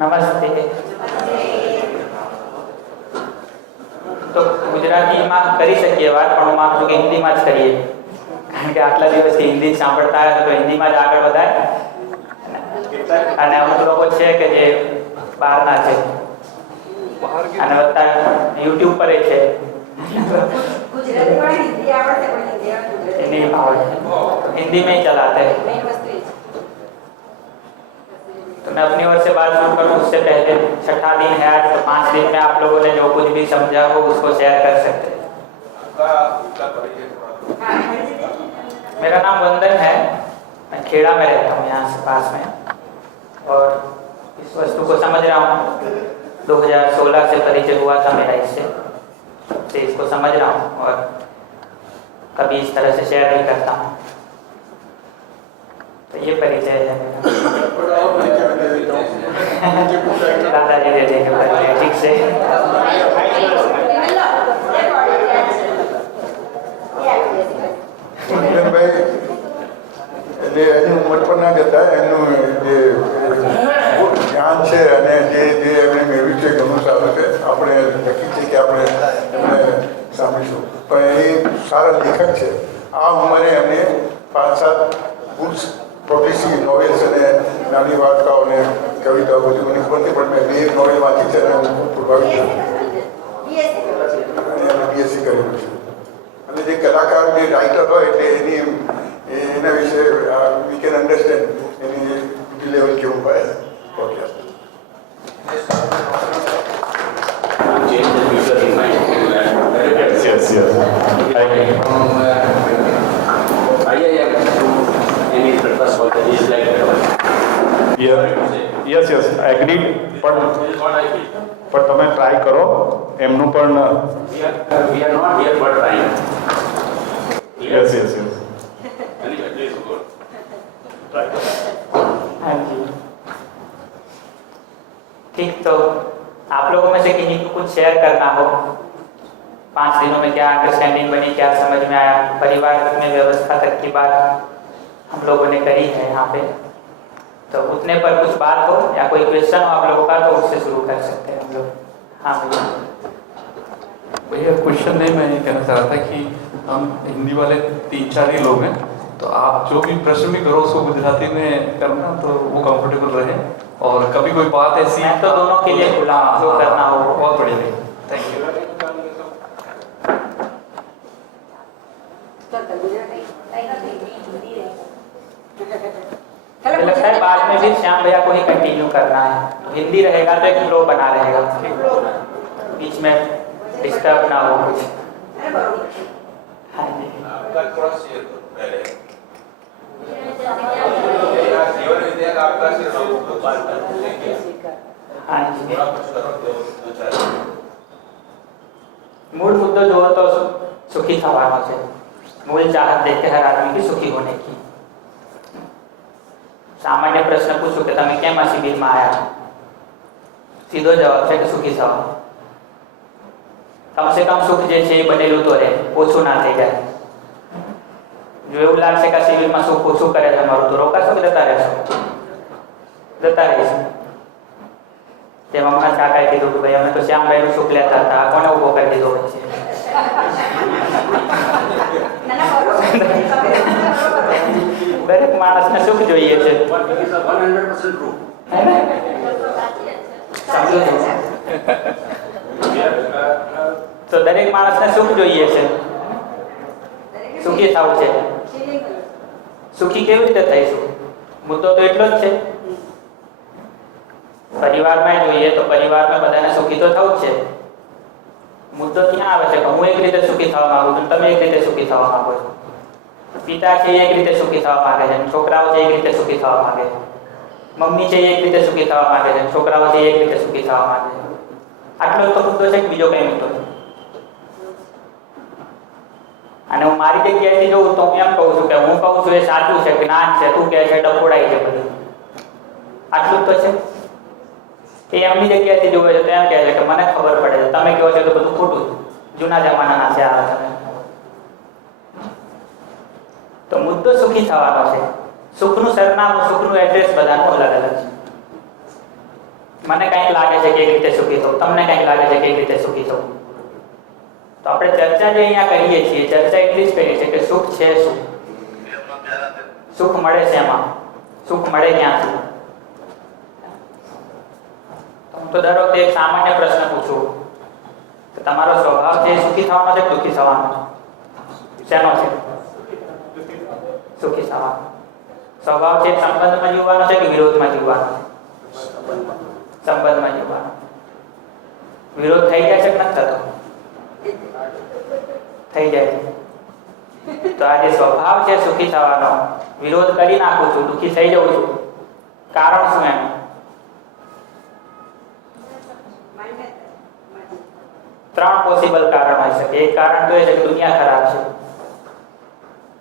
નમસ્તે. તો ગુજરાતીમાં કરી શકીએ વાત, પણ હું માનું છું કે હિન્દીમાં જ કરીએ, કારણ કે આટલા દિવસથી હિન્દી સાંભળતા હોય તો હિન્દીમાં જ આગળ વધાય. અને અમુક લોકો છે કે જે બહારના છે અને અત્યારે યુટ્યુબ પર છે नहीं आवड़े, हिंदी में ही चलाते हैं. तो मैं अपनी ओर से बात शुरू करूँ उससे पहले, छठा दिन है आज, तो 5 दिन में आप लोगों ने जो कुछ भी समझा हो उसको शेयर कर सकते हैं. मेरा नाम वंदन है, मैं खेड़ा में रहता हूँ, यहाँ से पास में, और इस वस्तु को समझ रहा हूँ. 2016 से परिचय हुआ था मेरा इससे इसको समझ रहा हूँ और कभी इस तरह से शेयर नहीं करता हूँ. तो ये परिचय है मेरा. दादाजी दे देंगे परिचय ठीक से. એની ઉંમર પણ ના જતા એનું જે જ્ઞાન છે અને જે એમણે મેળવ્યું છે ઘણું સારું છે. આપણે નક્કી છે કે આપણે એમને સાંભળીશું. પણ એ સારા લેખક છે. આ ઉંમરે એમને 5-7 બુક્સ, પ્રોગ્રેસિવ નોવેલ્સ અને નાની વાર્તાઓ અને કવિતાઓ બધી મને ખબર નથી, પણ મેં 2 નોવેલ વાંચી છે અને હું ખૂબ પ્રભાવિત છું. અને એમણે બીએસસી કરેલું છે. અને જે કલાકાર, જે રાઇટર હોય એટલે એના વિશે we can understand any level કેવું હોય. Okay. Change the future in mind. Yes. IIM any purpose for that is like Yes, agreed. this is what I feel. પણ તમે ટ્રાય કરો એમનું પણ. We are not here for trying. Yes. Anyway, please go. हाँ जी ठीक. तो आप लोगों में से किसी को कुछ शेयर करना हो, 5 दिनों में क्या अंडरस्टैंडिंग बनी, क्या समझ में आया, परिवार में व्यवस्था तक की बात हम लोगों ने करी है यहाँ पे. तो उतने पर कुछ बात हो या कोई क्वेश्चन हो आप लोगों का तो उससे शुरू कर सकते हैं हम लोग. हाँ भैया क्वेश्चन नहीं, मैं ये कहना चाह रहा था कि हम हिंदी वाले 3-4 ही लोग हैं, तो आप जो भी प्रश्न भी करो उसको गुजराती में करना तो वो कंफर्टेबल रहे. और कभी कोई बात ऐसी, मैं तो दोनों के लिए खुला हूं, जो करना हो. बहुत बढ़िया भैया, थैंक यू. मुझे लगता है बाद में भी श्याम भैया को ही कंटिन्यू करना है. हिंदी रहेगा तो एक फ्लो बना रहेगा, बीच में डिस्टर्ब ना हो कुछ. हाँ जी. आपका क्रॉस शेयर करो पहले. जीवन विद्या का आपका सिर्फ बात करेंगे. हाँ जी. थोड़ा कुछ करो तो विचार. मूल मुद्दो जो तो सुखी થવાનો છે. मूल चाहत देते हर आदमी की सुखी होने की. सामान्य प्रश्न पूछो कि તમે કેમ આ શિબિરમાં આવ્યા છો, સીધો જવાબ છે કે સુખી થવા. कम से कम सुख જે છે એ બનેલું તો રહે, ઓછું ના થઈ જાય. જો એવું લાગશે કે શિબિરમાં સુખ ઓછું કરે છે મારું, તો રોકાશો કે જતા રહેશો? જતા રહીશું. તેમાં હમણાં કાકાએ કીધું કે ભાઈ અમે તો શ્યામભાઈનું સુખ લેતા હતા, કોને ઉભો કરી દીધો હોય છે. દરેક માણસને સુખ જોઈએ છે. But it is a 100% true. સમજો છો? We are, તો દરેક માણસને સુખ જોઈએ છે, સુખી થવું છે. સુખી કેવી રીતે થઈશું? મુદ્દો તો એટલો જ છે. પરિવારમાં જોઈએ તો પરિવારમાં બધાને સુખી તો થવું જ છે. મુદ્દો ક્યાં આવે છે કે હું એક રીતે સુખી થવા માંગુ છું, તમે એક રીતે સુખી થવા માંગો છો. પિતા છે એક રીતે સુખી થવા માંગે છે, છોકરાઓ છે એક રીતે સુખી થવા માંગે છે. મમ્મી છે એક રીતે સુખી થવા માંગે છે, છોકરાઓ છે એક રીતે સુખી થવા માંગે છે. આટલો જ તો મુદ્દો છે કે બીજો કઈ મુદ્દો છે? અને હું મારી જગ્યાએથી જોઉં તો હું એમ કહું છું કે હું કહું છું એ સાચું છે, જ્ઞાન છે, તું કહે છે ડફોડાઈ છે બધું. આટલું જ તો છે. એ એમની જગ્યાએથી જોવે છે તો એમ કહે છે કે મને ખબર પડે છે, તમે કહો છો તો બધું ખોટું. જૂના જમાનાના છે આ તમે. તો મુદ્દો સુખી થવાનો છે. સુખનું સરનામું, સુખનું એડ્રેસ બધાનું અલગ અલગ છે. મને કંઈક લાગે છે કે એક રીતે સુખી થવું, તમને કંઈક લાગે છે કે એક રીતે સુખી થવું. તો આપણે ચર્ચા જે અહીંયા કરીએ છીએ, ચર્ચા એટલી જ કરીએ છીએ કે સુખ છે શું, સુખ મળે છે એમાં, સુખ મળે ક્યાંથી. હું તો દર વખતે એક સામાન્ય પ્રશ્ન પૂછું કે તમારો સ્વભાવ છે સુખી થવાનો છે કે દુઃખી થવાનો? શેનો છે? સુખી થવાનો. સ્વભાવ છે સંબંધમાં જીવવાનો છે કે વિરોધમાં જીવવાનો છે? સંબંધમાં જીવવાનો. વિરોધ થઈ જાય છે કે નથી થતો? થઈ જાય છે. તો આ જે સ્વભાવ છે સુખી થવાનો, વિરોધ કરી નાખું છું, દુઃખી થઈ જઉં છું, કારણ શું એનું? ત્રણ પોસિબલ કારણ હોઈ શકે. એક કારણ તો એ છે કે દુનિયા ખરાબ છે.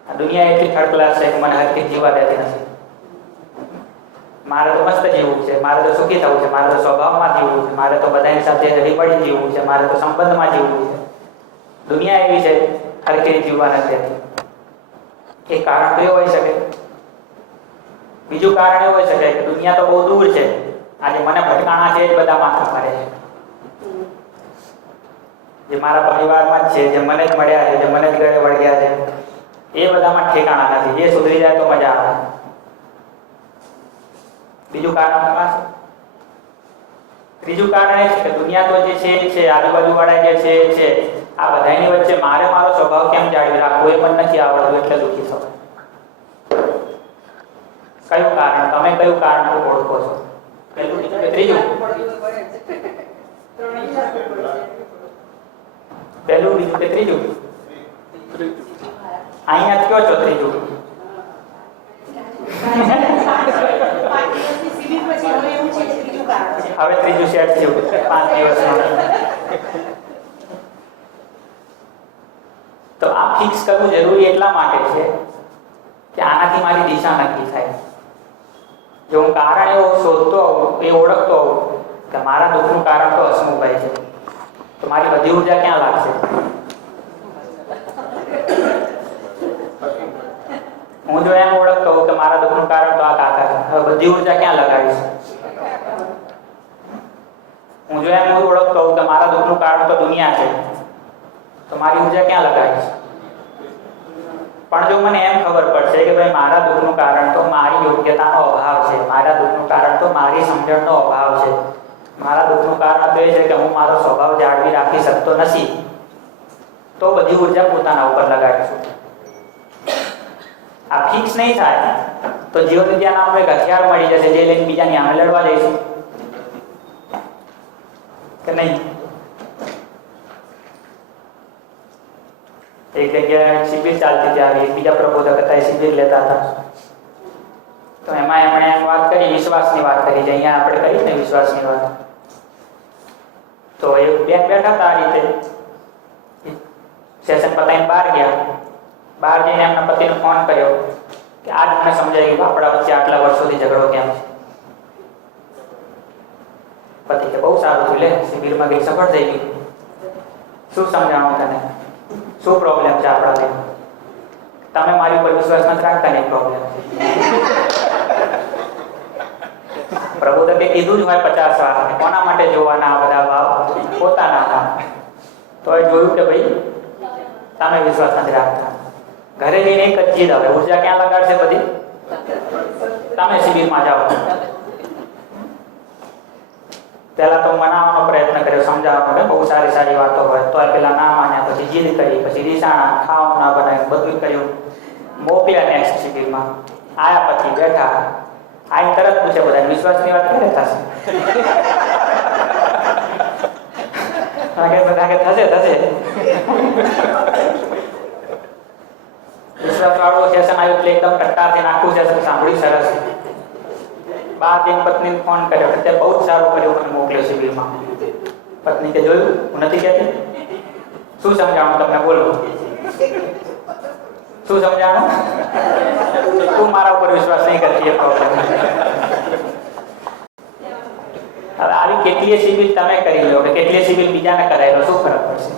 આ દુનિયા એટલી થર્ડ ક્લાસ છે કે મને હરખી જીવવા દેતી નથી. મારે તો મસ્ત જીવવું છે, મારે તો સુખી થવું છે, મારે તો સ્વભાવમાં જીવવું છે, મારે તો બધાની સાથે હળી મળી જીવવું છે, મારે તો સંબંધમાં જીવવું છે. દુનિયા એવી છે હરખી જીવવા નથી દેતી. એક કારણ તો એ હોઈ શકે. બીજું કારણ એવું હોઈ શકે કે દુનિયા તો બહુ દૂર છે, આજે મને ભટકાણા છે એ જ બધા માથા મારે છે. જે મારા પરિવારમાં જ છે, જે મને જ મળ્યા છે, જે મને જ ગળે વળગ્યા છે, એ બધામાં ઠેકાણા નથી. એ સુધરી જાય તો મજા આવે. બીજું કારણ છે. ત્રીજું કારણ એ છે કે દુનિયા તો જે છે આજુબાજુ વાળા જે છે આ બધાની વચ્ચે મારે મારો સ્વભાવ કેમ જાળવી રાખવો એ પણ નથી આવડતું, એટલે દુઃખી થવાય. કયું કારણ? તમે કયું કારણ ઓળખો છો? પહેલું, બીજું કે ત્રીજું? પહેલું, બીજું કે ત્રીજું? અહીંયા જ કયો છો ત્રીજું? હવે ત્રીજું સેટ થયું 5 દિવસમાં. તો આ ફિક્સ કરવું જરૂરી એટલા માટે છે કે આનાથી મારી દિશા નક્કી થાય. જો હું કારણ એવો શોધતો હોઉં, એ ઓળખતો હોઉં કે મારા દુઃખનું કારણ તો હસમુખભાઈ છે, તો મારી બધી ઉર્જા ક્યાં લાગશે? હું જો એમ ઓળખતો હોઉં કે મારા દુઃખનું કારણ તો આ કાકા છે, હવે બધી ઉર્જા ક્યાં લગાડીશ? હું જો એમ ઓળખતો હોઉં કે મારા દુઃખનું કારણ તો દુનિયા છે, તો મારી ઉર્જા ક્યાં લગાડીશ? પણ જો મને એમ ખબર પડશે કે ભાઈ મારા દુઃખનું કારણ તો મારી યોગ્યતાનો અભાવ છે, મારા દુઃખનું કારણ તો મારી સમજણનો અભાવ છે, મારા દુઃખનું કારણ તો એ છે કે હું મારો સ્વભાવ જાળવી રાખી શકતો નથી, તો બધી ઉર્જા પોતાના ઉપર લગાડીશું. આ ફિક્સ નહીં થાય તો જીવન વિદ્યા નામનું એક હથિયાર મળી જશે, જે લઈને બીજાની સામે લડવા જઈશું કે નહીં. એક જગ્યાએ શિબિર ચાલતી હતી, આવી બીજા પ્રબોધક હતા, એ શિબિર લેતા હતા. તો એમાં એમણે એમ વાત કરી, વિશ્વાસની વાત કરી, જે અહીંયા આપણે કરી ને વિશ્વાસની વાત. તો એ બેન બેઠા હતા આ રીતે, સેશન પતાવીને બહાર ગયા. બહાર જઈને એમના પતિને ફોન કર્યો કે આજ મને સમજાય ગયું આપણા વચ્ચે આટલા વર્ષોથી ઝઘડો કેમ છે. પતિ કે બહુ સારું થયું, લે શિબિરમાં ગઈ સફળ થઈ ગઈ. શું સમજાણું તને? શું પ્રોબ્લેમ છે આપણા બેન? તમે મારી ઉપર વિશ્વાસ નથી રાખતા ને પ્રોબ્લેમ છે. પ્રબોધકે કીધું જ હોય 50 વાર, કોના માટે જોવાના આ બધા ભાવ? પોતાના. તો એ જોયું કે ભાઈ તમે વિશ્વાસ નથી રાખતા. ઘરે જઈને એક જ જીદ આવે, ઉર્જા ક્યાં લગાડશે બધી? તમે શિબિરમાં જાઓ. પહેલા તો મનાવવાનો પ્રયત્ન કર્યો, સમજાવવાનો કે બહુ સારી સારી વાતો હોય, તો પેલા ના માન્યા, પછી જીદ કરી, પછી રીસાણા, ખાવાનું ના બનાવ્યું, બધું કર્યું. મોકલ્યા નેક્સ્ટ શિબિરમાં. આયા પછી બેઠા, આઈને તરત પૂછે બધા વિશ્વાસની વાત ક્યારે થશે? બધા કે થશે. વિશ્વાસ વાળું સેશન આવ્યું એટલે એકદમ ટટ્ટા થઈને આખું સેશન સાંભળ્યું, સરસ. બાર દિન પત્નીને ફોન કર્યો કે તે બહુ જ સારું કર્યું, મને મોકલ્યો શિબિરમાં. પત્ની કે જોયું, હું નથી કહેતી. શું સમજાણું તમને? બોલો, શું સમજાણું? તું મારા ઉપર વિશ્વાસ નહીં કરતી, એ પ્રોબ્લેમ. હવે આવી કેટલીય શિબિર તમે કરી લો કે કેટલીય શિબિર બીજાને કરાવી લો, શું ફરક પડશે?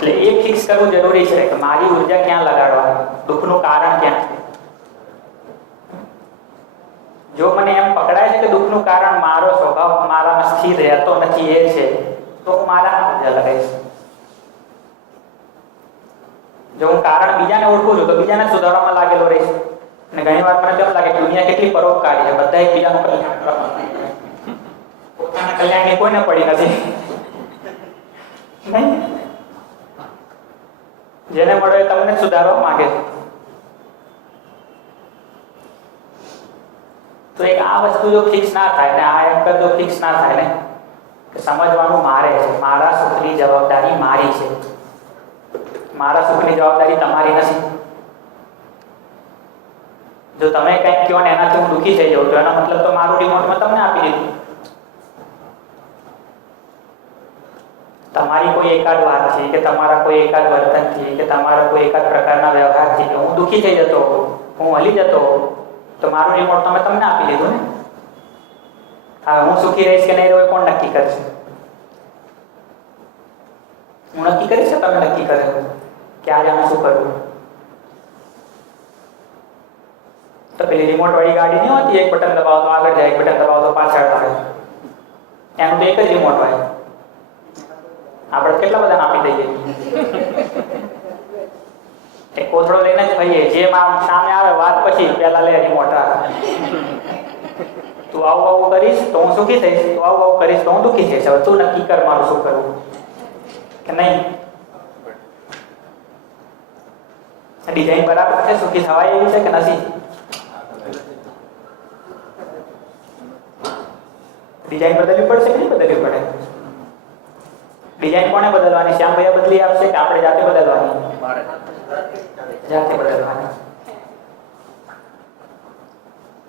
એટલે એ ફિક્સ કરવું જરૂરી છે કે મારી ઉર્જા ક્યાં લગાડવાની, દુઃખનું કારણ ક્યાં છે. જો મને એમ પકડાય છે સુખનું કારણ મારો સ્વભાવ મારામાં સ્થિર રહેતો નથી એ છે, તો હું મારામાં મજા લગાવીશ. જો હું કારણ બીજાને ઓળખું છું તો બીજાને સુધારવામાં લાગેલો રહીશ. અને ઘણી વાર મને કેમ લાગે દુનિયા કેટલી પરોપકારી છે, બધા એકબીજાનું કલ્યાણ કરવા માંગે છે. પોતાના કલ્યાણની કોઈને પડી નથી. નહીં, જેને મળે એ તમને સુધારવા માંગે છે. તો એક આ વસ્તુ જો ફિક્સ ના થાય ને આ એન્કર જો ફિક્સ ના થાય ને કે સમજવાનું મારે છે, મારા સુખની જવાબદારી મારી છે, મારા સુખની જવાબદારી તમારી નથી. જો તમે કંઈક કહો ને એનાથી હું દુઃખી થઈ જાઉં તો એનો મતલબ તો મારું રિમોટ મેં તમને આપી દીધું. તમારી કોઈ એકાદ વાતથી કે તમારા કોઈ એકાદ વર્તનથી કે તમારા કોઈ એકાદ પ્રકારના વ્યવહારથી હું દુઃખી થઈ જતો, હું હલી જતો, તો મારું રિમોટ તો મેં તમને આપી દીધું ને. હવે હું સુખી રહીશ કે નહીં રહું કોણ નક્કી કરશે? હું નક્કી કરીશ કે તમે નક્કી કરે કે આજે હું શું કરું? તો પેલી રિમોટ વાળી ગાડી નહીં હોતી, એક બટન દબાવો તો આગળ જાય, એક બટન દબાવો તો પાછળ આવે. એનું તો એક જ રિમોટ હોય. આપણે કેટલા બધાને આપી દઈએ. એક કોથળો લઈને જ ભાઈએ જે સામે આવે વાત પછી પહેલા લે રિમોટ. તું આવું આવું કરીશ તો હું સુખી થઈશ, તું આવું આવું કરીશ તો હું દુઃખી થઈશ. હવે તું નક્કી કર મારું શું કરવું કે નહીં. ડિઝાઇન બરાબર છે, સુખી થવાય એવી છે કે નથી? ડિઝાઇન બદલવી પડશે કે નહીં બદલવી પડે? ડિઝાઇન કોને બદલવાની? શ્યામભાઈ બદલી આપશે કે આપણે જાતે બદલવાની? જાતે બદલવાની.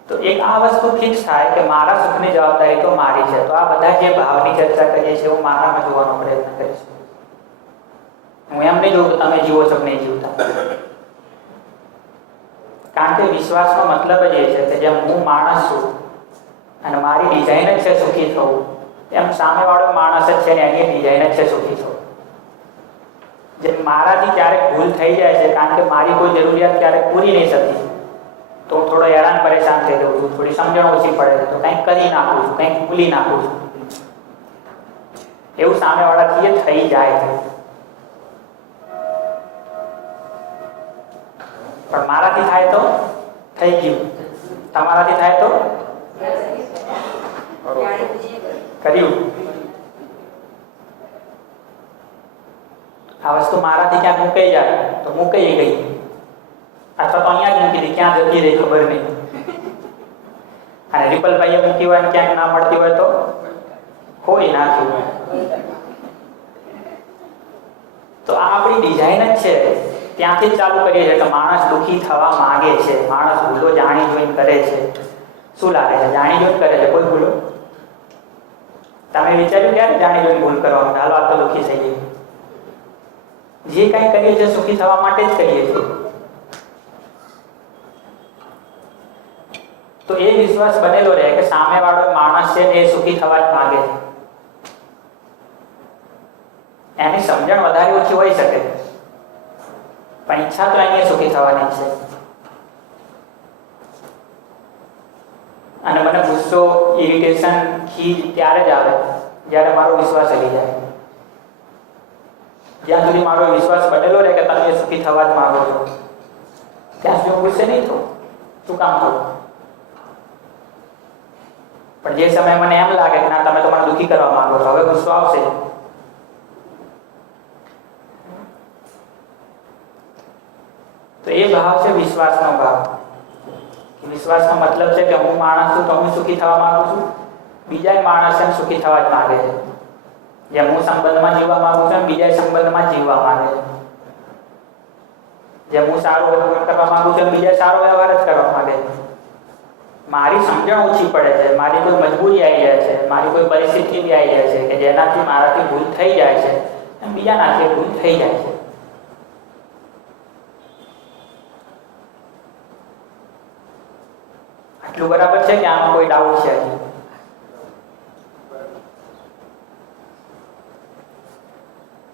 તો એક આ વસ્તુ ફિક્સ થાય કે મારા સુખની જવાબદારી તો મારી છે. તો આ બધા જે ભાવની ચર્ચા કરીએ છીએ હું મારામાં જોવાનો પ્રયત્ન કરીશ. હું એમ નહીં જોઉં કે તમે જીવો છો કે નહીં જીવતા. કારણ કે વિશ્વાસનો મતલબ જ એ છે કે જેમ હું માણસ છું અને મારી ડિઝાઇન જ છે સુખી થવું, એમ સામેવાળો માણસ જ છે ને એની ડિઝાઇન જ છે સુખી થવું. જેમ મારાથી ક્યારેક ભૂલ થઈ જાય છે કારણ કે મારી કોઈ જરૂરિયાત ક્યારેક પૂરી નહીં થતી તો હું થોડો હેરાન પરેશાન થઈ જાઉં છું, થોડી સમજણ ઓછી પડે છે તો કંઈક કરી નાખું છું, કંઈક ભૂલી નાખું છું. એવું સામેવાળાથી એ થઈ જાય છે. પણ મારાથી થાય તો થઈ ગયું, તમારાથી થાય તો કર્યું. આ વસ્તુ મારાથી ક્યાંક મૂકાઈ જાય તો મૂકાઈ ગઈ, અથવા તો અહીંયા જ મૂકી દીધી, ક્યાં જતી રહી ખબર નહીં. અને રિપલભાઈએ મૂકી હોય ને ક્યાંક ના મળતી હોય તો ખોઈ નાખ્યું. તો આ આપણી ડિઝાઇન જ છે. ત્યાંથી જ ચાલુ કરીએ છીએ કે માણસ દુઃખી થવા માંગે છે, માણસ ભૂલો જાણી જોઈને કરે છે. શું લાગે છે? જાણી જોઈને કરે છે કોઈ ભૂલો? તમે વિચાર્યું ક્યારે જાણી જોઈને ભૂલ કરવાનું? હાલો આ તો દુઃખી થઈ ગઈ. જે કંઈ કરીએ છીએ સુખી થવા માટે જ કરીએ છીએ. તો એ વિશ્વાસ બનેલો રહે કે સામેવાળો માણસ છે ને એ સુખી થવા જ માંગે છે. એની સમજણ વધારે ઓછી હોઈ શકે પણ ઈચ્છા તો એની સુખી થવાની છે. અને મને ગુસ્સો, ઇરિટેશન, ખીજ ત્યારે જ આવે જ્યારે મારો વિશ્વાસ હલી જાય. જ્યાં સુધી મારો વિશ્વાસ બનેલો રહે કે તમે સુખી થવા જ માંગો છો ત્યાં સુધી હું ગુસ્સે નહીં થઉં. શું કામ થવું? પણ જે સમયે મને એમ લાગે કે ના તમે તો મને દુઃખી કરવા માંગો છો, હવે ગુસ્સો આવશે. તો એ ભાવ છે વિશ્વાસનો ભાવ. વિશ્વાસનો મતલબ છે કે હું માણસ છું તો હું સુખી થવા માંગુ છું, બીજા માણસ છે સુખી થવા જ માંગે છે. જેમ હું સંબંધમાં જીવવા માંગુ છું બીજા સંબંધમાં જીવવા માંગે છે. જેમ હું સારો વ્યવહાર કરવા માંગુ છું બીજા સારો વ્યવહાર જ કરવા માંગે છે. મારી સમજણ ઓછી પડે છે, મારી કોઈ મજબૂરી આવી જાય છે, મારી કોઈ પરિસ્થિતિ બી આવી જાય છે કે જેનાથી મારાથી ભૂલ થઈ જાય છે એમ બીજાનાથી ભૂલ થઈ જાય છે. આટલું બરાબર છે કે આમાં કોઈ ડાઉટ છે?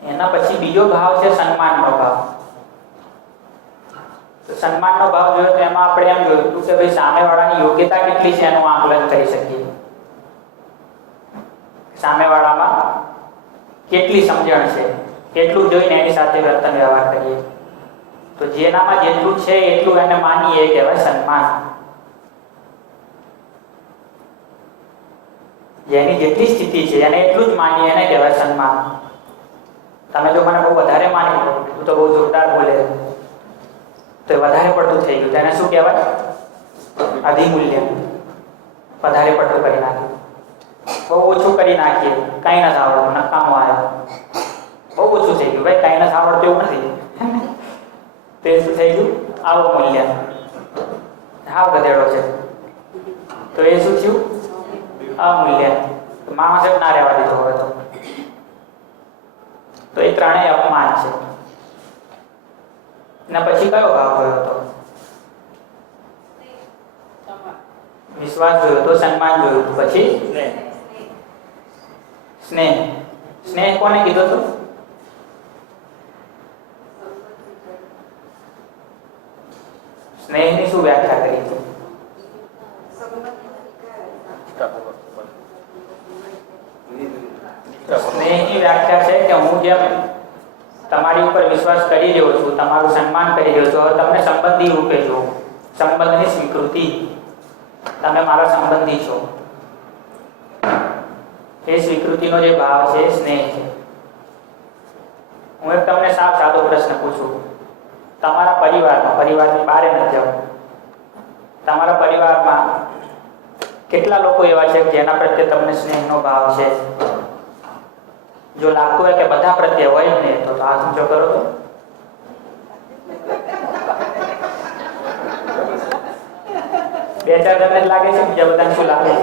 એના પછી બીજો ભાવ છે સન્માનનો ભાવ. તો સન્માનનો ભાવ જોયો તો એમાં આપણે એમ જોયું કે ભાઈ સામેવાળાની યોગ્યતા કેટલી છે એનું આકલન કરી શકીએ. સામેવાળામાં કેટલી સમજણ છે, કેટલું જોઈને એની સાથે વર્તન વ્યવહાર કરીએ. તો જેનામાં જેટલું છે એટલું એને માનીએ એ કહેવાય સન્માન. જેની જેટલી સ્થિતિ છે એને એટલું જ માનીએ એને કહેવાય સન્માન. તમે જો મને બહુ વધારે માની લો, તું તો બહુ જોરદાર બોલે, તો એ વધારે પડતું થઈ ગયું, તેને શું કહેવાય? અધિમૂલ્ય. વધારે પડતું કરી નાખ્યું. બહુ ઓછું કરી નાખીએ, કાંઈ નથી આવડતું, નકામો આવ્યો, બહુ ઓછું થઈ ગયું, ભાઈ કાંઈ નથી આવડતું એવું નથી. તે શું થઈ ગયું? આવું મૂલ્ય, હાવ ગધેડો છે, તો એ શું થયું? અમૂલ્ય. માણસ જ ના રહેવા દીધો હવે તો એ ત્રણેય અપમાન છે. ને પછી કયો ભાવ જોયો હતો? વિશ્વાસ જોયો તો, સન્માન જોયું, પછી સ્નેહ. સ્નેહ કોને કીધો હતો? સ્નેહની શું વ્યાખ્યા કરી હતી? સ્નેહની વ્યાખ્યા છે કે હું જેમ તમારી ઉપર વિશ્વાસ કરી રહ્યો છું, તમારું સન્માન કરી રહ્યો છું, હવે તમને સંબંધી રૂપે જો, સંબંધની સ્વીકૃતિ, તમે મારા સંબંધી છો, એ સ્વીકૃતિનો જે ભાવ છે એ સ્નેહ છે. હું એક તમને સાદો પ્રશ્ન પૂછું, તમારા પરિવારની બહાર નથી જાઉં, તમારા પરિવારમાં કેટલા લોકો એવા છે જેના પ્રત્યે તમને સ્નેહનો ભાવ છે? જો લાગતું હોય કે બધા પ્રત્યે હોય ને તો હાથ ઊંચો કરો. તો બે ચાર જણને જ લાગે છે, બીજા બધાને શું લાગે છે?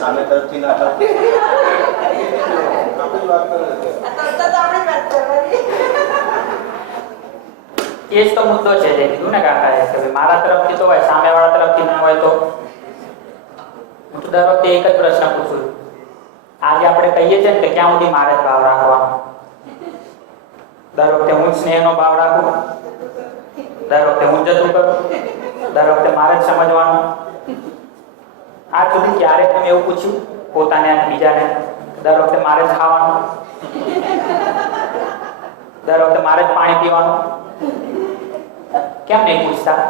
સામે તરફથી ના એ જ તો મુદ્દો છે જે કીધું ને કાકાએ કે ભાઈ મારા તરફથી તો હોય, સામેવાળા તરફથી ના હોય તો. હું તો દર વખતે એક જ પ્રશ્ન પૂછું. આજે આપણે કહીએ છીએ ને કે ક્યાં સુધી મારે જ ભાવ રાખવાનો? દર વખતે હું જ સ્નેહનો ભાવ રાખું, દર વખતે હું જ જતું કરું, દર વખતે મારે જ સમજવાનું. આજ સુધી ક્યારેક તમે એવું પૂછ્યું પોતાને અને બીજાને? દર વખતે મારે જ ખાવાનું, દર વખતે મારે જ પાણી પીવાનું, કેમ નહીં પૂછતા?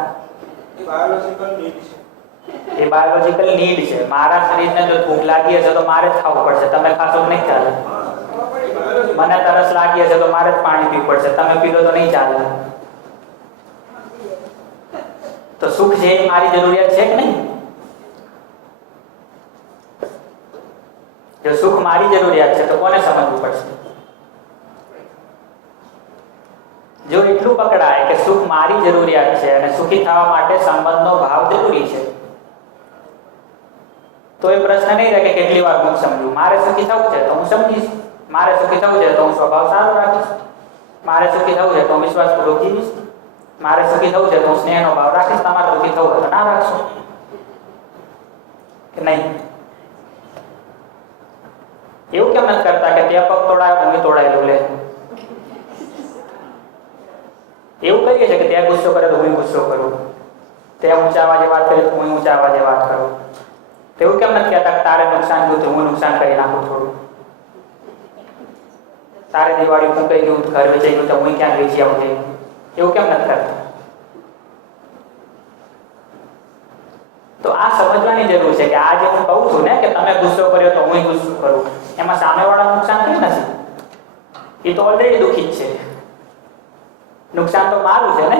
એ બાયોલોજિકલ નીડ છે. મારા શરીરને જો ભૂખ લાગી હશે તો મારે જ ખાવું પડશે, તમે ખાશો તો નહીં ચાલે. મને તરસ લાગી હશે તો મારે જ પાણી પીવું પડશે, તમે પી લો તો નહીં ચાલે. તો સુખ છે એ મારી જરૂરિયાત છે કે નહીં? જો સુખ મારી જરૂરિયાત છે તો કોને સમજવું પડશે? જો એટલું પકડાય કે સુખ મારી જરૂરિયાત છે અને સુખી થવા માટે સંબંધનો ભાવ જરૂરી છે, તો એ પ્રશ્ન નહીં રહે કે કેટલી વાર હું સમજું. મારે સુખી થવું છે તો હું સમજીશ, મારે સુખી થવું છે તો હું સ્વભાવ સારો રાખીશ, મારે સુખી થવું છે તો હું વિશ્વાસપૂર્વક જીવીશ, મારે સુખી થવું છે તો હું સ્નેહનો ભાવ રાખીશ. તમારે સુખી થવું હોય તો ના રાખશો કે નહીં? એવું કેમ નથી કરતા કે ત્યાં પગ તોડાયો હું તોડાયેલું લે? એવું કહીએ છે કે ત્યાં ગુસ્સો કરે તો હું ગુસ્સો કરું, ત્યાં ઊંચા અવાજે વાત કરે તો હું ઊંચા અવાજે વાત કરું. એવું કેમ નથી કહેતા તારે નુકસાન થયું તો હું નુકસાન કરી નાખું થોડું, તારે દિવાળી ફૂંકાઈ ગયું, ઘર વેચાઈ ગયું તો હું ક્યાં વેચી આવું છું? એવું કેમ નથી કરતા? તો આ સમજવાની જરૂર છે કે આ જે હું કહું છું ને કે તમે ગુસ્સો કર્યો તો હું ગુસ્સો કરું, એમાં સામેવાળા નુકસાન થયું નથી. એ તો ઓલરેડી દુઃખી જ છે. નુકસાન તો મારું છે ને,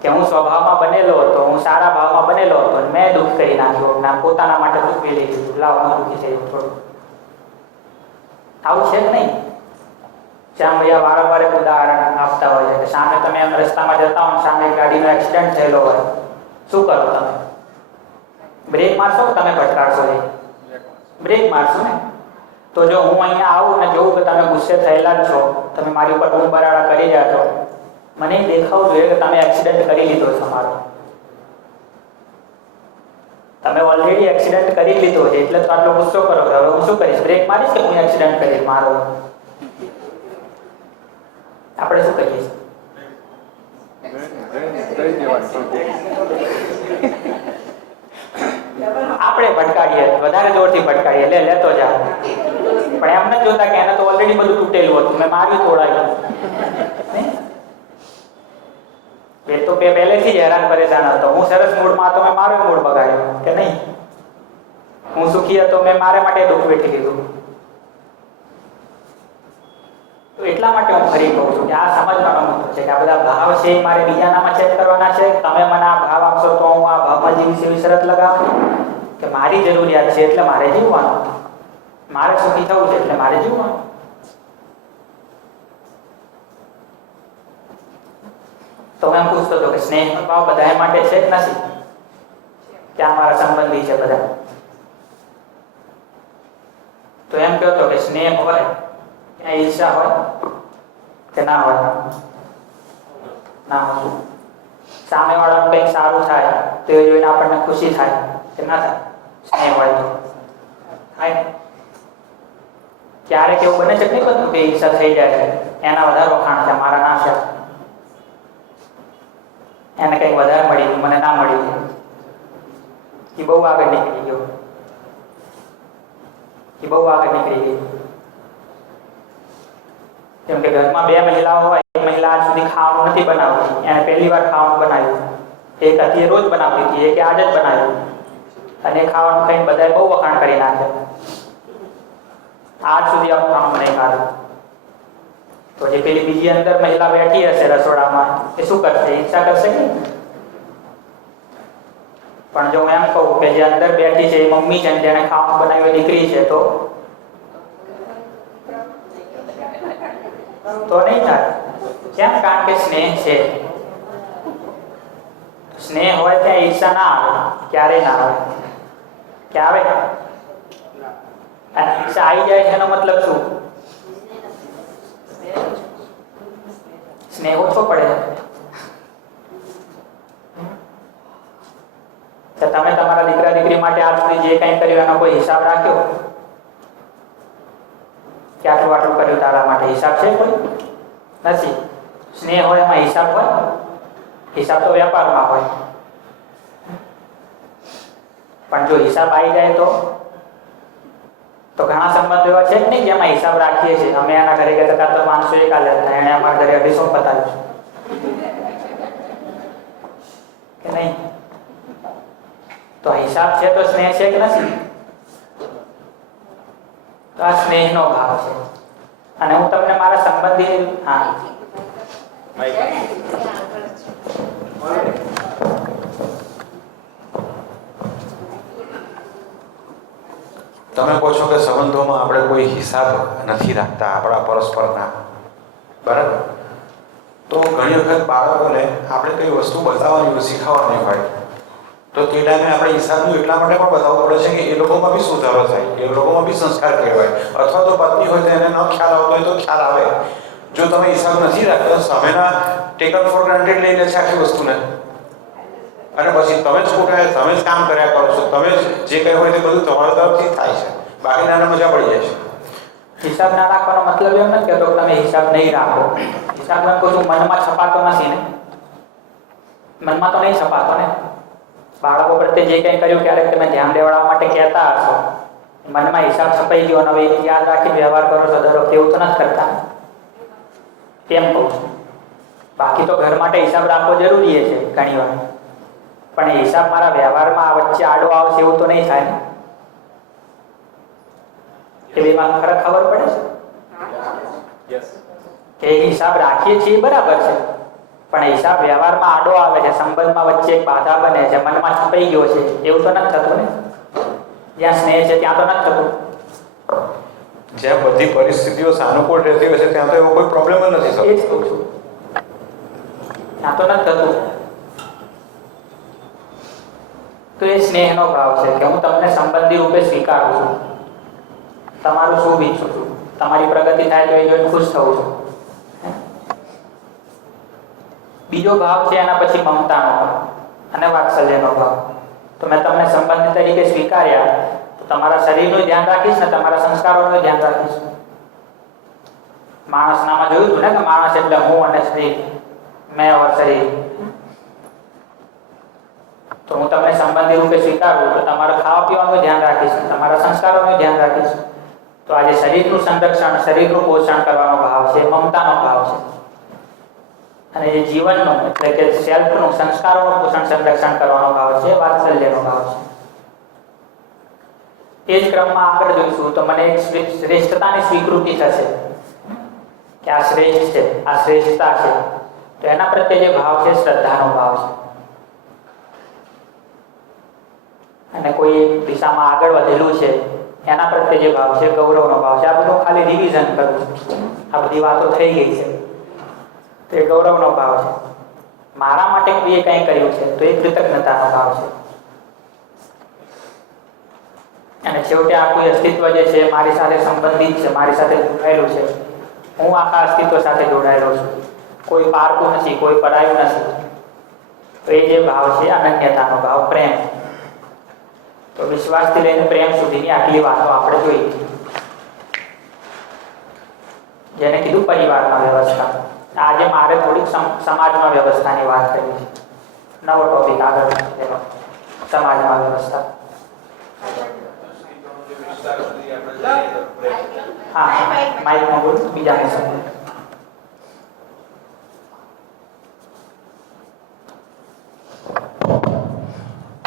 કે હું સ્વભાવમાં બનેલો હતો, હું સારા ભાવમાં બનેલો હતો, મેં દુઃખ કરી નાખ્યો, ના પોતાના માટે દુઃખ લઈ લીધું, લાવ હું દુઃખી થયું થોડું. આવું છે જ નહીં. જ્યાં ભૈયા વારંવાર એક ઉદાહરણ આપતા હોય છે કે સામે તમે એમ રસ્તામાં જતા હો, સામે ગાડીનો એક્સિડન્ટ થયેલો હોય, શું કરો તમે? બ્રેક મારશો કે તમે ભટકાડશો? બ્રેક મારશો ને. તો જો હું અહીંયા આવું અને જોઉં કે તમે ગુસ્સે થયેલા જ છો, તમે મારી ઉપર બૂમ બરાડા કરી રહ્યા છો, મને દેખાવું જોઈએ કે તમે એક્સિડન્ટ કરી લીધો છે મારો. તમે ઓલરેડી એક્સિડન્ટ કરી લીધો છે એટલે તો આટલો ગુસ્સો કરો. હવે હું શું કરીશ? બ્રેક મારીશ કે હું એક્સિડન્ટ કરીશ મારો? આપણે શું કહીએ છીએ? આપણે ભટકાડીએ, વધારે જોરથી ભટકાડીએ, એટલે લેતો જા. પણ એમ નથી જોતા કે એને તો ઓલરેડી બધું તૂટેલું હતું, મેં માર્યું તોડાયું. એ તો પહેલેથી જ હેરાન પરેશાન હતો. હું સરસ મૂડમાં હતો, મેં મારો મૂડ બગાડ્યો કે નહીં. હું સુખી હતો, મેં મારા માટે દુઃખ વેઠી લીધું. તો એટલા માટે હું ફરી કહું છું કે આ સમજવાનો મુદ્દો છે કે આ બધા ભાવ છે એ મારે બીજાનામાં ચેક કરવાના છે. તમે મને આ ભાવ આપશો તો હું આ ભાવમાં જીવીશ એવી શરત લગાવું કે મારી જરૂરિયાત છે એટલે મારે જીવવાનું, મારે સુખી થવું છે એટલે મારે જીવવાનું. તો હું એમ પૂછતો હતો કે સ્નેહનો ભાવ બધા માટે છે કે નથી? ત્યાં મારા સંબંધી છે બધા. તો એમ કહો તો કે સ્નેહ હોય ત્યાં ઈર્ષા હોય કે ના હોય? ના હોય. સામેવાળાનું કંઈક સારું થાય તો એ જોઈને આપણને ખુશી થાય કે ના થાય? સ્નેહ હોય તો થાય. ક્યારેક એવું બને છે કે નહીં બધું કે ઈર્ષા થઈ જાય છે, એના વધારે વખાણ છે, મારા ના છે, એને કંઈક વધારે મળી ગયું, મને ના મળી ગયું, એ બહુ આગળ નીકળી ગયો, એ બહુ આગળ નીકળી ગઈ. જેમ કે ઘરમાં બે મહિલાઓ હોય, એક મહિલા આજ સુધી ખાવાનું નથી બનાવતી, એને પહેલી વાર ખાવાનું બનાવ્યું. એક હતી રોજ બનાવતી હતી, એક આજ જ બનાવ્યું, અને એ ખાવાનું ખાઈને બધાએ બહુ વખાણ કરી નાખે, આજ સુધી આવું ખાવાનું નહીં ખાધું. તો જે પેલી બીજી અંદર મહિલા બેઠી હશે રસોડામાં, એ શું કરશે? ઈચ્છા કરશે કે? પણ જો હું એમ કહું કે જે અંદર બેઠી છે એ મમ્મી છે, જેને ખાવાનું બનાવ્યું દીકરી છે, તો નહીં થાય. કેમ? કારણ કે સ્નેહ છે. સ્નેહ હોય ત્યાં ઈર્ષા ના આવે, ક્યારે ના આવે? કે આવે? અને ઈર્ષા આવી જાય છે એનો મતલબ શું? સ્નેહ ઓછો પડે છે. તમે તમારા દીકરા દીકરી માટે આજ સુધી જે કંઈ કર્યું એનો કોઈ હિસાબ રાખ્યો કે આટલું આટલું કર્યું તારા માટે? હિસાબ છે કોઈ? નથી. સ્નેહ હોય એમાં હિસાબ હોય? હિસાબ તો વેપારમાં હોય. પણ જો હિસાબ આવી જાય તો ઘણા સંબંધો એવા છે જ નહીં જેમાં હિસાબ રાખીએ છીએ. અમે એના ઘરે ગયા હતા તો 500 કાલે હતા, એને અમારા ઘરે 250 પતાવ્યું કે નહીં? તો હિસાબ છે તો સ્નેહ છે કે નથી? તો આ સ્નેહનો ભાવ છે. અને હું તમને મારા સંબંધી તમે કહો છો કે સંબંધોમાં આપણે કોઈ હિસાબ નથી રાખતા આપણા પરસ્પરના, બરાબર? તો ઘણી વખત બાળકોને આપણે કઈ વસ્તુ બતાવવાની હોય, શીખવવાની હોય, તો તે ટાઈમે આપણે હિસાબનું એટલા માટે પણ બતાવવું પડે છે કે એ લોકોમાં બી સુધારો થાય, એ લોકોમાં બી સંસ્કાર કહેવાય. અથવા તો પત્ની હોય તો એને ન ખ્યાલ આવતો હોય તો ખ્યાલ આવે. જો તમે હિસાબ નથી રાખતા, સામેના ટેકન ફોર ગ્રાન્ટેડ લઈ લે છે આખી વસ્તુને, અને પછી તમે જ ખોટા, તમે જ કામ કર્યા કરો છો, તમે જ જે કંઈ હોય તે બધું તમારા તરફથી થાય છે, બાકીનાને મજા પડી જાય છે. હિસાબ ના રાખવાનો મતલબ એમ નથી કહેતો કે તમે હિસાબ નહીં રાખો. હિસાબ એમ કહું છું, મનમાં છપાતો નથી ને, મનમાં તો નહીં છપાતો ને. બાળકો પ્રત્યે જે કંઈ કર્યું ક્યારેક તમે ધ્યાન દેવડાવવા માટે કહેતા હશો, મનમાં હિસાબ છપાઈ ગયો અને હવે એને યાદ રાખી વ્યવહાર કરો છો દર વખતે, એવું તો નથી કરતા. કેમ કહું છું? બાકી તો ઘર માટે હિસાબ રાખવો જરૂરી છે ઘણી વાર, પણ એ હિસાબ મારા વ્યવહારમાં વચ્ચે આડો આવશે એવું તો નહીં થાય ને. એ બેમાં ફરક ખબર પડે છે કે હિસાબ રાખીએ છીએ બરાબર છે, પણ હિસાબ વ્યવહારમાં આડો આવે છે, સંબંધમાં વચ્ચે એક બાધા બને છે, મનમાં છપાઈ ગયો છે, એવું તો નથી થતું ને. જ્યાં સ્નેહ છે ત્યાં તો નથી થતું. જ્યાં બધી પરિસ્થિતિઓ સાનુકૂળ રહેતી હોય છે ત્યાં તો એવો કોઈ પ્રોબ્લેમ જ નથી થતો. એ જ કહું છું, ત્યાં તો નથી થતું. તો એ સ્નેહનો ભાવ છે કે હું તમને સંબંધી રૂપે સ્વીકારું છું, તમારું શુભ ઈચ્છું છું, તમારી પ્રગતિ થાય તો એ જોઈને ખુશ થવું છું. બીજો ભાવ છે એના પછી મમતાનો ભાવ અને વાત્સલ્યનો ભાવ. તો મેં તમને સંબંધી તરીકે સ્વીકાર્યા તો તમારા શરીરનું ધ્યાન રાખીશ ને તમારા સંસ્કારોનું ધ્યાન રાખીશ. માણસનામાં જોયું હતું ને કે માણસ એટલે હું અને શરીર, મેં ઓર શરીર. તો હું તમને સંબંધી રૂપે સ્વીકારું તો તમારા ખાવા પીવાનું ધ્યાન રાખીશ, તમારા સંસ્કારોનું ધ્યાન રાખીશ. તો આજે શરીરનું સંરક્ષણ, શરીરનું પોષણ કરવાનો ભાવ છે, મમતાનો ભાવ છે. અને જે જીવનનું એટલે કે સેલ્ફનું, સંસ્કારોનું પોષણ સંરક્ષણ કરવાનો ભાવ છે, વાત્સલ્યનો ભાવ છે. એ જ ક્રમમાં આગળ જોઈશું તો મને એક શ્રેષ્ઠતાની સ્વીકૃતિ થશે કે આ શ્રેષ્ઠ છે, આ શ્રેષ્ઠતા છે. તો એના પ્રત્યે જે ભાવ છે, શ્રદ્ધાનો ભાવ છે. અને કોઈ એક દિશામાં આગળ વધેલું છે એના પ્રત્યે જે ભાવ છે, ગૌરવનો ભાવ છે. આ બધું ખાલી રિવિઝન કરું છું, આ બધી વાતો થઈ ગઈ છે. તે ગૌરવનો ભાવ છે. મારા માટે કોઈએ કંઈ કર્યું છે તો એ કૃતજ્ઞતાનો ભાવ છે. અને છેવટે આ કોઈ અસ્તિત્વ જે છે મારી સાથે સંબંધિત છે, મારી સાથે જોડાયેલું છે. હું આખા અસ્તિત્વ સાથે જોડાયેલો છું. કોઈ પારકું નથી, કોઈ પરાયું નથી. તો એ જે ભાવ છે, અનન્યતાનો ભાવ, પ્રેમ. તો વિશ્વાસથી લઈને પ્રેમ સુધીની આટલી વાતો આપણે જોઈ, જેને કીધું પરિવારમાં વ્યવસ્થા. આજે મારે થોડીક સમાજમાં વ્યવસ્થાની વાત કરવી છે. નવો ટોપિક આગળ એનો સમાજમાં વ્યવસ્થા. હા, માઇકમાં બોલ, બીજાને સમજો.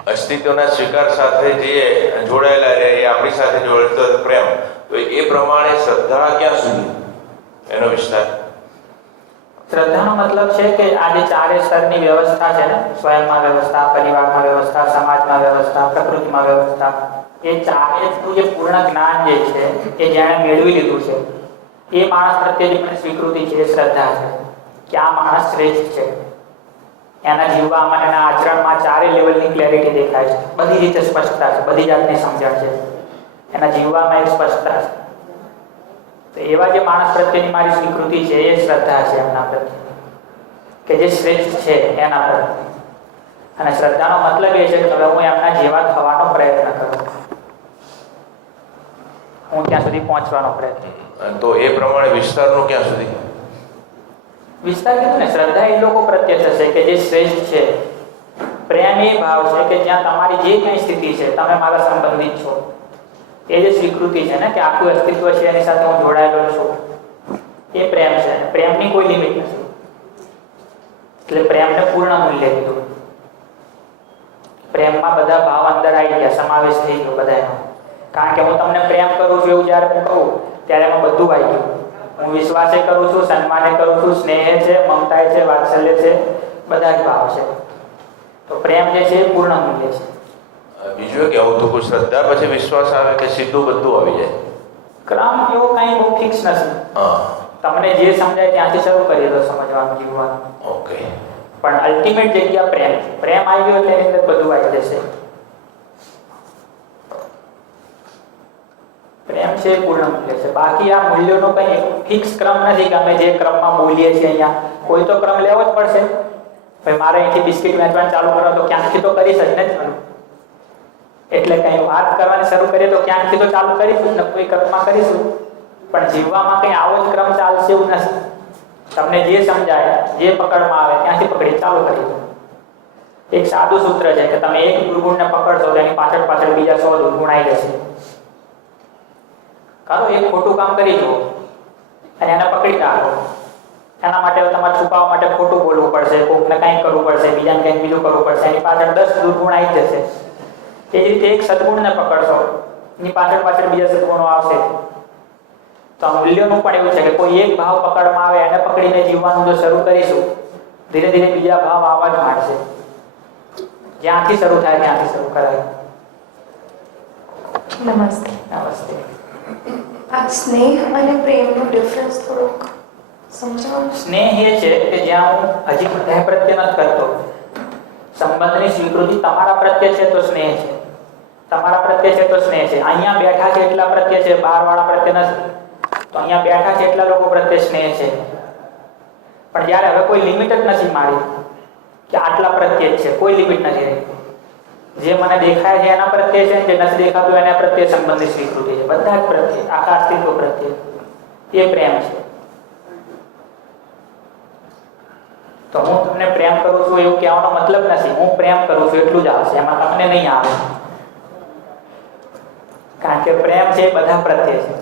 અસ્તિત્વના સ્વીકાર સાથે જે જોડાયેલા રહે એ આપણી સાથે જોડાતો પ્રેમ, તો એ પ્રમાણે શ્રદ્ધા ક્યાં સુધી, એનો વિસ્તાર. શ્રદ્ધાનો મતલબ છે કે આ જે ચારે સ્તરની વ્યવસ્થા છે ને, સ્વયંમાં વ્યવસ્થા, પરિવારમાં વ્યવસ્થા, સમાજમાં વ્યવસ્થા, પ્રકૃતિમાં વ્યવસ્થા, એ ચારેનું જે પૂર્ણ જ્ઞાન જે છે એ જેણે મેળવી લીધું છે એ માણસ પ્રત્યે જે મને સ્વીકૃતિ છે, એ શ્રદ્ધા છે કે આ માણસ શ્રેષ્ઠ છે. એના જીવવામાં, એના આચરણમાં ચારે લેવલની ક્લેરિટી દેખાય છે. બધી રીતે સ્પષ્ટતા છે, બધી જાતની સમજણ છે. એના જીવવામાં એક સ્પષ્ટતા છે. તો એવા જે માણસ પ્રત્યેની મારી સ્વીકૃતિ છે એ શ્રદ્ધા છે એમના પ્રત્યે, કે જે શ્રેષ્ઠ છે એના પ્રત્યે. અને શ્રદ્ધાનો મતલબ એ છે કે હવે હું એમના જેવા થવાનો પ્રયત્ન કરું, હું ત્યાં સુધી પહોંચવાનો પ્રયત્ન. તો એ પ્રમાણે વિસ્તારનું ક્યાં સુધી? વિસ્તાર કીધું ને, શ્રદ્ધા એ લોકો પ્રત્યે થશે કે જે શ્રેષ્ઠ છે. પ્રેમ એ ભાવ છે કે જ્યાં તમારી જે કંઈ સ્થિતિ છે, તમે મારા સંબંધિત છો. એ જે સ્વીકૃતિ છે ને કે આખું અસ્તિત્વ છે એની સાથે હું જોડાયેલો છું, એ પ્રેમ છે. પ્રેમની કોઈ લિમિટ નથી. એટલે પ્રેમને પૂર્ણ મૂલ્ય કીધું. પ્રેમમાં બધા ભાવ અંદર આવી ગયા, સમાવેશ થઈ ગયો બધાનો. કારણ કે હું તમને પ્રેમ કરું છું એવું જ્યારે હું કહું ત્યારે એમાં બધું આવી ગયું. હું વિશ્વાસે કરું છું, સન્માને કરું છું, સ્નેહ છે, મમતા છે, વાત્સલ્ય છે, બધા જ ભાવ છે. તો પ્રેમ જે છે એ પૂર્ણ મૂલ્ય છે. બીજું એક એવું તો કોઈ શ્રદ્ધા પછી વિશ્વાસ આવે કે સીધું બધું આવી જાય? ક્રમ એવો કંઈ બહુ ફિક્સ નથી. હા, તમને જે સમજાય ત્યાંથી શરૂ કરી દો સમજવાનું, જીવવાનું. ઓકે. પણ અલ્ટિમેટ જગ્યા પ્રેમ. પ્રેમ આવી ગયો એટલે એની અંદર બધું આવી જશે. પ્રેમ છે એ પૂર્ણ મૂલ્ય છે. બાકી આ મૂલ્યોનો કંઈ ફિક્સ ક્રમ નથી કે અમે જે ક્રમમાં બોલીએ છીએ અહીંયા કોઈ તો ક્રમ લેવો જ પડશે. ભાઈ મારે અહીંથી બિસ્કિટ વેચવાનું ચાલુ કરો તો ક્યાંકથી તો કરીશ જ ને. એટલે કંઈ વાત કરવાની શરૂ કરીએ તો ક્યાંકથી તો ચાલુ કરીશું ને, કોઈ ક્રમમાં કરીશું. પણ જીવવામાં કંઈ આવો જ ક્રમ ચાલશે એવું નથી. તમને જે સમજાય, જે પકડમાં આવે ત્યાંથી પકડી ચાલુ કરી દો. એક સાદું સૂત્ર છે કે તમે એક દુર્ગુણને પકડશો તો એની પાછળ પાછળ બીજા 100 દુર્ગુણ આવી જશે. કારો એક ખોટું કામ કરી જુઓ અને એને પકડી રાખો. એના માટે તમારે છુપાવવા માટે ખોટું બોલવું પડશે, કોકને કંઈક કરવું પડશે, બીજાને કંઈક બીજું કરવું પડશે. એની પાછળ 10 દુર્ગુણ આવી જશે. એ જ રીતે એક સદગુણને પકડશો, એની પાછળ પાછળ બીજા સદગુણો આવશે. તો આ મૂલ્યોનું પણ એવું છે કે કોઈ એક ભાવ પકડમાં આવે એને પકડીને જીવવાનું જો શરૂ કરીશું, ધીરે ધીરે બીજા ભાવ આવવા જ માંડશે. જ્યાંથી શરૂ થાય ત્યાંથી શરૂ કરાય. નમસ્તે. નમસ્તે. આ સ્નેહ અને પ્રેમનો ડિફરન્સ થોડોક સમજાવો. સ્નેહ એ છે કે જ્યાં હું હજી બધા પ્રત્યે નથી કરતો. સંબંધની સ્વીકૃતિ તમારા પ્રત્યે છે તો સ્નેહ છે, તમારા પ્રત્યે છે તો સ્નેહ છે. અહીંયા બેઠા છે એટલા પ્રત્યે છે, બહારવાળા પ્રત્યે નથી. તો અહીંયા બેઠા છે એટલા લોકો પ્રત્યે સ્નેહ છે. પણ જ્યારે હવે કોઈ લિમિટ જ નથી મારી કે આટલા પ્રત્યે જ છે, કોઈ લિમિટ નથી રહી. જે મને દેખાય છે એના પ્રત્યે છે, જે નથી દેખાતું એના પ્રત્યે સંબંધની સ્વીકૃતિ છે. બધા જ પ્રત્યે, આખા અસ્તિત્વ પ્રત્યે એ પ્રેમ છે. તો હું તમને પ્રેમ કરું છું એવું કહેવાનો મતલબ નથી. હું પ્રેમ કરું છું એટલું જ આવશે, એમાં તમને નહીં આવે. કારણ કે પ્રેમ છે એ બધા પ્રત્યે છે.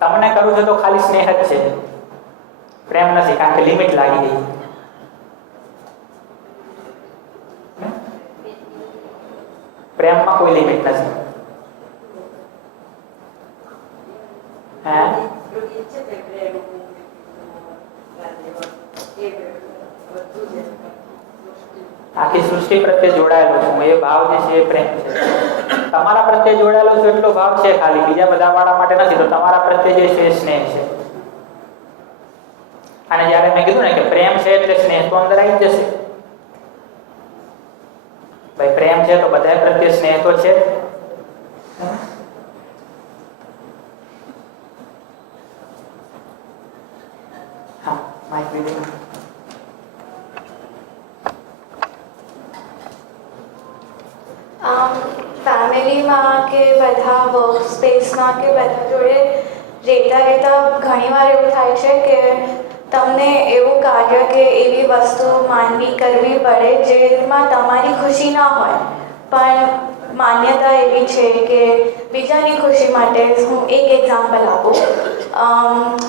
તમને કરું છું તો ખાલી સ્નેહ જ છે, પ્રેમ નથી, કારણ કે લિમિટ લાગી ગઈ. પ્રેમમાં કોઈ લિમિટ નથી. હે આખી સૃષ્ટિ પ્રત્યે જોડાયેલો છું, એ ભાવ જે છે એ પ્રેમ છે. તમારા પ્રત્યે જોડાયેલો છું એટલો ભાવ છે ખાલી, બીજા બધા વાળા માટે નથી. તો તમારા પ્રત્યે જે છે એ સ્નેહ છે. અને જ્યારે મેં કીધું ને કે પ્રેમ છે એટલે સ્નેહ તો અંદર આવી જશે. ભાઈ પ્રેમ છે તો બધા પ્રત્યે સ્નેહ તો છે. હા, માઇક લીધું. ફેમિલીમાં કે બધા વર્ક સ્પેસમાં કે બધા જોડે રહેતા ઘણીવાર એવું થાય છે કે તમને એવું કાર્ય કે એવી વસ્તુ માનવી કરવી પડે જેમાં તમારી ખુશી ના હોય, પણ માન્યતા એવી છે કે બીજાની ખુશી માટે. હું એક એક્ઝામ્પલ આપું.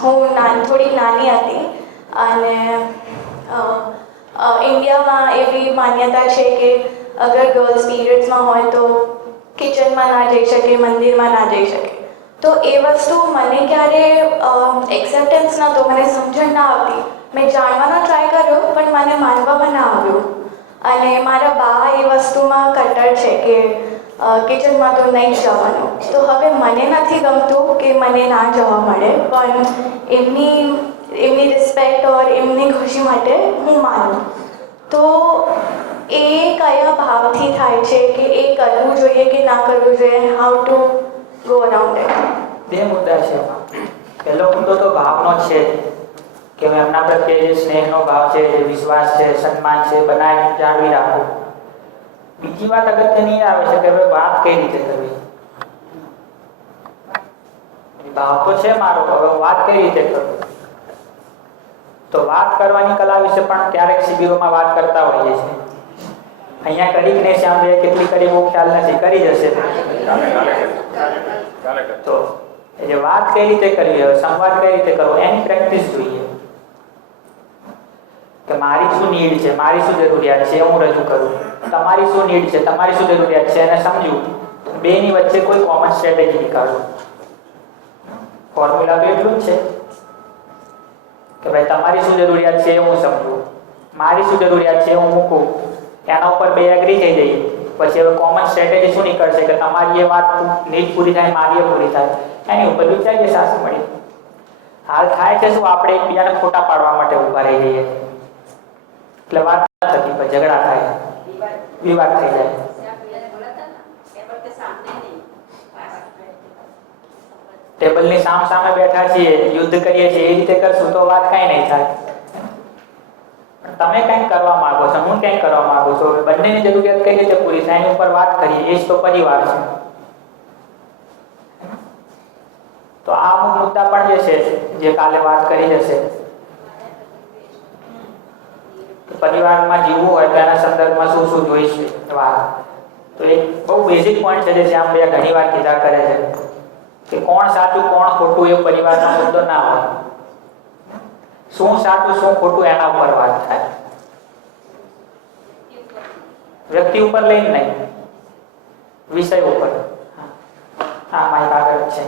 હું થોડી નાની હતી અને ઇન્ડિયામાં એવી માન્યતા છે કે અગર ગર્લ્સ પીરિયડ્સમાં હોય તો કિચનમાં ના જઈ શકે, મંદિરમાં ના જઈ શકે. તો એ વસ્તુ મને ક્યારે એક્સેપ્ટન્સ નહોતો, મને સમજણ ના આવતી. મેં જાણવાનો ટ્રાય કર્યો પણ મને માનવામાં ના આવ્યું. અને મારા બા એ વસ્તુમાં કટ્ટર છે કે કિચનમાં તો નહીં જવાનું. તો હવે મને નથી ગમતું કે મને ના જવા મળે, પણ એમની રિસ્પેક્ટ ઓર એમની ખુશી માટે હું માનું. તો એ કયા ભાવથી થાય છે કે એ કરવું જોઈએ કે ના કરવું જોઈએ? How to go around it? બે મુદ્દા છે એમાં. પહેલો મુદ્દો તો ભાવનો છે કે એમના પ્રત્યે જે સ્નેહનો ભાવ છે, જે વિશ્વાસ છે, સન્માન છે, બનાવી જાળવી રાખો. બીજી વાત અગત્યની આવે છે કે હવે વાત કઈ રીતે કરવી. ભાવ તો છે મારો, હવે વાત કઈ રીતે કરવી. તો વાત કરવાની કલા વિશે પણ ક્યારેક શિબિરોમાં વાત કરતા હોઈએ છીએ. અહીંયા કરી ને શ્યામભાઈ કેટલી કરી એવો ખ્યાલ નથી, કરી જશે. તો એ વાત કઈ રીતે કરવી, હવે સંવાદ કઈ રીતે કરવો, એની પ્રેક્ટિસ જોઈએ. કે મારી શું નીડ છે, મારી શું જરૂરિયાત છે, હું રજૂ કરું. તમારી શું નીડ છે, તમારી શું જરૂરિયાત છે, એને સમજવું. બેની વચ્ચે કોઈ કોમન સ્ટ્રેટેજી નીકાળવું. ફોર્મ્યુલા તો એટલું જ છે કે ભાઈ તમારી શું જરૂરિયાત છે એ હું સમજું, મારી શું જરૂરિયાત છે હું મૂકું, એના ઉપર બે એગ્રી થઈ જઈએ. પછી હવે કોમન સ્ટ્રેટેજી શું નીકળશે કે તમારી એ વાત નીડ પૂરી થાય, મારી એ પૂરી થાય, એની ઉપર વિચારીએ સાથે મળી. હાલ થાય છે શું, આપણે એકબીજાને ખોટા પાડવા માટે ઊભા રહી જઈએ, એટલે વાત થતી, પછી ઝઘડા થાય, વિવાદ થઈ જાય. ટેબલની સામ સામે બેઠા છીએ, યુદ્ધ કરીએ છીએ, એ રીતે કરશું તો વાત કઈ નહીં થાય. તમે કંઈક કરવા માંગો છો, હું કંઈક કરવા માંગુ છું, બંનેની જરૂરિયાત કઈ રીતે પૂરી થાય એની ઉપર વાત કરીએ. એ જ તો પરિવાર છે. તો આ અમુક મુદ્દા પણ જે છે જે કાલે વાત કરી જશે. પરિવારમાં જીવવું હોય તો એના સંદર્ભમાં શું શું જોઈશે વાત. તો એક બહુ બેઝિક પોઈન્ટ છે જે શ્યામભાઈ ઘણી વાર કીધા કરે છે કે કોણ સાચું કોણ ખોટું એ પરિવારનો મુદ્દો ના હોય. શું સાચું શું ખોટું એના ઉપર વાત થાય, વ્યક્તિ ઉપર લઈને નહીં, વિષય ઉપર. હા, મારી આગળ છે.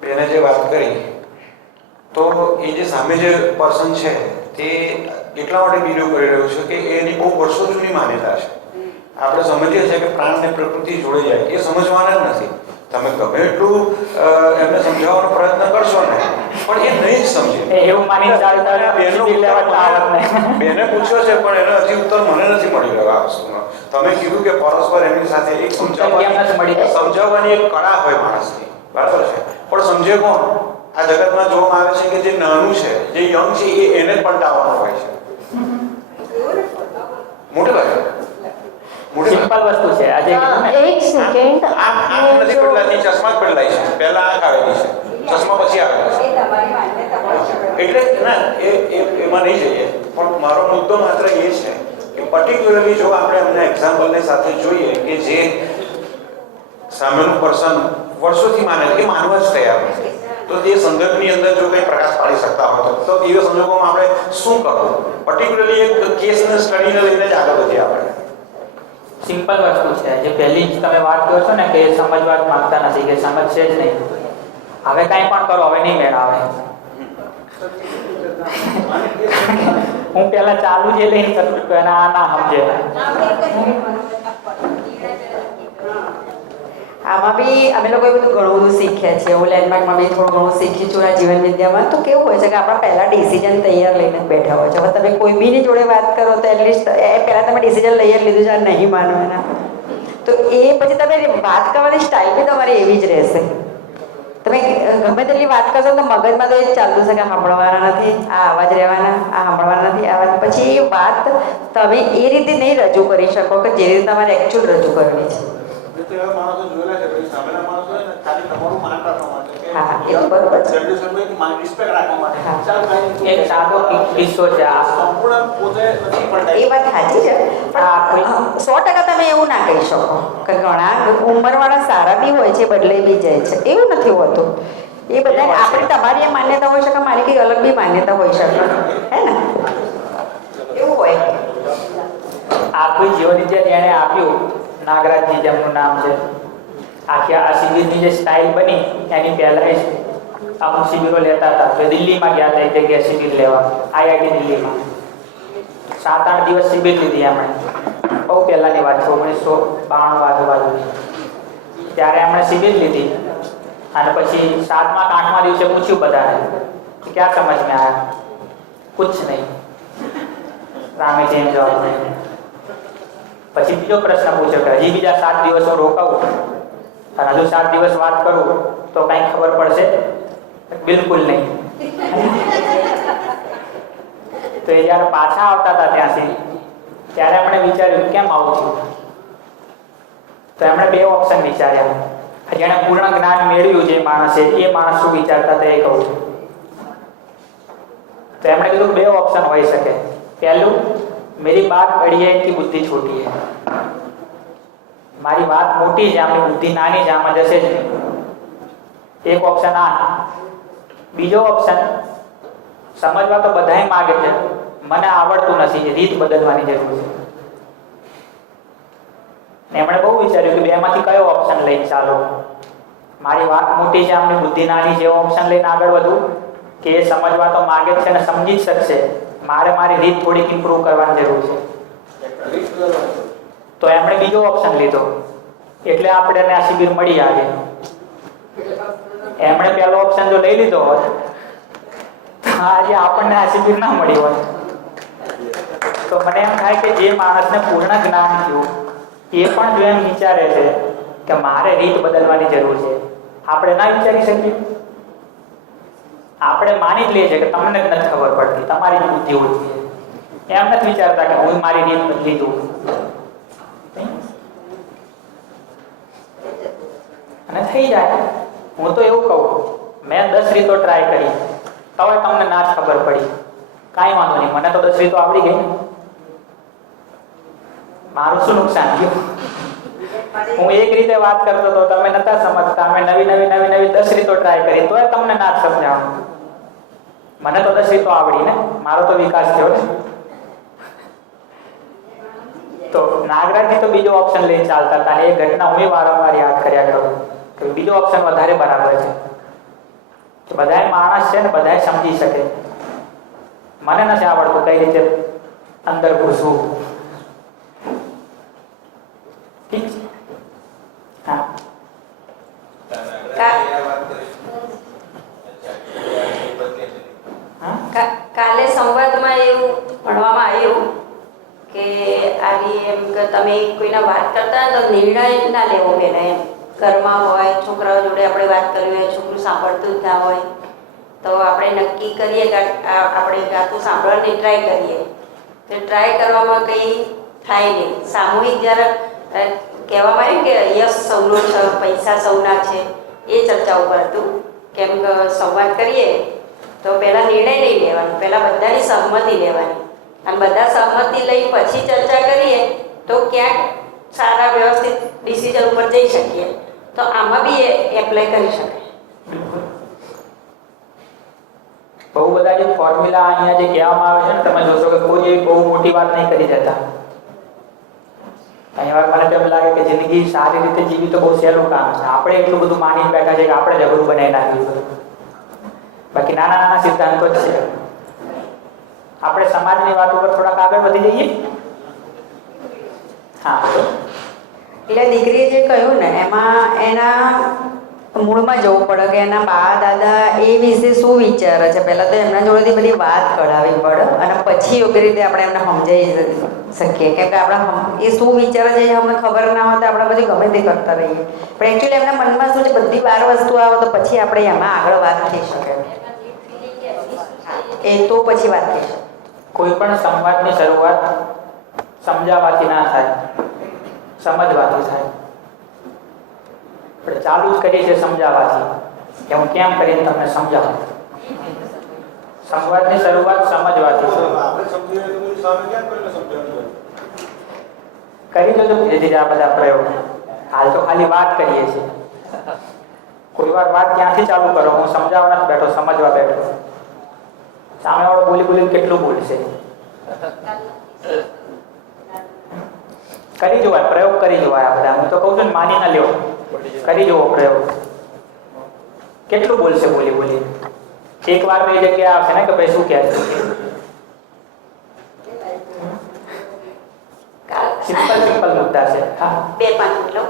બેને જે વાત કરી તો એ જે સામે જે પર્સન છે તે એટલા માટે બિલીવ કરી રહ્યો છે કે એની બહુ વર્ષો જૂની માન્યતા છે. આપણે સમજીએ છીએ કે પ્રાણ અને પ્રકૃતિ જોડે જાય, એ સમજવાના જ નથી. તમે ગમે એટલું એમને સમજાવવાનો પ્રયત્ન કરશો ને પણ એ નહીં જ સમજે. એવું માની ચાલતા બેને પૂછ્યો છે પણ એનો હજી ઉત્તર મને નથી મળી રહ્યો આ વસ્તુનો. તમે કીધું કે પરસ્પર એમની સાથે એક સમજાવવાની એક કળા હોય માણસની, બરાબર છે, પણ સમજે કોણ? આ જગતમાં જોવામાં આવે છે કે જે નાનું છે, જે યંગ છે, એ એને જ પલટાવવાનો હોય છે. મોટે ભાગે સિમ્પલ વસ્તુ છે. આજે એક સેકન્ડ, આ નથી બદલાતી, ચશ્મા જ બદલાય છે. પહેલા આંખ આવેલી છે, ચશ્મા પછી આવે છે. ડીપમાં નહીં જઈએ, પણ મારો મુદ્દો માત્ર એ છે કે પર્ટિક્યુલરલી જો આપણે એમના એક્ઝામ્પલની સાથે જોઈએ કે જે સામેનું પર્સન વર્ષોથી માને છે કે માનવા જ તૈયાર નથી, તો તે સંદર્ભની અંદર જો કંઈ પ્રકાશ પાડી શકતા હોય તો એવા સંજોગોમાં આપણે શું કરવું? પર્ટિક્યુલરલી એક કેસને સ્ટડીને લઈને જ આગળ વધીએ આપણે. સિમ્પલ વસ્તુ છે, જે પહેલી જ તમે વાત કરો છો ને કે સમજવા જ માંગતા નથી, કે સમજશે જ નહીં, હવે કાંઈ પણ કરો હવે નહીં મેળ આવે. હું પહેલા ચાલુ જે લઈને કરતો હતો અને આ ના સમજે. આમાં બી અમે લોકોએ બધું ઘણું બધું શીખ્યા છે. હું લેન્ડમાર્કમાં બી થોડું ઘણું શીખી છું. આ જીવન વિદ્યામાં તો કેવું હોય છે કે આપણા પહેલાં ડિસિઝન તૈયાર લઈને જ બેઠા હોય છે. હવે તમે કોઈ બીની જોડે વાત કરો તો એટલીસ્ટ પહેલાં તમે ડિસિઝન લઈ જ લીધું છે આ નહીં માનવાના, તો એ પછી તમે વાત કરવાની સ્ટાઇલ બી તમારી એવી જ રહેશે. તમે ગમે તેટલી વાત કરશો તો મગજમાં તો એ જ ચાલતું છે કે સાંભળવાના નથી, આ અવાજ રહેવાના, આ સાંભળવાના નથી, આ વાત. પછી એ વાત તમે એ રીતે નહીં રજૂ કરી શકો કે જે રીતે તમારે એકચ્યુઅલ રજૂ કરવી છે. હા, એ તો બરોબર છે. એક સાદો કિસ્સો છે આ. એ વાત સાચી છે, પણ 100% તમે એવું ના કહી શકો કે ઘણા ઉંમરવાળા સારા બી હોય છે, બદલાઈ બી જાય છે, એવું નથી હોતું. એ બધા આપણી તમારી એ માન્યતા હોઈ શકે, મારી કંઈ અલગ બી માન્યતા હોઈ શકે, હે ને? એવું હોય. આખું જીવન વિદ્યા જેણે આપ્યું, નાગરાજજી જેમનું નામ છે, આખી આ શિબિરની જે સ્ટાઇલ બની એની પહેલાં જ અમુક શિબિરો લેતા હતા. તો દિલ્હીમાં ગયા હતા એક જગ્યાએ શિબિર લેવા, IIT દિલ્હીમાં 7-8 દિવસ શિબિર લીધી એમણે. બહુ પહેલાંની વાત છે, 1992 આજુબાજુની. ત્યારે એમણે શિબિર લીધી અને પછી 7મા કે 8મા દિવસે પૂછ્યું બધાને કે ક્યાં સમજ મેં આયા? કુછ નહીં, રામે જેમ જવાબ નહીં. પછી બીજો પ્રશ્ન પૂછ્યો કે હજી બીજા 7 દિવસો રોકાવું અને હજુ 7 દિવસ વાત કરું તો કંઈ ખબર પડશે? બિલકુલ નહીં. તો એ જ્યારે પાછા આવતા હતા ત્યાંથી, ત્યારે એમણે વિચાર્યું કેમ આવું થયું? તો એમણે 2 ઓપ્શન વિચાર્યા. જેણે પૂર્ણ જ્ઞાન મેળવ્યું જે માણસે, એ માણસ શું વિચારતા હતા એ કહું છું. તો એમણે કીધું 2 ઓપ્શન હોઈ શકે. પહેલું, मेरी बात बड़ी है इनकी बुद्धि छोटी है. મારી વાત મોટી છે, આમની બુદ્ધિ નાની છે, આમાં જશે જ નહીં. એક ઓપ્શન આ. બીજો ઓપ્શન, સમજવા તો બધાય માગે છે, મને આવડતું નથી, રીત બદલવાની જરૂર છે. એમણે બહુ વિચાર્યું કે બેમાંથી કયો ઓપ્શન લઈને ચાલો. મારી વાત મોટી છે, આમની બુદ્ધિ નાની છે, એવો ઓપ્શન લઈને આગળ વધું કે એ સમજવા તો માગે છે અને સમજી જ શકશે, મારે મારી રીત થોડીક ઇમ્પ્રૂવ કરવાની જરૂર છે. તો એમણે બીજો ઓપ્શન લીધો, એટલે આપણે આ શિબિર મળી આવે. એમણે પહેલો ઓપ્શન જો લઈ લીધો હોત તો આજે આપણને આ શિબિર ના મળી હોત. તો મને એમ થાય કે જે માણસને પૂર્ણ જ્ઞાન થયું એ પણ જો એમ વિચારે છે કે મારે રીત બદલવાની જરૂર છે, આપણે ના વિચારી શકીએ? આપણે માની જ લઈએ છીએ કે તમને જ નથી ખબર પડતી, તમારી જ બુદ્ધિ ઓછી છે. એમ નથી વિચારતા કે હું મારી રીત બદલી દઉં. અને થઈ જાય. હું તો એવું કહું, મેં 10 રીતો ટ્રાય કરી, તોય તમને ના જ ખબર પડી, કાંઈ વાંધો નહીં, મને તો 10 રીતો આવડી ગઈ. મારું શું નુકસાન થયું? હું એક રીતે વાત કરતો હતો, તમે નતા સમજતા, મેં નવી 10 રીતો ટ્રાય કરી, તોય તમને ના જ સમજાવું. મને તો 10 રીતો આવડી ને, મારો તો વિકાસ થયો ને. તો નાગરાજજી તો બીજો ઓપ્શન લઈને ચાલતા હતા. એ ઘટના હું વારંવાર યાદ કર્યા કરું કે બીજો ઓપ્શન વધારે બરાબર છે, કે બધાય માણસ છે ને, બધાય સમજી શકે. મને નથી આવડતું કઈ રીતે અંદર ઘૂસવું. ઠીક છે. હા, કાલે સંવાદમાં એવું ભણવામાં આવ્યું કે આવી એમ કે તમે કોઈના વાત કરતા તો નિર્ણય ના લેવો પહેલા. એમ ઘરમાં હોય, છોકરાઓ જોડે આપણે વાત કરવી હોય, છોકરું સાંભળતું જ ના હોય, તો આપણે નક્કી કરીએ કે આપણે ગાતું સાંભળવાની ટ્રાય કરીએ. તો ટ્રાય કરવામાં કંઈ થાય નહીં. સામૂહિક જ્યારે કહેવામાં આવ્યું કે યશ સૌનો છે, પૈસા સૌના છે, એ ચર્ચા ઉપર હતું. કેમ કે સંવાદ કરીએ તો પહેલાં નિર્ણય નહીં લેવાનો, પહેલાં બધાની સહમતિ લેવાની અને બધા સહમતિ લઈ પછી ચર્ચા કરીએ તો ક્યાંક સારા વ્યવસ્થિત ડિસિઝન ઉપર જઈ શકીએ. તો આમાં બી એપ્લાય કરી શકાય. બહુ બધા જે ફોર્મ્યુલા અહીંયા જે કહેવામાં આવે છે ને, તમે જોશો કે કોઈ એવી બહુ મોટી વાત નહીં કરી દેતા. ઘણી વાર મને તો એમ લાગે કે જિંદગી સારી રીતે જીવી તો બહુ સહેલું કામ છે. આપણે એટલું બધું માનીને બેઠા છે કે આપણે જ અઘરું બનાવી નાખ્યું છે. બાકી નાના નાના સિદ્ધાંતો જ છે. આપણે સમાજની વાત ઉપર થોડાક આગળ વધી જઈએ. હા, એટલે દીકરીએ જે કહ્યું ને એમાં એના મૂળમાં જવું પડે કે એના બા દાદા એ વિશે શું વિચારે છે. પહેલાં તો એમના જોડેથી બધી વાત કઢાવવી પડે અને પછી યોગ્ય રીતે આપણે એમને સમજાવી શકીએ. કેમ કે આપણા એ શું વિચારે છે એ અમને ખબર ના હોય તો આપણે બધું ગમે તે કરતા રહીએ. પણ એકચ્યુઅલી એમના મનમાં શું છે, બધી બાર વસ્તુ આવે તો પછી આપણે એમાં આગળ વાત થઈ શકે. એ તો પછી વાત થઈ શકે. કોઈ પણ સંવાદની શરૂઆત સમજાવવાથી ના થાય, સમજવાથી થાય. આપણે ચાલુ જ કરીએ છીએ સમજાવવાથી કે હું કેમ કરીને તમને સમજાવું. સંવાદની શરૂઆત સમજવાથી કરી દો ધીરે ધીરે આ બધા પ્રયોગ. હાલ તો ખાલી વાત કરીએ છીએ. કોઈ વાર વાત ક્યાંથી ચાલુ કરો, હું સમજાવવા નથી બેઠો, સમજવા બેઠો. સામેવાળો બોલી બોલીને કેટલું બોલશે. કરી જોવાય, પ્રયોગ કરી જોવાય. આ બધા હું તો કહું છું ને, માની ના લ્યો, કરી જુઓ પ્રયોગ. કેટલું બોલશે બોલી બોલી. એક વાર એ જગ્યા આવશે ને કે ભાઈ શું કહે છે. સિમ્પલ મુદ્દા છે. હા, 2-5 મિનિટ.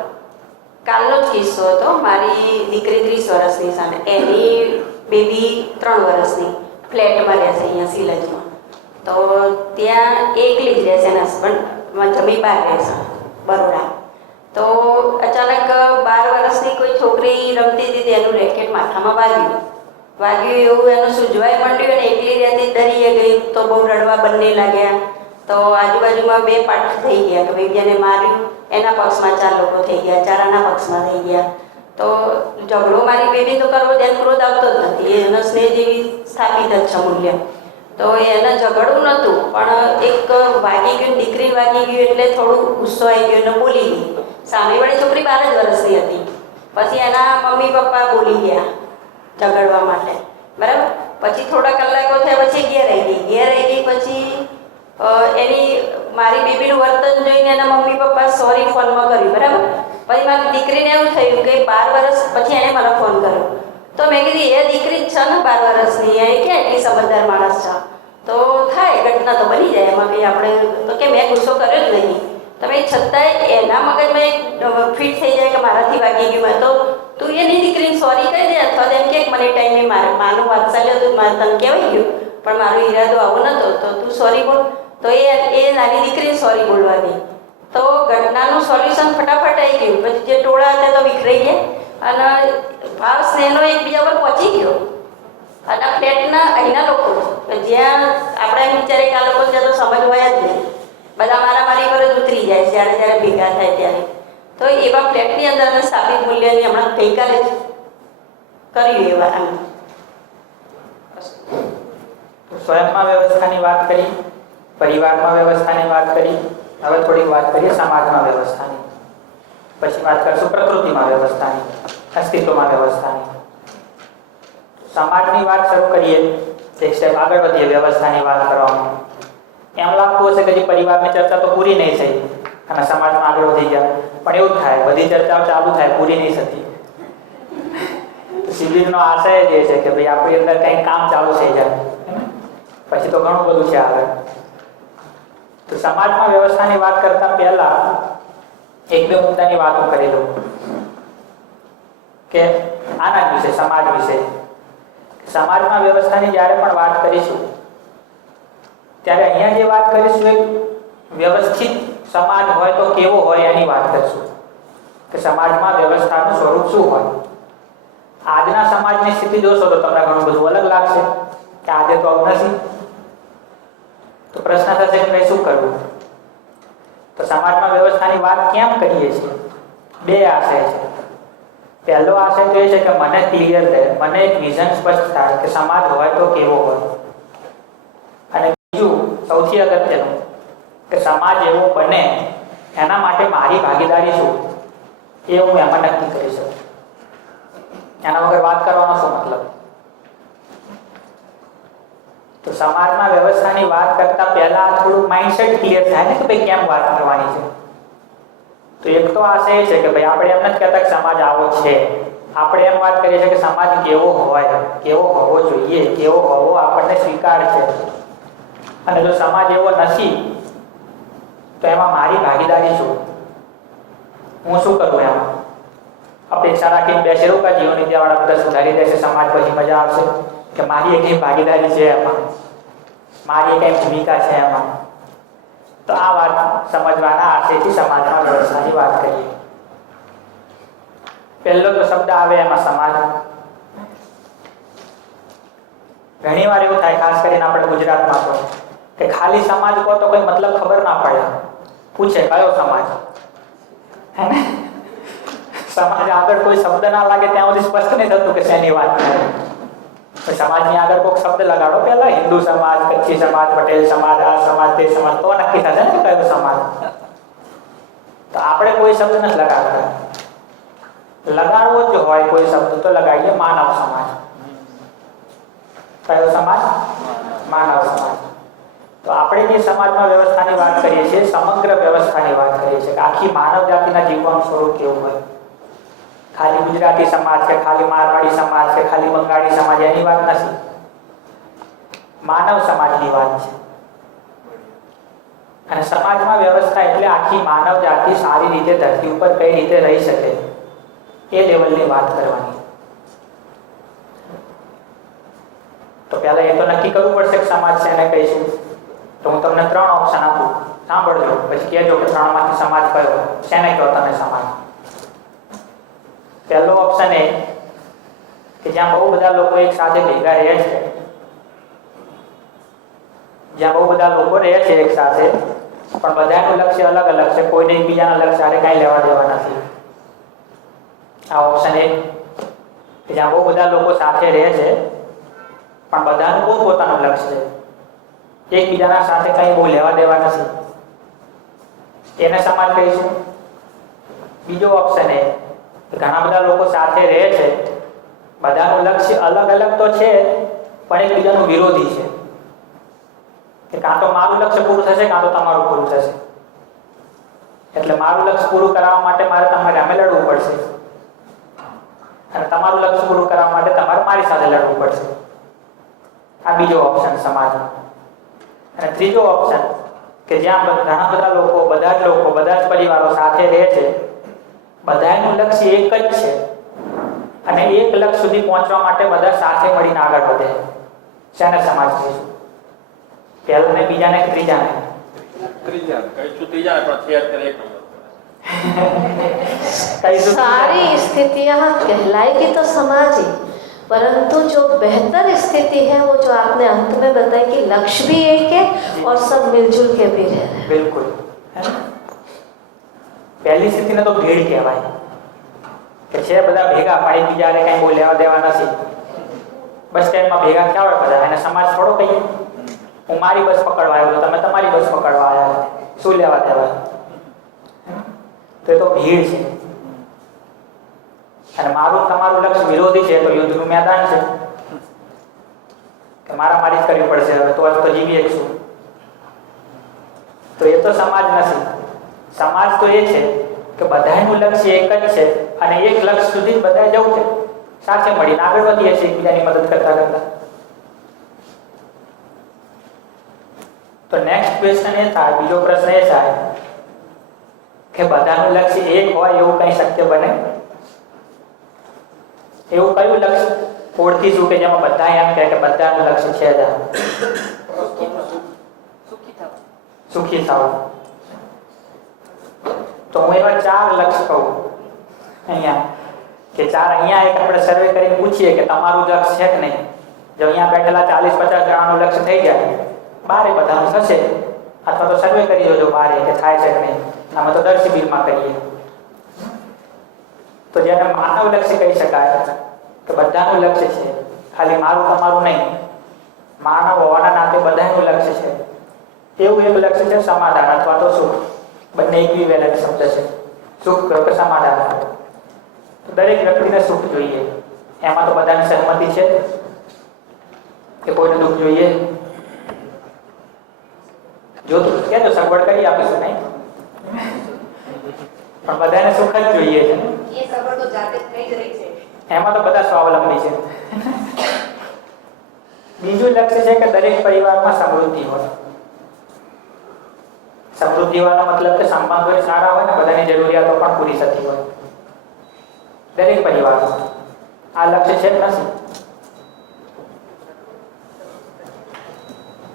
કાલનો જ કિસ્સો હતો. મારી દીકરી 30 વર્ષની છે, એની બેબી 3 વર્ષની. ફ્લેટમાં રહેશે અહીંયા સિલજમાં. તો ત્યાં એકલી જ રહેશે. એના હસબન્ડ જમી બહાર રહેશે બરોડા. તો અચાનક 12 વર્ષની કોઈ છોકરી રમતી હતી, એનું રેકેટ માથામાં વાગ્યું એવું એનું સૂઝવાય માંડ્યું અને એકલી રહેતી ડરી ગઈ. તો બહુ રડવા બંને લાગ્યા. તો આજુબાજુમાં 2 પાર્ટ થઈ ગયા કે ભાઈ જેને માર્યું એના પક્ષમાં 4 લોકો થઈ ગયા, 4 આના પક્ષમાં થઈ ગયા. તો ઝઘડો મારી બેબી તો કરવો જ, એનો ક્રોધ આવતો જ નથી. એનો સ્નેહ જેવી સ્થાપિત જ છે મૂલ્ય. તો એને ઝઘડવું નહોતું, પણ એક વાગી ગયું, દીકરી વાગી ગયું એટલે થોડું ગુસ્સો આવી ગયો અને બોલી ગઈ. સામેવાળી છોકરી 12 જ વર્ષની હતી. પછી એના મમ્મી પપ્પા બોલી ગયા ઝઘડવા માટે, બરાબર. પછી થોડા કલાકો થયા પછી ઘેર આવી ગઈ. પછી એની મારી બેબીનું વર્તન જોઈને એના મમ્મી પપ્પા સોરી ફોનમાં કર્યું, બરાબર. પછી મારી દીકરીને એવું થયું કે 12 વર્ષ પછી એણે મને ફોન કર્યો. તો મેં કીધી એ દીકરી જ છે ને 12 વર્ષની, એ ક્યાં એટલી સમજદાર માણસ છે. તો થાય, ઘટના તો બની જાય એમાં કંઈ આપણે તો કે મેં ગુસ્સો કર્યો જ નહીં. તમે છતાંય એના મગજમાં એક ફિટ થઈ જાય કે મારાથી વાગી ગયું. તો તું એની દીકરીને સોરી કહી દે, અથવા એમ કે મને ટાઈમે માનું વાત્સલ્ય હતું, મારે તને કહેવાય ગયું, પણ મારો ઈરાદો આવો નહોતો, તો તું સોરી બોલ. તો એ નાની દીકરીને સોરી બોલવા દે. તો ઘટનાનું સોલ્યુશન ફટાફટ આવી ગયું. પછી જે ટોળા હતા તો વિખરાઈ ગયા અને ભાવ સ્નેહનો એકબીજા પર પહોંચી ગયો. અને ફ્લેટના અહીંના લોકો જ્યાં આપણે એમ વિચારે કે આ લોકો ત્યાં તો સમજ હોય જ નહીં, બધા મારામારી પર જ ઉતરી જાય જ્યારે ભેગા થાય ત્યારે. તો એવા ફ્લેટની અંદર અમે સ્થાપિત મૂલ્યની હમણાં ગઈકાલે જ કર્યું એવા આમ. સ્વયંમાં વ્યવસ્થાની વાત કરી, પરિવારમાં વ્યવસ્થાની વાત કરી. હવે થોડીક વાત કરીએ સમાજમાં વ્યવસ્થાની. પછી વાત કરશું પ્રકૃતિમાં વ્યવસ્થાની, અસ્તિત્વમાં વ્યવસ્થાની. સમાજની વાત શરૂ કરીએ, એક સ્ટેપ આગળ વધીએ વ્યવસ્થાની વાત કરવામાં. એમ લાગતું હશે કે જે પરિવારની ચર્ચા તો પૂરી નહીં થઈ અને સમાજમાં આગળ વધી ગયા, પણ એવું જ થાય. બધી ચર્ચાઓ ચાલુ થાય, પૂરી નહીં થતી. શિબિરનો આશય જ એ છે કે ભાઈ આપણી અંદર કંઈક કામ ચાલુ થઈ જાય, પછી તો ઘણું બધું છે આગળ. તો સમાજમાં વ્યવસ્થાની વાત કરતા પહેલા 1-2 મુદ્દાની વાત હું કરી લઉં કે આના વિશે, સમાજ વિશે. સમાજમાં વ્યવસ્થાની જ્યારે પણ વાત કરીશું ત્યારે અહીંયા જે વાત કરીશું એક વ્યવસ્થિત સમાજ હોય તો કેવો હોય એની વાત કરીશું કે સમાજમાં વ્યવસ્થાનું સ્વરૂપ શું હોય. આજના સમાજની સ્થિતિ જોશો તો તમને ઘણું બધું અલગ લાગશે કે આજે તો આવું નથી. તો પ્રશ્ન થશે કે શું કરવું. તો સમાજમાં વ્યવસ્થાની વાત કેમ કરીએ છીએ? 2 આશય છે. પહેલો આશય તો એ છે કે મને ક્લિયર રહે, મને એક વિઝન સ્પષ્ટ થાય કે સમાજ હોય તો કેવો હોય. અને બીજું સૌથી અગત્યનું કે સમાજ એવો બને એના માટે મારી ભાગીદારી શું એ હું એમાં નક્કી કરી શકું. એના વગર વાત કરવાનો શું મતલબ? તો સમાજમાં વ્યવસ્થાની વાત કરતા પહેલા થોડું માઇન્ડસેટ ક્લિયર થાય ને કે ભાઈ કેમ વાત કરવાની છે. તો એક તો આશય એ છે કે ભાઈ આપણે એમ નથી કહેતા કે સમાજ આવો છે, આપણે એમ વાત કરીએ છીએ કે સમાજ કેવો હોય, કેવો હોવો જોઈએ, કેવો હોવો આપણને સ્વીકાર છે. અને જો સમાજ એવો નથી તો એમાં મારી ભાગીદારી શું, હું શું કરું? એમાં અપેક્ષા રાખીને બેસી રહું કે જીવન વિદ્યાવાળા બધા સુધારી દેશે, સમાજ પછી મજા આવશે, કે મારી એક ભાગીદારી છે એમાં, મારી એક ભૂમિકા છે એમાં. તો આ વાત સમજવાના આશયથી સમાજમાં વ્યવસ્થાની વાત કરીએ. પહેલો તો શબ્દ આવે એમાં સમાજ. ઘણી વાર એવું થાય, ખાસ કરીને આપણે ગુજરાતમાં તો, કે ખાલી સમાજ કહો તો કોઈ મતલબ ખબર ના પડે. પૂછે કયો સમાજ, હે ને? સમાજ આગળ કોઈ શબ્દ ના લાગે ત્યાં સુધી સ્પષ્ટ નહીં થતું કે શેની વાત કરે. સમાજની આગળ કોઈ શબ્દ લગાડો, પહેલા હિન્દુ સમાજ, કચ્છી સમાજ, પટેલ સમાજ, આ સમાજ, તે સમાજ, તો નક્કી થશે ને કયો સમાજ. તો આપણે કોઈ શબ્દ નથી લગાડતા. લગાડવો જ હોય કોઈ શબ્દ તો લગાડીએ માનવ સમાજ. કયો સમાજ? માનવ સમાજ. તો આપણે જે સમાજમાં વ્યવસ્થાની વાત કરીએ છીએ, સમગ્ર વ્યવસ્થાની વાત કરીએ છીએ કે આખી માનવ જાતિના જીવવાનું સ્વરૂપ કેવું હોય. ખાલી ગુજરાતી સમાજ કે ખાલી મારવાડી સમાજ કે ખાલી બંગાળી સમાજ એની વાત નથી, માનવ સમાજની વાત છે. અને સમાજમાં વ્યવસ્થા એટલે આખી માનવ જાતિ સારી રીતે ધરતી ઉપર કઈ રીતે રહી શકે એ લેવલની વાત કરવાની. તો પહેલા એ તો નક્કી કરવું પડશે કે સમાજ છે એને કહીશું. તો હું તમને 3 ઓપ્શન આપું, સાંભળજો, પછી કહેજો કે 3માંથી સમાજ કયો, શેને કહો તમે સમાજ. પહેલો ઓપ્શન એ કે જ્યાં બહુ બધા લોકો એક સાથે ભેગા રહે છે, જ્યાં બહુ બધા લોકો રહે છે એક સાથે, પણ બધાનું લક્ષ્ય અલગ અલગ છે, કોઈને એકબીજાના લક્ષ્ય સાથે કાંઈ લેવા દેવા નથી. આ ઓપ્શન એ કે જ્યાં બહુ બધા લોકો સાથે રહે છે પણ બધાનું પોતપોતાનું લક્ષ્ય છે, એકબીજાના સાથે કંઈ બહુ લેવા દેવા નથી, એને સમાજ કહીશું. બીજો ઓપ્શન એ ઘણા બધા લોકો સાથે રહે છે, બધાનું લક્ષ્ય અલગ અલગ તો છે પણ એકબીજાનું વિરોધી છે, કે કાં તો મારું લક્ષ્ય પૂરું થશે કાં તો તમારું પૂરું થશે. એટલે મારું લક્ષ્ય પૂરું કરાવવા માટે મારે તમારે સામે લડવું પડશે, અને તમારું લક્ષ્ય પૂરું કરવા માટે તમારે મારી સાથે લડવું પડશે. આ બીજો ઓપ્શન સમાજ. અને ત્રીજો ઓપ્શન કે જ્યાં ઘણા બધા લોકો, બધા જ પરિવારો સાથે રહે છે, બધાનું લક્ષ્ય એક જ છે અને એક લક્ષ્ય સુધી પહોંચવા માટે બધા સાથે મળીને આગળ વધે, શેને સમાજ કહીશું? પહેલાને, બીજાને કે ત્રીજાને? सारी स्थितियां कहलाएगी तो समाज ही, परंतु जो बेहतर स्थिति है वो जो आपने अंत में बताई कि लक्ष्य भी एक है और सब मिलजुल के भी रह रहे हैं. बिल्कुल. पहली स्थिति ने तो भीड़ कहेवाय કે છે બધા ભેગા પણ એકબીજાને કંઈ બહુ લેવા દેવા નથી. બસ સ્ટેન્ડમાં ભેગા થયા હોય બધા, એને સમાજ થોડો કહીએ. હું મારી બસ પકડવા આવ્યો, તમે તમારી બસ પકડવા આવ્યા, શું લેવા દેવા? તો એ તો ભીડ છે. અને મારું તમારું લક્ષ્ય વિરોધી છે તો યુદ્ધનું મેદાન છે, કે મારામારી જ કરવી પડશે હવે, તો જ તો જીવી શકશું. તો એ તો સમાજ નથી. સમાજ તો એ છે કે બધાનું લક્ષ્ય એક જ છે અને એક લક્ષ્ય સુધી બધા જવું છે, સાથે મળીને આગળ વધીએ છીએ એકબીજાની મદદ કરતા કરતા. તો નેક્સ્ટ ક્વેશ્ચન એ થાય, બીજો પ્રશ્ન એ થાય કે બધાનું લક્ષ્ય એક હોય એવું કંઈ શક્ય બને? એવું કયું લક્ષ્ય ઓળખીશું કે જેમાં બધા એમ કહે કે બધાનું લક્ષ્ય છે જ સુખી થવું? તો હું એવા 4 લક્ષ્ય કહું અહીંયા, કે 4 અહીંયા એક આપણે સર્વે કરીને પૂછીએ કે તમારું લક્ષ્ય છે કે નહીં. જો અહીંયા બેઠેલા 40-50 જણાનું લક્ષ્ય થઈ જાય, બારે બધાનું થશે, અથવા તો સર્વે કરી જોજો બારે કે થાય છે કે નહીં. આમાં તો દર શિબિરમાં કરીએ. તો તો જેને માનવ લક્ષ્ય કહી શકાય કે બધાનું લક્ષ્ય છે, ખાલી મારું તમારું નહીં, માનવ હોવાના નાતે બધાનું લક્ષ્ય છે, એવું એક લક્ષ્ય છે સમાધાન અથવા તો સુખ. બંને ઇક્વિવેલન્ટ શબ્દ છે, સુખ કહો કે સમાધાન. તો દરેક વ્યક્તિને સુખ જોઈએ, એમાં તો બધાની સહમતિ છે કે કોઈને દુઃખ જોઈએ? જો તો કે તો સગવડ કરી આપીશું નહીં, પણ બધાને સુખ જ જોઈએ છે. એ સગવડ તો જાતે જ થઈ જ રહી છે. એમાં તો બધા સ્વાવલંબી છે. બીજું લક્ષ્ય છે કે દરેક પરિવારમાં સમૃદ્ધિ હોય. સમૃદ્ધિ હોવાનો મતલબ કે સંબંધો સારા હોય ને બધાની જરૂરિયાતો પણ પૂરી થતી હોય દરેક પરિવારમાં. આ લક્ષ્ય છે કે નથી?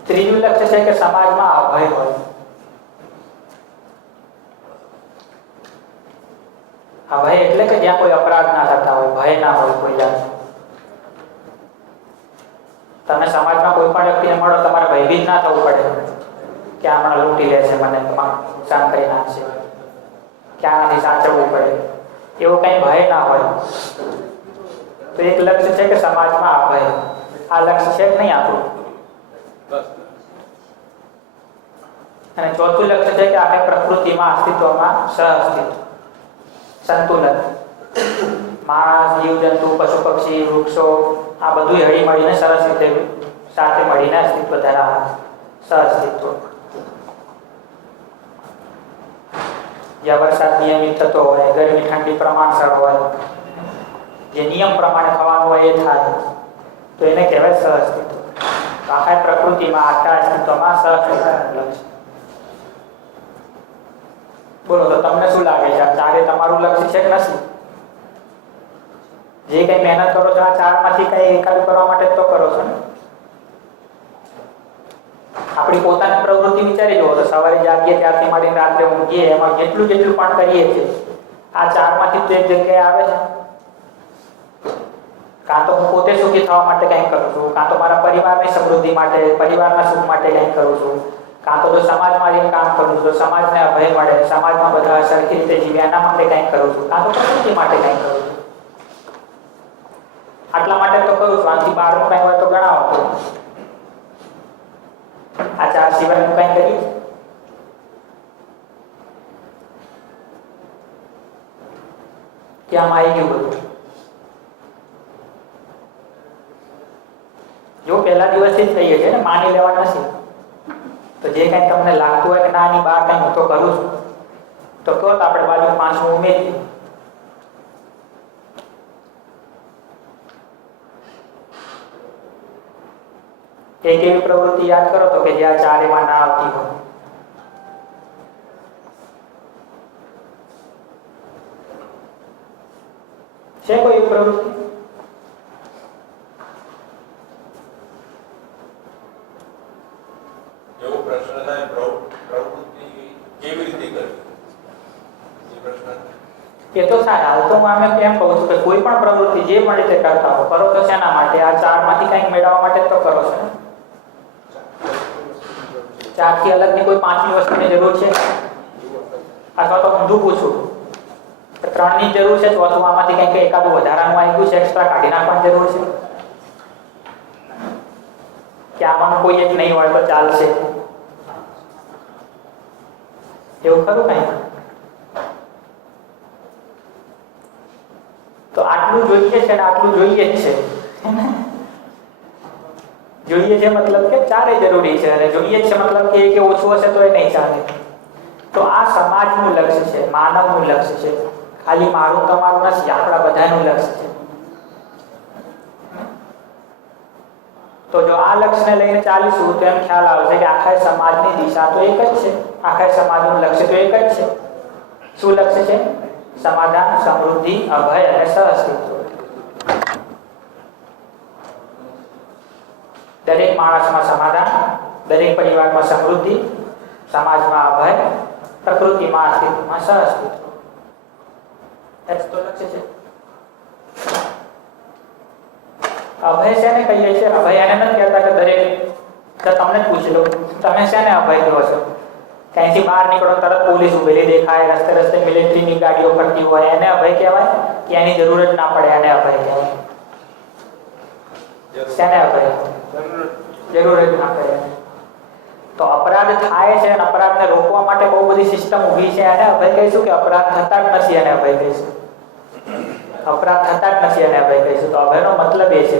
ત્રીજું લક્ષ્ય છે કે સમાજમાં અભય હોય. અભય એટલે કે જ્યાં કોઈ અપરાધ ના થતા હોય, ભય ના હોય કોઈ જાતનો. તમે સમાજમાં કોઈ પણ વ્યક્તિને મળો, તમારે ભયભીત ના થવું પડે કે હમણાં લૂંટી લે છે, મને નુકસાન કરી નાખશે, કે આનાથી સાચવવું પડે, એવો કઈ ભય ના હોય. તો એક લક્ષ્ય છે કે સમાજમાં અભય. આ લક્ષ્ય છે કે નહીં આપણું? અને ચોથું લક્ષ્ય છે કે આપણે પ્રકૃતિમાં અસ્તિત્વમાં સહઅસ્તિત્વ, સંતુલન. માણસ, જીવજંતુ, પશુ પક્ષી, વૃક્ષો આ બધું હળી મળીને સરસ રીતે સાથે મળીને અસ્તિત્વ ધરાવે, સહઅસ્તિત્વ. જ્યાં વરસાદ નિયમિત થતો હોય, ગરમી ઠંડી પ્રમાણસર હોય, જે નિયમ પ્રમાણે થવાનું હોય એ થાય, તો એને કહેવાય સહઅસ્તિત્વ. આખા પ્રકૃતિમાં આખા અસ્તિત્વમાં સહઅસ્તિત્વ. બોલો તો તમને શું લાગે છે, આ ચારે તમારું લક્ષ્ય છે કે નથી? જે કઈ મહેનત કરો છો આ ચારમાંથી કઈ એકાદું કરવા માટે તો કરો છો ને? આપણી પોતાની પ્રવૃત્તિ વિચારી જુઓ તો સવારે જાગીએ ત્યારથી માંડીને રાત્રે ઊંઘીએ, એમાં જેટલું પણ કરીએ છીએ આ ચારમાંથી તો એક જગ્યાએ આવે છે. કાં તો હું પોતે સુખી થવા માટે કંઈક કરું છું, કાં તો મારા પરિવારની સમૃદ્ધિ માટે, પરિવારના સુખ માટે કંઈક કરું છું, કાં તો જો સમાજમાં જઈને કામ કરું છું તો સમાજને અભય મળે, સમાજમાં બધા સરખી રીતે જીવે એના માટે કંઈક કરું છું, કાં તો પ્રકૃતિ માટે કંઈક કરું છું. આટલા માટે તો કરું છું, આનાથી બહારનું કંઈ હોય તો ગણાવો તો. આ ચાર સિવાયનું કંઈ કરીએ? ક્યાં આવી ગયું બધું? જો પહેલા દિવસથી જ કહીએ છીએ ને, માની લેવા નથી. તો જે કંઈ તમને લાગતું હોય કે ના આની બહાર કંઈ હું તો કરું છું, તો કહો તો આપણે બાજુ પાંચમું ઉમેરીએ. એક એવી પ્રવૃત્તિ યાદ કરો તો કે જે આ ચારેમાં ના આવતી હોય. છે કોઈ એવી પ્રવૃત્તિ? એવો પ્રશ્ન થાય, પ્રવૃત્તિ કેવી રીતે કરવી? એ પ્રશ્ન એ તો સારા. હાલ તો હું આમે કેમ કહું છું કે કોઈ પણ પ્રવૃત્તિ જે મળે તે કરતા હો, કરો તો શેના માટે? આ ચારમાંથી કંઈક મેળવવા માટે તો કરો છો ને. ચારથી અલગની કોઈ પાંચમી વસ્તુની જરૂર છે? અથવા તો ઊંધું પૂછું, ત્રણની જરૂર છે, ચોથું આમાંથી કંઈક એકાદું વધારાનું આવી ગયું છે, એક્સ્ટ્રા કાઢી નાખવાની જરૂર છે? કે આમાં કોઈ એક નહીં હોય તો ચાલશે, એવું ખરું કઈ? તો આટલું જોઈએ છે ને આટલું જોઈએ જ છે. જોઈએ છે મતલબ કે ચારે જરૂરી છે, અને જોઈએ છે મતલબ કે એક ઓછું હશે તો એ નહીં ચાલે. તો આ સમાજનું લક્ષ્ય છે, માનવનું લક્ષ્ય છે, ખાલી મારું તમારું નથી, આપણા બધાનું લક્ષ્ય છે. તો જો આ લક્ષ્યને લઈને ચાલીશું તો એમ ખ્યાલ આવશે કે આખા સમાજની દિશા તો એક જ છે, આખા સમાજનું લક્ષ્ય તો એક જ છે. શું લક્ષ્ય છે? સમાધાન, સમૃદ્ધિ, અભય અને સહઅસ્તિત્વ. દરેક માણસમાં સમાધાન, દરેક પરિવારમાં સમૃદ્ધિ, સમાજમાં અભય, પ્રકૃતિમાં અસ્તિત્વમાં સહઅસ્તિત્વ. એ તો લક્ષ્ય છે. અભય શેને કહીએ છીએ? અભય એને નથી કહેતા કે દરેક, તો તમને જ પૂછી લો, તમે શેને અભય કહો છો? ક્યાંયથી બહાર નીકળો તરત પોલીસ ઉભેલી દેખાય, રસ્તે રસ્તે મિલિટરીની ગાડીઓ ફરતી હોય, એને અભય કહેવાય કે એની જરૂર જ ના પડે એને અભય કહેવાય? શેને અભય? જરૂર જ ના પડે. તો અપરાધ થાય છે અને અપરાધને રોકવા માટે બહુ બધી સિસ્ટમ ઊભી છે, એને અભય કહીશું કે અપરાધ થતા જ નથી એને અભય કહીશું? અપરાધ થતા જ નથી એને અભય કહીશું. તો અભયનો મતલબ એ છે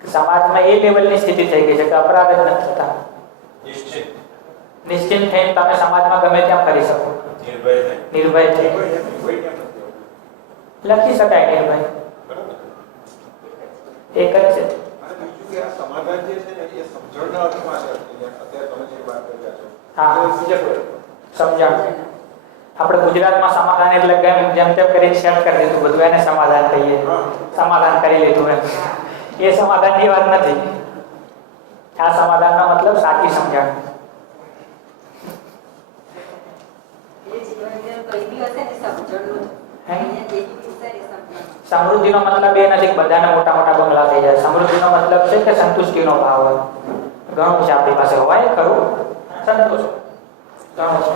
કે સમાજમાં એ લેવલની સ્થિતિ થઈ ગઈ છે કે અપરાધ જ નથી થતા. નિશ્ચિંત થઈને તમે સમાજમાં ગમે ત્યાં ફરી શકો, નિર્ભય થઈ લખી શકાય નિર્ભય. એક જ છે. સમાધાન જે છે ને એ સમજણના અર્થમાં છે. અત્યારે તમે જે વાત કર્યા છો હા, સમજણ. આપણે ગુજરાતમાં સમાધાન એટલે જેમ તેમ કરી સેટ કરી દીધું બધું, એને સમાધાન કહીએ, સમાધાન કરી લીધું એમ. એ સમાધાનની વાત નથી. આ સમાધાનનો મતલબ સાચી સમજણ. સમૃદ્ધિનો મતલબ એ નથી કે બધાને મોટા મોટા બંગલા થઈ જાય. સમૃદ્ધિનો મતલબ છે કે સંતુષ્ટિનો ભાવ હોય. ઘણું છે આપણી પાસે, હોય ખરું, સંતોષ ઘણું છે.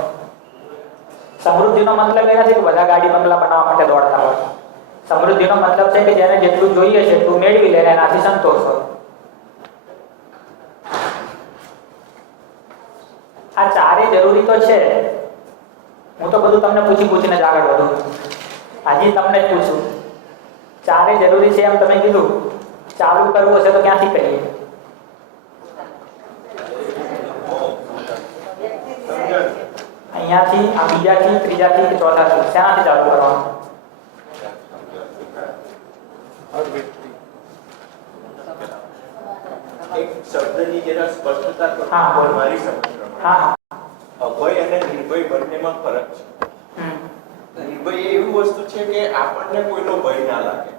સમૃદ્ધિનો મતલબ એ નથી કે બધા ગાડી બંગલા બનાવવા માટે દોડતા હોય. સમૃદ્ધિનો મતલબ છે કે જેને જેટલું જોઈએ છે એટલું મેળવી લે, એનાથી સંતોષ હોય. આ ચારે જરૂરી તો છે. હું તો બધું તમને પૂછીને જ આગળ વધું. આજે તમને જ પૂછું, ચારે જરૂરી છે એમ તમે કીધું. ચાલુ કરવું હશે તો ક્યાંથી કરીએ? અહીંયાથી, આ બીજાથી, ત્રીજાથી કે ચોથાથી? શેનાથી ચાલુ કરવાનું? એક શબ્દની જરા સ્પષ્ટતા કરો. હા, બોલો. મારી સમજ હા, અભય અને નિર્ભય બંનેમાં ફરક છે. નિર્ભય એવી વસ્તુ છે કે આપણને કોઈનો ભય ના લાગે,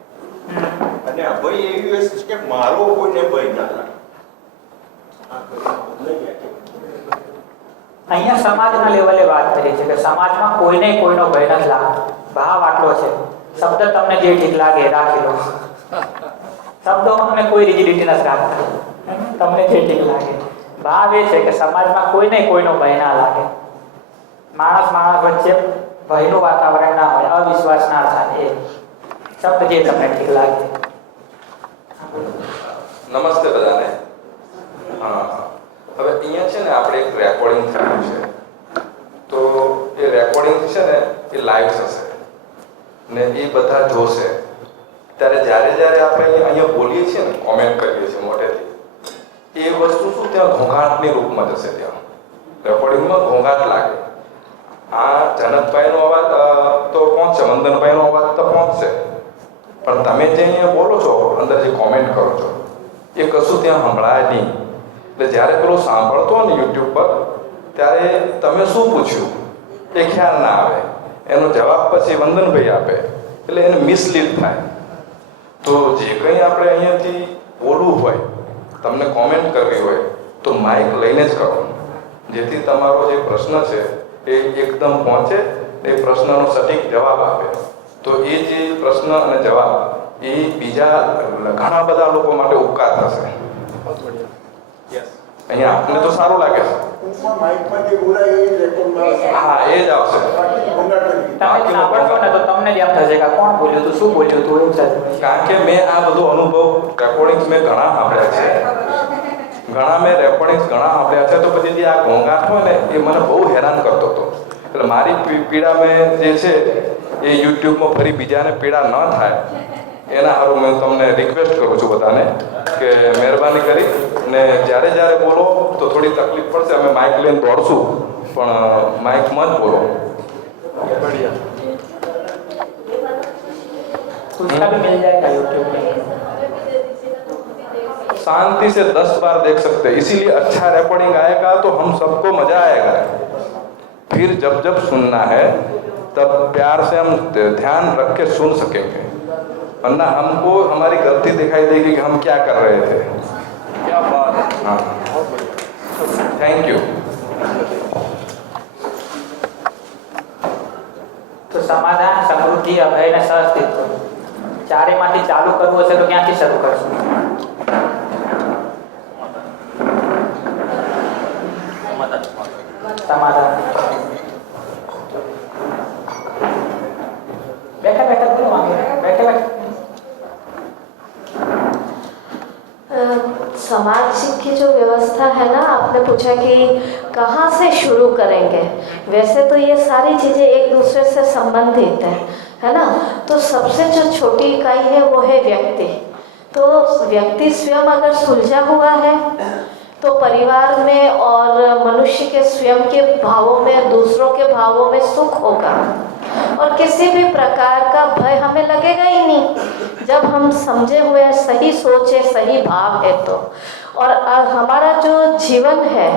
અને અભય એવી વસ્તુ છે કે મારો કોઈને ભય ના લાગે. અહીંયા સમાજના લેવલે વાત કરી છે કે સમાજમાં કોઈને કોઈનો ભય નથી લાગતો. ભાવ આટલો છે. શબ્દ તમને જે ઠીક લાગે રાખી લો. શબ્દોમાં અમે કોઈ રિજિડિટી નથી રાખતા, તમને જે ઠીક લાગે. ભાવ એ છે કે સમાજમાં કોઈને કોઈનો ભય ના લાગે. માણસ વચ્ચે ભયનું વાતાવરણ ના હોય, અવિશ્વાસ ના થાય. એ શબ્દ જે તમને ઠીક લાગે. નમસ્તે બધાને. હા, હવે અહીંયા છે ને આપણે એક રેકોર્ડિંગ થયું છે, તો એ રેકોર્ડિંગ છે ને એ લાઈવ થશે ને એ બધા જોશે. ત્યારે જ્યારે આપણે અહીંયા બોલીએ છીએ ને, કોમેન્ટ કરીએ છીએ મોટેથી, એ વસ્તુ શું ત્યાં ઘોંઘાટની રૂપમાં જશે. ત્યાં રેકોર્ડિંગમાં ઘોંઘાટ લાગે. આ જનકભાઈનો અવાજ તો પહોંચશે, મંદનભાઈનો અવાજ તો પહોંચશે, પણ તમે જે અહીંયા બોલો છો, અંદર જે કોમેન્ટ કરો છો, એ કશું ત્યાં સંભળાય નહીં. એટલે જ્યારે પેલો સાંભળતો હોય ને યુટ્યુબ પર, ત્યારે તમે શું પૂછ્યું એ ખ્યાલ ના આવે. એનો જવાબ પછી વંદનભાઈ આપે, એટલે એને મિસલીડ થાય. તો જે કંઈ આપણે અહીંયાથી બોલવું હોય, તમને કોમેન્ટ કરવી હોય, તો માઇક લઈને જ કરો, જેથી તમારો જે પ્રશ્ન છે એ એકદમ પહોંચે, એ પ્રશ્નનો સટીક જવાબ આપે. તો એ જે પ્રશ્ન અને જવાબ એ બીજા ઘણા બધા લોકો માટે ઉપકાર થશે. અહીંયા આપને તો સારું લાગે છે. હા, એ જ આવશે. તમે સાંભળશો ને તો તમને જ એમ થશે કે કોણ બોલ્યું હતું, શું બોલ્યું હતું, એવું થશે. કારણ કે મેં આ બધો અનુભવ રેકોર્ડિંગ્સ મેં ઘણા સાંભળ્યા છે, તો પછી જે આ ઘોંઘાટ હોય ને એ મને બહુ હેરાન કરતો હતો. એટલે મારી પીડા મેં જે છે એ યુટ્યુબમાં ફરી બીજાને પીડા ન થાય એના સારું મેં તમને રિક્વેસ્ટ કરું છું બધાને કે મહેરબાની કરી ને જ્યારે બોલો તો થોડી તકલીફ પડશે. અમે માઇક લઈને દોડશું, પણ માઇકમાં જ બોલો. शांति से 10 बार देख सकते हैं, इसीलिए अच्छा रिकॉर्डिंग आएगा तो हम सबको मजा आएगा. फिर जब सुनना है तब प्यार से हम ध्यान रख के सुन सकेंगे, वरना हमको हमारी गलती दिखाई देगी कि हम क्या कर रहे थे. क्या बात है. हाँ, थैंक यू. તો સમાધાન, સમૃદ્ધિ, અભય અને સહઅસ્તિત્વ ચારેમાંથી ચાલુ કરવું હશે તો ક્યાંથી શરૂ કરશું? સમાધાન. बैठा बैठा बोलो आगे, बैठे बैठे. समाज की जो व्यवस्था है ना, आपने पूछा कि कहाँ से शुरू करेंगे. वैसे तो ये सारी चीज़ें एक दूसरे से संबंधित है ना. तो सबसे जो छोटी इकाई है वो है व्यक्ति. तो व्यक्ति स्वयं अगर सुलझा हुआ है तो परिवार में और मनुष्य के स्वयं के भावों में, दूसरों के भावों में सुख होगा और किसी भी प्रकार का भय हमें लगेगा ही नहीं जब हम समझे हुए सही सोच है, सही भाव है तो. और हमारा जो जीवन है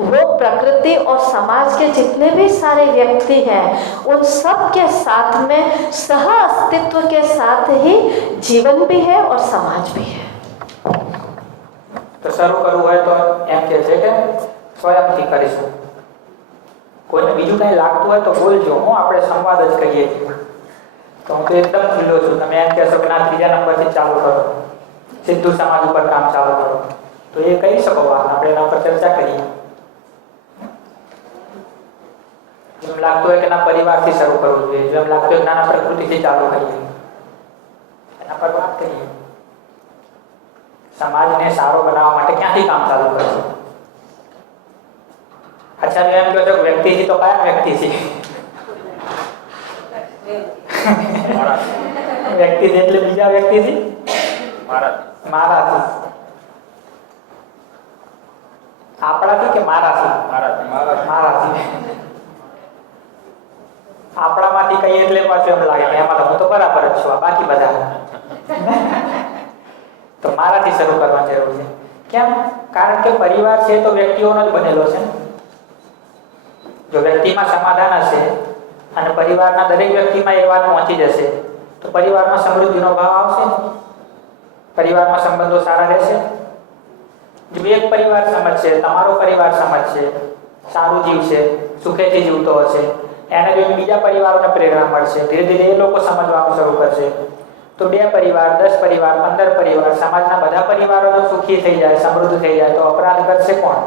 वो प्रकृति और समाज के जितने भी सारे व्यक्ति हैं उन सब के साथ में सह अस्तित्व के साथ ही जीवन भी है और समाज भी है. तो શરૂ કરવું હોય તો એમ કહે છે કે સ્વયંથી કરીશું. કોઈને બીજું કંઈ લાગતું હોય તો બોલજો, હું આપણે સંવાદ જ કરીએ છીએ. તો હું તો એકદમ ખુલ્લો છું. તમે એમ કહેશો કે ના ત્રીજા નંબરથી ચાલુ કરો, સીધું સમાજ ઉપર કામ ચાલુ કરો, તો એ કહી શકો. આપણે એના પર ચર્ચા કરીએ. એમ લાગતું હોય કે ના પરિવારથી શરૂ કરવું જોઈએ, જો એમ લાગતું હોય કે ના પ્રકૃતિથી ચાલુ કરીએ, એના પર વાત કરીએ. સમાજને સારો બનાવવા માટે ક્યાંથી કામ ચાલુ કરશું? અચ્છા, જો એમ કહો છો વ્યક્તિથી, તો કયા વ્યક્તિથી? વ્યક્તિથી એટલે બીજા વ્યક્તિથી? મારાથી. આપણાથી કે મારાથી? મારાથી. આપણામાંથી કહીએ એટલે પાછું એમ લાગે કે એમાં હું તો બરાબર જ છું, બાકી બધા. તો મારાથી શરૂ કરવાની જરૂર છે. કેમ? કારણ કે પરિવાર છે તો વ્યક્તિઓનો જ બનેલો છે. જો વ્યક્તિમાં સમાધાન હશે અને પરિવારના દરેક વ્યક્તિમાં એ વાત પહોંચી જશે તો પરિવારમાં સમૃદ્ધિનો ભાવ આવશે, પરિવારમાં સંબંધો સારા રહેશે. જો એક પરિવાર સમજશે, તમારો પરિવાર સમજશે, સારું જીવશે, સુખેથી જીવતો હશે, એને જોઈને બીજા પરિવારોને પ્રેરણા મળશે. ધીરે ધીરે એ લોકો સમજવાનું શરૂ કરશે. તો 2 પરિવાર, 10 પરિવાર, 15 પરિવાર, સમાજના બધા પરિવારો જો સુખી થઈ જાય, સમૃદ્ધ થઈ જાય તો અપરાધ કરશે કોણ?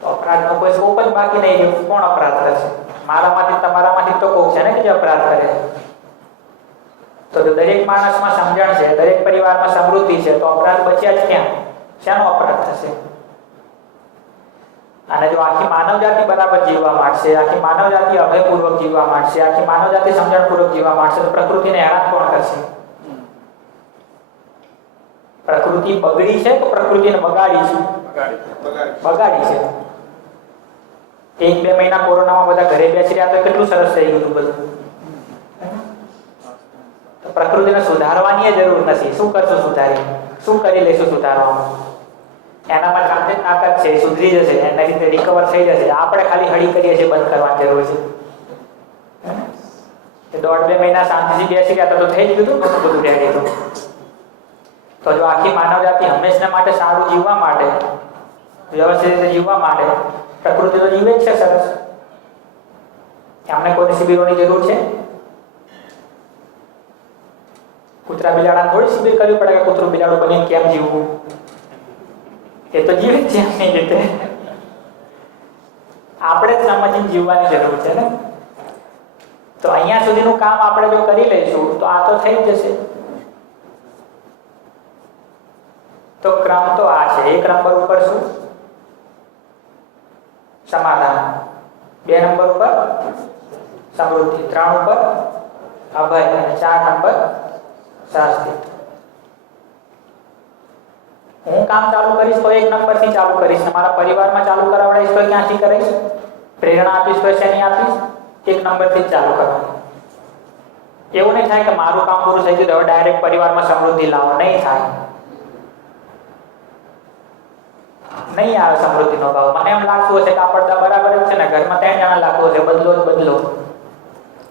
તો અપરાધનો કોઈ સ્કોપ જ બાકી નહીં રહ્યો. કોણ અપરાધ કરશે? મારામાંથી તમારામાંથી તો કોક છે ને કે જે અપરાધ કરે. તો દરેક માણસમાં સમજણ છે, દરેક પરિવારમાં સમૃદ્ધિ છે, તો અપરાધ બચ્યા જ ક્યાં? શાનો અપરાધ થશે? અને જો આખી માનવજાતિ બરાબર જીવવા માંડશે, આખી માનવજાતિ અભયપૂર્વક જીવવા માંડશે, આખી માનવજાતિ સમજણપૂર્વક જીવવા માંડશે તો પ્રકૃતિને હેરાન કોણ કરશે? પ્રકૃતિ બગડી છે તો પ્રકૃતિને બગાડી છે? બગાડી છે. 1-2 મહિના કોરોનામાં બધા ઘરે બેસી રહ્યા તો કેટલું સરસ થઈ ગયું બધું. તો પ્રકૃતિને સુધારવાની જરૂર નથી. શું કરશું સુધારી? શું કરી લઈશું સુધારવામાં? એનામાં જાતે તાકાત છે, સુધરી જશે, એના રીતે રિકવર થઈ જશે. આપણે ખાલી હળી કરીએ છીએ, બંધ કરવાની જરૂર છે. 1.5-2 મહિના શાંતિથી બેસી ગયા તો થઈ જ ગયું હતું બધું રેડી. તો જો આખી માનવજાતિ હંમેશા માટે સારું જીવવા માટે, વ્યવસ્થિત રીતે જીવવા માટે પ્રકૃતિ તો જીવે જ છે સરસ. એમને કોઈ શિબિરોની જરૂર છે? કૂતરા બિલાડા થોડી શિબિર કરવી પડે કે કૂતરું બિલાડું બનીને કેમ જીવવું? એ તો જીવે જ છે એમની રીતે. આપણે જ સમજીને જીવવાની જરૂર છે ને. તો અહીંયા સુધીનું કામ આપણે જો કરી લઈશું તો આ તો થઈ જ જશે. તો ક્રમ તો આ છે. 1 નંબર ઉપર શું? સમાધાન. 2 નંબર ઉપર સમૃદ્ધિ. 3 ઉપર અભય. અને 4 નંબર શાસ્ત્રી. હું કામ ચાલુ કરીશ તો 1 નંબરથી ચાલુ કરીશ. મારા પરિવારમાં ચાલુ કરાવડાવીશ તો ક્યાંથી કરીશ? પ્રેરણા આપીશ તો શેની આપીશ? 1 નંબરથી જ ચાલુ કરવાનું. એવું નહીં થાય કે મારું કામ પૂરું થઈ ગયું હવે ડાયરેક્ટ પરિવારમાં સમૃદ્ધિ લાવો. નહીં થાય, નહીં આવે સમૃદ્ધિનો ભાવ. મને એમ લાગતું હશે કે આ પડદા બરાબર જ છે ને, ઘરમાં 3 જણા લાગતું હશે, બદલો જ બદલો.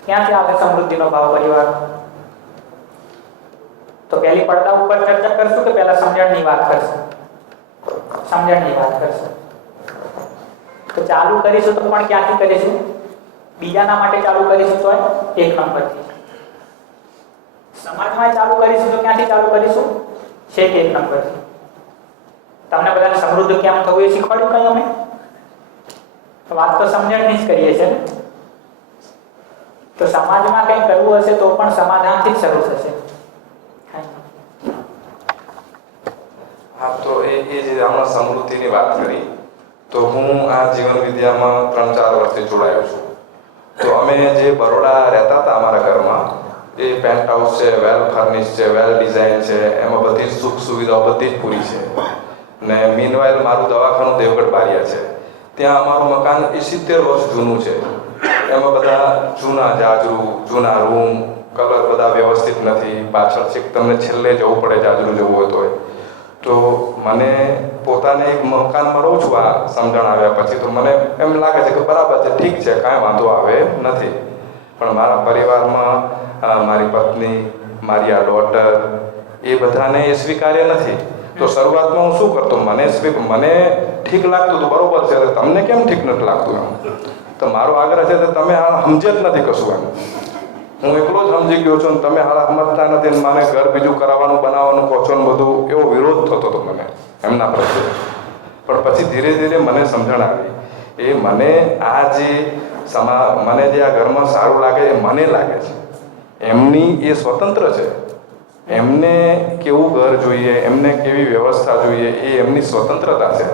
ક્યાંથી આવશે સમૃદ્ધિનો ભાવ પરિવાર? તો પહેલી પડદા ઉપર ચર્ચા કરશું કે પહેલા સમજણની વાત કરશું? સમજણની વાત કરશું. તો ચાલુ કરીશું તો પણ ક્યાંથી કરીશું? બીજાના માટે ચાલુ કરીશું તો 1 નંબરથી. સમાજમાં ચાલુ કરીશું તો ક્યાંથી ચાલુ કરીશું? છેક 1 નંબરથી. તમને બધાને સમૃદ્ધ કેમ થવું એ શીખવાડ્યું કઈ અમે? વાત તો સમજણની જ કરીએ છીએ ને. તો સમાજમાં કંઈ કરવું હશે તો પણ સમાધાનથી જ શરૂ થશે. હા, તો એ જે હમણાં સમૃદ્ધિની વાત કરી, તો હું આ જીવન વિદ્યામાં 3-4 વર્ષથી જોડાયો છું. તો અમે જે બરોડા રહેતા હતા અમારા ઘરમાં, એ પેન્ટ હાઉસ છે, વેલ ફર્નિશ છે, વેલ ડિઝાઇન છે, એમાં બધી જ સુખ સુવિધાઓ બધી જ પૂરી છે. ને મીનવાઇલ મારું દવાખાનું દેવગઢ બારિયા છે. ત્યાં અમારું મકાન 70 વર્ષ જૂનું છે. એમાં બધા જૂના જાજરૂ, જૂના રૂમ, કલર બધા વ્યવસ્થિત નથી. પાછળ છેક તમને છેલ્લે જવું પડે જાજરૂ જવું હોય તોય. તો મને પોતાને એક મકાનમાં રહું છું આ સમજણ આવ્યા પછી, તો મને એમ લાગે છે કે બરાબર છે, ઠીક છે, કાંઈ વાંધો આવે નથી. પણ મારા પરિવારમાં મારી પત્ની, મારી આ ડોટર, એ બધાને એ સ્વીકાર્ય નથી. તો શરૂઆતમાં હું શું કરતો, મને ઠીક લાગતું હતું, બરોબર છે, તમને કેમ ઠીક નથી લાગતું એમ? તો મારો આગ્રહ છે કે તમે આ સમજે જ નથી કશું એમ. હું એકલો જ સમજી ગયો છું, તમે હાલ સમજતા નથી, મને ઘર બીજું કરાવવાનું બનાવવાનું કહો છો ને બધું, એવો વિરોધ થતો હતો મને એમના પ્રત્યે. પણ પછી ધીરે ધીરે મને સમજણ આવી, એ મને આ જે મને જે આ ઘરમાં સારું લાગે એ મને લાગે છે. એમની એ સ્વતંત્ર છે, એમને કેવું ઘર જોઈએ, એમને કેવી વ્યવસ્થા જોઈએ, એ એમની સ્વતંત્રતા છે.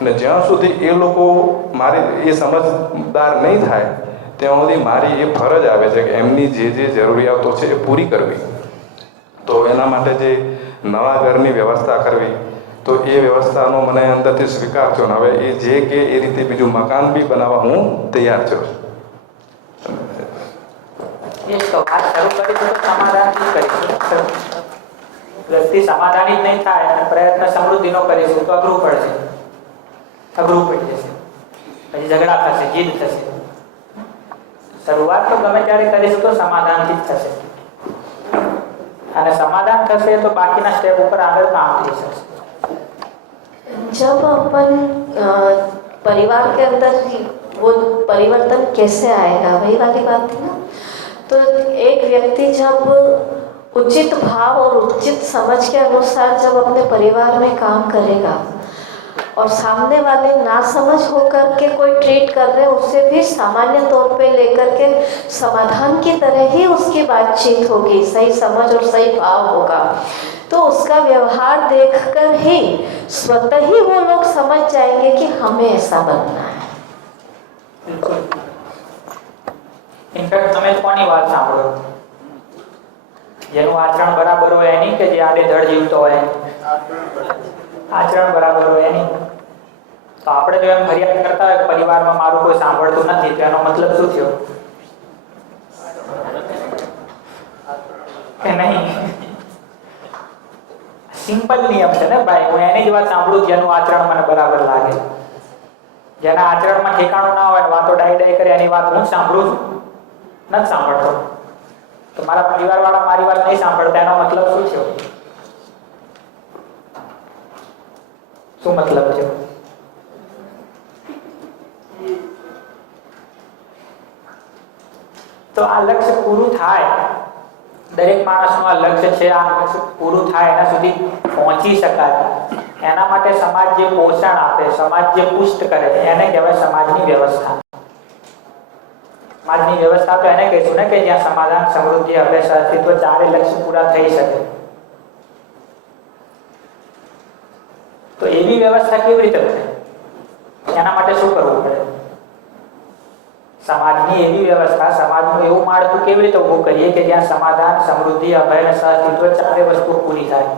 અને જ્યાં સુધી એ લોકો મારી એ સમજદાર નહીં થાય ત્યાં સુધી મારી એ ફરજ આવે છે કે એમની જે જરૂરિયાતો છે એ પૂરી કરવી. તો એના માટે જે નવા ઘરની વ્યવસ્થા કરવી, તો એ વ્યવસ્થાનો મને અંદરથી સ્વીકાર થયો. હવે એ જે કે એ રીતે બીજું મકાન બી બનાવવા હું તૈયાર છું. એ તો વાત શરૂ કરી તો સમાધાનથી કરીશું. વ્યક્તિ સમાધાની જ નહીં થાય અને પ્રયત્ન સમૃદ્ધિનો કરીશું તો અઘરું પડશે, અઘરું પડી જશે, પછી ઝઘડા થશે, જીદ થશે. શરૂઆત તો ગમે ત્યારે કરીશું તો સમાધાનથી જ થશે, અને સમાધાન થશે તો બાકીના સ્ટેપ ઉપર આગળ કામ થઈ શકશે. जब अपन परिवार के अंदर वो परिवर्तन कैसे आएगा, वही वाली बात थी ना. तो एक व्यक्ति जब उचित भाव और उचित समझ के अनुसार जब अपने परिवार में काम करेगा और सामने वाले ना समझ होकर के कोई ट्रीट कर रहे उससे भी सामान्य तौर पे लेकर के समाधान की तरह ही उसकी बातचीत होगी, सही समझ और सही भाव होगा, तो उसका व्यवहार देखकर ही स्वतः ही वो लोग समझ जाएंगे कि हमें ऐसा बनना है. ઇનફેક્ટ તમે કોની વાત સાંભળો, જેનું આચરણ બરાબર હોય એની, કે જે આડે ધડ જીવતો હોય આચરણ બરાબર હોય એની. તો આપણે જો એમ ફરિયાદ કરતા હોય પરિવારમાં મારું કોઈ સાંભળતું નથી, તો એનો મતલબ શું થયો કે નહીં? સિમ્પલ નિયમ છે ને ભાઈ, હું એની જ વાત સાંભળું જેનું આચરણ મને બરાબર લાગે. જેના આચરણમાં ઠેકાણું ના હોય, વાતો ડાઈ કરે, એની વાત હું સાંભળું છું, નથી સાંભળતો. તો મારા પરિવાર વાળા મારી વાત નહીં સાંભળતા, એનો મતલબ શું થયો? શું મતલબ થયો? તો આ લક્ષ્ય પૂરું થાય, દરેક માણસનું આ લક્ષ્ય છે, આ લક્ષ્ય પૂરું થાય એના સુધી પહોંચી શકાય, એના માટે સમાજ જે પોષણ આપે, સમાજ જે પુષ્ટ કરે, એને કહેવાય સમાજની વ્યવસ્થા. સમાજની વ્યવસ્થા તો એને કહીશું ને કે જ્યાં સમાધાન, સમૃદ્ધિ, અભ્યાસ, અસ્તિત્વ ચારે લક્ષ્ય પૂરા થઈ શકે. તો એવી વ્યવસ્થા કેવી રીતે બને? એના માટે શું કરવું પડે? સમાજની એવી વ્યવસ્થા, સમાજનું એવું માળખું કેવી રીતે ઊભું કરીએ કે જ્યાં સમાધાન, સમૃદ્ધિ, અભય અને સહઅસ્તિત્વ ચારે વસ્તુઓ પૂરી થાય,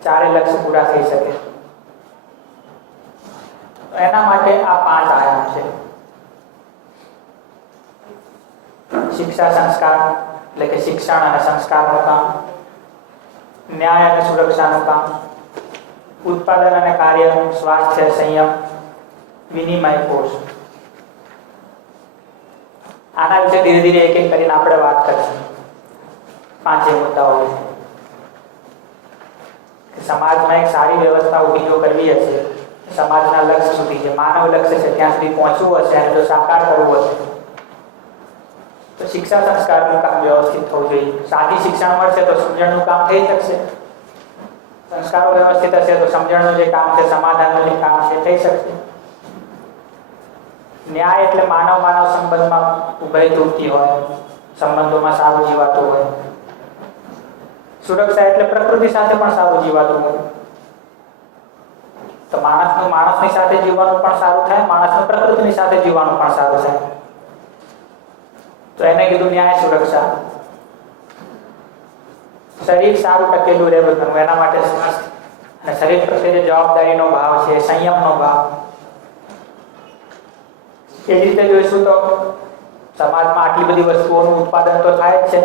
ચારે લક્ષ્ય પૂરા થઈ શકે. એના માટે આ 5 આયામ છે. શિક્ષા સંસ્કાર એટલે કે શિક્ષણ અને સંસ્કારનું કામ, ન્યાય અને સુરક્ષાનું કામ, ઉત્પાદન અને કાર્ય, સ્વાસ્થ્ય, સંયમ, વિનિમય, કોષ. આના વિશે ધીરે ધીરે એક એક કરીને આપણે વાત કરીશું. 5 મુદ્દાઓ છે. સમાજમાં એક સારી વ્યવસ્થા ઊભી જો કરવી હશે, સમાજના લક્ષ્ય સુધી, જે માનવ લક્ષ્ય છે ત્યાં સુધી પહોંચવું હશે અને જો સાકાર કરવું હશે, તો શિક્ષા સંસ્કારનું કામ વ્યવસ્થિત થવું જોઈએ. સાદી શિક્ષણ મળશે તો સમજણનું કામ થઈ શકશે. સંસ્કારો વ્યવસ્થિત હશે તો સમજણનું જે કામ છે, સમાધાનનું જે કામ છે થઈ શકશે. ન્યાય એટલે માનવ સંબંધમાં ઉભરી તૂટતી હોય, સંબંધોમાં સારું જીવાતું હોય. સુરક્ષા એટલે પ્રકૃતિ સાથે પણ સારું જીવાતું હોય. તો માણસની સાથે જીવવાનું પણ સારું થાય, માણસનું પ્રકૃતિની સાથે જીવવાનું પણ સારું થાય. તો એને કીધું ન્યાય સુરક્ષા. શરીર સારું ટકેલું રહે બધું, એના માટે અને શરીર પ્રત્યે જે જવાબદારીનો ભાવ છે, સંયમનો ભાવ. એ જ રીતે જોઈશું તો સમાજમાં આટલી બધી વસ્તુઓનું ઉત્પાદન તો થાય જ છે.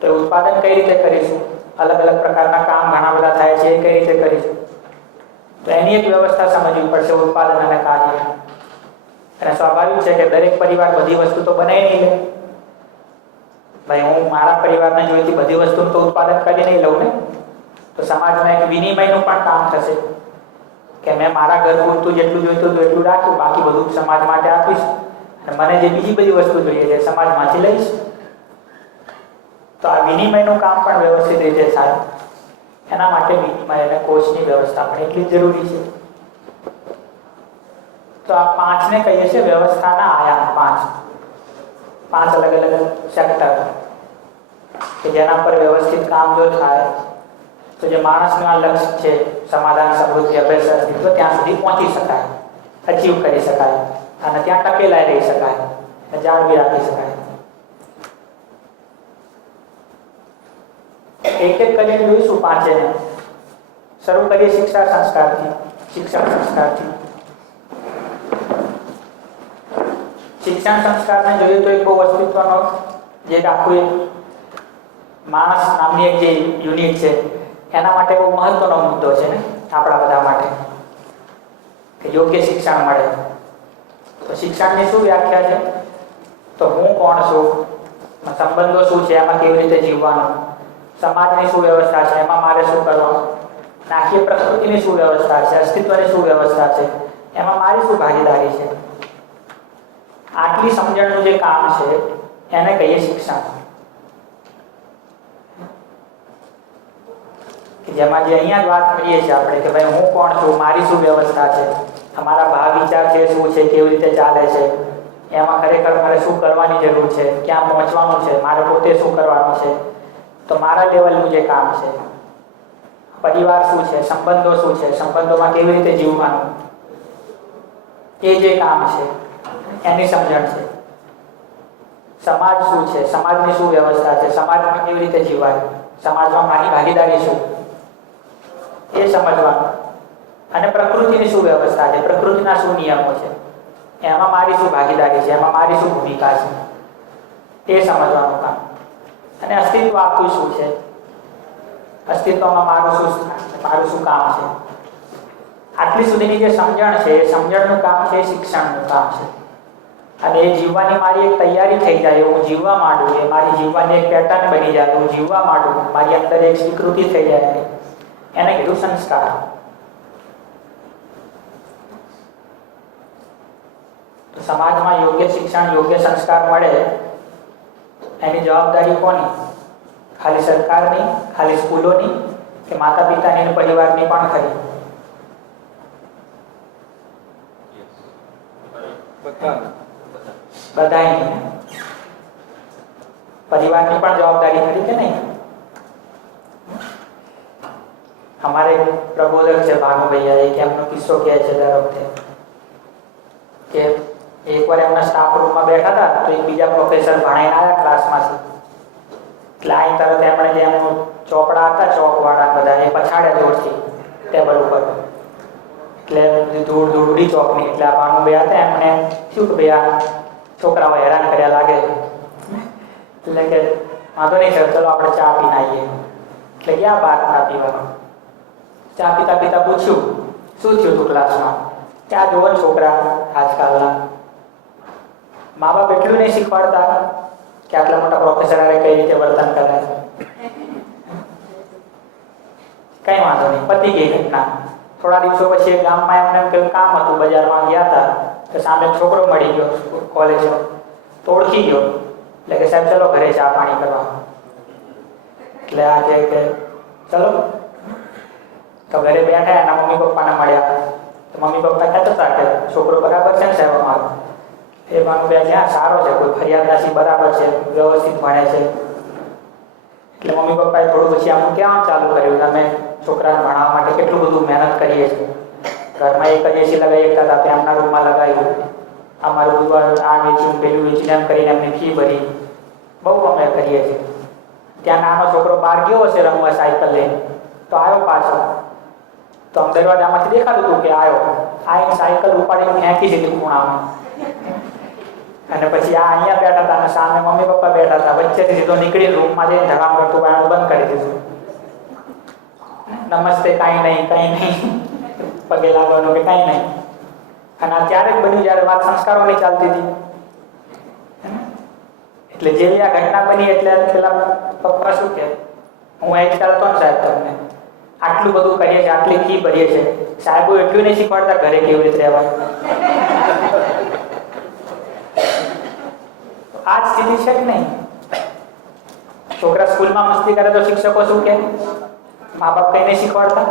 તો ઉત્પાદન કઈ રીતે કરીશું? અલગ અલગ પ્રકારના કામ ઘણા બધા થાય છે, એ કઈ રીતે કરીશું? તો એની એક વ્યવસ્થા સમજવી પડશે, ઉત્પાદન અને કાર્ય. અને સ્વાભાવિક છે કે દરેક પરિવાર બધી વસ્તુ તો બનાવી નહીં લે. ભાઈ હું મારા પરિવારને જોઈતી બધી વસ્તુનું તો ઉત્પાદન કરી નહીં લઉં ને. તો સમાજમાં એક વિનિમયનું પણ કામ થશે કે મેં મારા ઘર પૂરતું જેટલું જોઈતું હતું એટલું રાખ્યું, બાકી બધું સમાજ માટે આપીશ, અને મને જે બીજી બધી વસ્તુ જોઈએ છે સમાજમાંથી લઈશ. તો આ વિનિમયનું કામ પણ વ્યવસ્થિત રીતે થાય. એના માટે વિનિમય અને કોષની વ્યવસ્થા પણ એટલી જ જરૂરી છે. તો આ 5ને કહીએ છીએ વ્યવસ્થાના આયામ. 5 અલગ અલગ સેક્ટર કે જેના પર વ્યવસ્થિત કામ જો થાય તો જે માણસનું આ લક્ષ્ય છે, સમાધાન, સમૃદ્ધિ, અભ્યાસ, અસ્તિત્વ, ત્યાં સુધી પહોંચી શકાય, અચીવ કરી શકાય, અને ત્યાં ટકેલાઈ રહી શકાય, જાળવી રાખી શકાય. એક એક કરીને જોઈશું 5 શરૂ કરીએ શિક્ષણ સંસ્કારથી. શિક્ષણ સંસ્કારને જોઈએ તો એક બહુ અસ્તિત્વનો જે આખું એક માણસ નામની એક જે યુનિટ છે એના માટે બહુ મહત્વનો મુદ્દો છે ને આપણા બધા માટે, કે યોગ્ય શિક્ષણ મળે. તો શિક્ષણની શું વ્યાખ્યા છે? તો હું કોણ છું, સંબંધો શું છે, એમાં કેવી રીતે જીવવાનું, સમાજની શું વ્યવસ્થા છે, એમાં મારે શું કરવાનું, નાખી પ્રકૃતિની શું વ્યવસ્થા છે, અસ્તિત્વની શું વ્યવસ્થા છે, એમાં મારી શું ભાગીદારી છે. આટલી સમજણનું જે કામ છે એને કહીએ શિક્ષણ. કે જેમાં જે અહીંયા જ વાત કરીએ છીએ આપણે કે ભાઈ હું કોણ છું, મારી શું વ્યવસ્થા છે, અમારા ભાવ વિચાર છે શું છે, કેવી રીતે ચાલે છે, એમાં ખરેખર મારે શું કરવાની જરૂર છે, ક્યાં પહોંચવાનું છે, મારે પોતે શું કરવાનું છે. તો મારા લેવલનું જે કામ છે, પરિવાર શું છે, સંબંધો શું છે, સંબંધોમાં કેવી રીતે જીવવાનું, એ જે કામ છે એની સમજણ છે. સમાજ શું છે, સમાજની શું વ્યવસ્થા છે, સમાજમાં કેવી રીતે જીવાય, સમાજમાં મારી ભાગીદારી શું, એ સમજવાનું. અને પ્રકૃતિની શું વ્યવસ્થા છે, પ્રકૃતિના શું નિયમો છે, એમાં મારી શું ભાગીદારી છે, એમાં મારી શું ભૂમિકા છે, એ સમજવાનું કામ. અને અસ્તિત્વ આખું શું છે, અસ્તિત્વમાં મારું શું કામ છે. આટલી સુધીની જે સમજણ છે એ સમજણનું કામ છે, શિક્ષણનું કામ છે. અને એ જીવવાની મારી એક તૈયારી થઈ જાય, હું જીવવા માંડું, એ મારી જીવવાની એક પેટર્ન બની જાય, હું જીવવા માંડું, મારી અંદર એક સ્વીકૃતિ થઈ જાય, એને કીધું સંસ્કાર. તો સમાજમાં યોગ્ય શિક્ષણ, યોગ્ય સંસ્કાર મળે એની જવાબદારી કોની? ખાલી સરકારની, ખાલી સ્કૂલોની, કે માતા પિતાની અને પરિવારની પણ ખરી? બધાની. પરિવારની પણ જવાબદારી ખરી કે નહીં? અમારે પ્રબોધક છે ભાનુભૈયા, એક એમનો કિસ્સો કહે છે દર વખતે કે એકવાર એમના સ્ટાફ રૂમમાં બેઠા હતા તો એક બીજા પ્રોફેસર ભણાઈને આવ્યા ક્લાસમાંથી. એટલે અહીં તરત એમણે જે એમનું ચોપડા હતા, ચોકવાળા બધા, એ પછાડ્યા જોરથી ટેબલ ઉપર. એટલે ધૂળ ઉડી ચોકની. એટલે આ ભાનુભૈયા હતા, એમણે થયું કે ભાઈ આ છોકરાઓ હેરાન કર્યા લાગે, એટલે કે વાંધો નહીં સર, ચલો આપણે ચા પીને આવીએ. એટલે ગયા બહાર ચા પીવા. ચા પીતા પીતા પૂછ્યું શું થયું હતું ક્લાસમાં? કે આ જોવો છોકરા આજકાલના મા બાપ એટલું નહીં શીખવાડતા કે આટલા મોટા પ્રોફેસર કઈ રીતે વર્તન કરે છે. કઈ વાંધો નહીં, પતી ગઈ ઘટના. થોડા દિવસો પછી ગામમાં એમને કંઈક કામ હતું, બજારમાં ગયા હતા તો સામે છોકરો મળી ગયો કોલેજનો, તો ઓળખી ગયો. એટલે કે સાહેબ ચલો ઘરે ચા પાણી કરવા. એટલે આ કે ચલો તો ઘરે બેઠા એના મમ્મી પપ્પાને મળ્યા તો મમ્મી પપ્પા કહેતા હતા કે છોકરો બરાબર છે ને સાહેબ અમારો? એ માનું કે ક્યાં સારો છે, કોઈ ફરિયાદ નથી, બરાબર છે, વ્યવસ્થિત ભણે છે. એટલે મમ્મી પપ્પાએ થોડું પછી આમ ક્યાં ચાલુ કર્યું, અમે છોકરાને ભણાવવા માટે કેટલું બધું મહેનત કરીએ છીએ, ઘરમાં એક જ એસી લગાવી શકતા હતા, તેમના રૂમમાં લગાવ્યું, અમારું બધું આ વેચ્યું પેલું વેચીને એમ કરીને એમની ફી ભરી, બહુ અમે કરીએ છીએ. ત્યાં નાનો છોકરો બહાર ગયો હશે રમવા સાયકલ લઈને, તો આવ્યો પાછો, તો આમ દરવાજામાંથી દેખાતું હતું કે આવ્યો, આવીને સાયકલ ઉપાડીને ફેંકી દીધી ખૂણામાં. અને પછી આ અહીંયા બેઠા હતા અને સામે મમ્મી પપ્પા બેઠા હતા, વચ્ચેથી સીધો નીકળીને રૂમમાં જઈને ધડામ કરતું બાયણું બંધ કરી દીધું. નમસ્તે, કાંઈ નહીં, પગે લાગવાનું કે કાંઈ નહીં. અને આ ત્યારે જ બન્યું જ્યારે વાત સંસ્કારોની ચાલતી હતી. એટલે જેવી આ ઘટના બની એટલે પેલા પપ્પા શું કે, હું એક ચાલતો ને સાહેબ, તમને આટલું બધું કરીએ છીએ, આટલી ફી ભરીએ છીએ, સાહેબો એટલું નહીં શીખવાડતા ઘરે કેવી રીતે રહેવાનું. આ જ સ્થિતિ છે જ નહીં. છોકરા સ્કૂલમાં મસ્તી કરે તો શિક્ષકો શું કે, મા બાપ કઈ નહીં શીખવાડતા,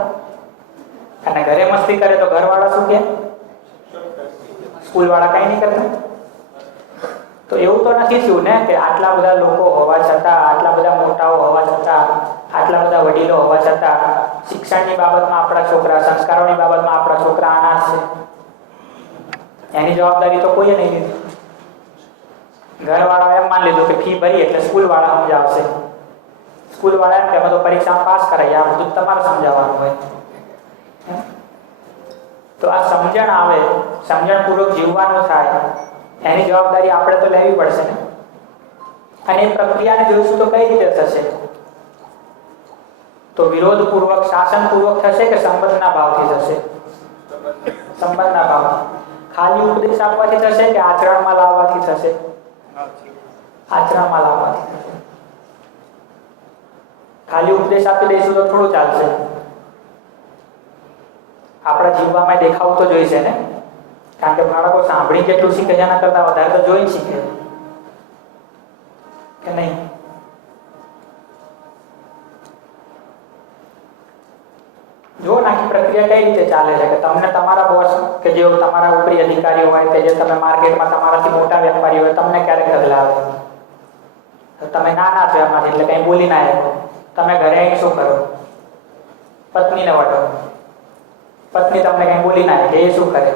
અને ઘરે મસ્તી કરે તો ઘરવાળા શું કે, સ્કૂલવાળા કઈ નહીં કરતા. તો એવું તો નથી થયું ને કે આટલા બધા લોકો હોવા છતાં, આટલા બધા મોટાઓ હોવા છતાં, આટલા બધા વડીલો હોવા છતાં શિક્ષણની બાબતમાં આપણા છોકરા, સંસ્કારોની બાબતમાં આપણા છોકરા અનાથ છે. એની જવાબદારી તો કોઈએ નહીં લીધી. ઘરવાળાએ એમ માની લીધું કે ફી ભરી એટલે સ્કૂલવાળા સમજાવશે, સ્કૂલવાળા એમ કે અમે તો પરીક્ષામાં પાસ કરાવીએ, આ બધું તમારે સમજાવવાનું હોય. તો આ સમજણ આવે, સમજણપૂર્વક જીવવાનું થાય, એની જવાબદારી આપણે તો લેવી પડશે ને. અને એ પ્રક્રિયાને જોઈશું તો કઈ રીતે થશે? તો વિરોધપૂર્વક, શાસનપૂર્વક થશે કે સંબંધના ભાવથી થશે? સંબંધના ભાવથી. ખાલી ઉપદેશ આપવાથી થશે કે આચરણમાં લાવવાથી થશે? આચરણમાં લાવવાથી થશે. ખાલી ઉપદેશ આપી દઈશું તો થોડું ચાલશે. આપણા જીવવામાં દેખાવું તો જોઈશે ને, કારણ કે બાળકો સાંભળી જેટલું શીખે છે એના કરતા વધારે તો જોઈ શીખે કે નહીં. જો નાખી પ્રક્રિયા કઈ રીતે ચાલે છે કે તમને તમારા બોસ કે જે તમારા ઉપરી અધિકારી હોય કે જે તમે માર્કેટમાં તમારાથી મોટા વેપારી હોય, તમને ક્યારેક બદલાવે, તમે નાના છો એમાંથી એટલે કઈ બોલી ના શકો, તમે ઘરે આવીને શું કરો? પત્નીને વટો. પત્ની તમને કઈ બોલી ના કે એ શું કરે?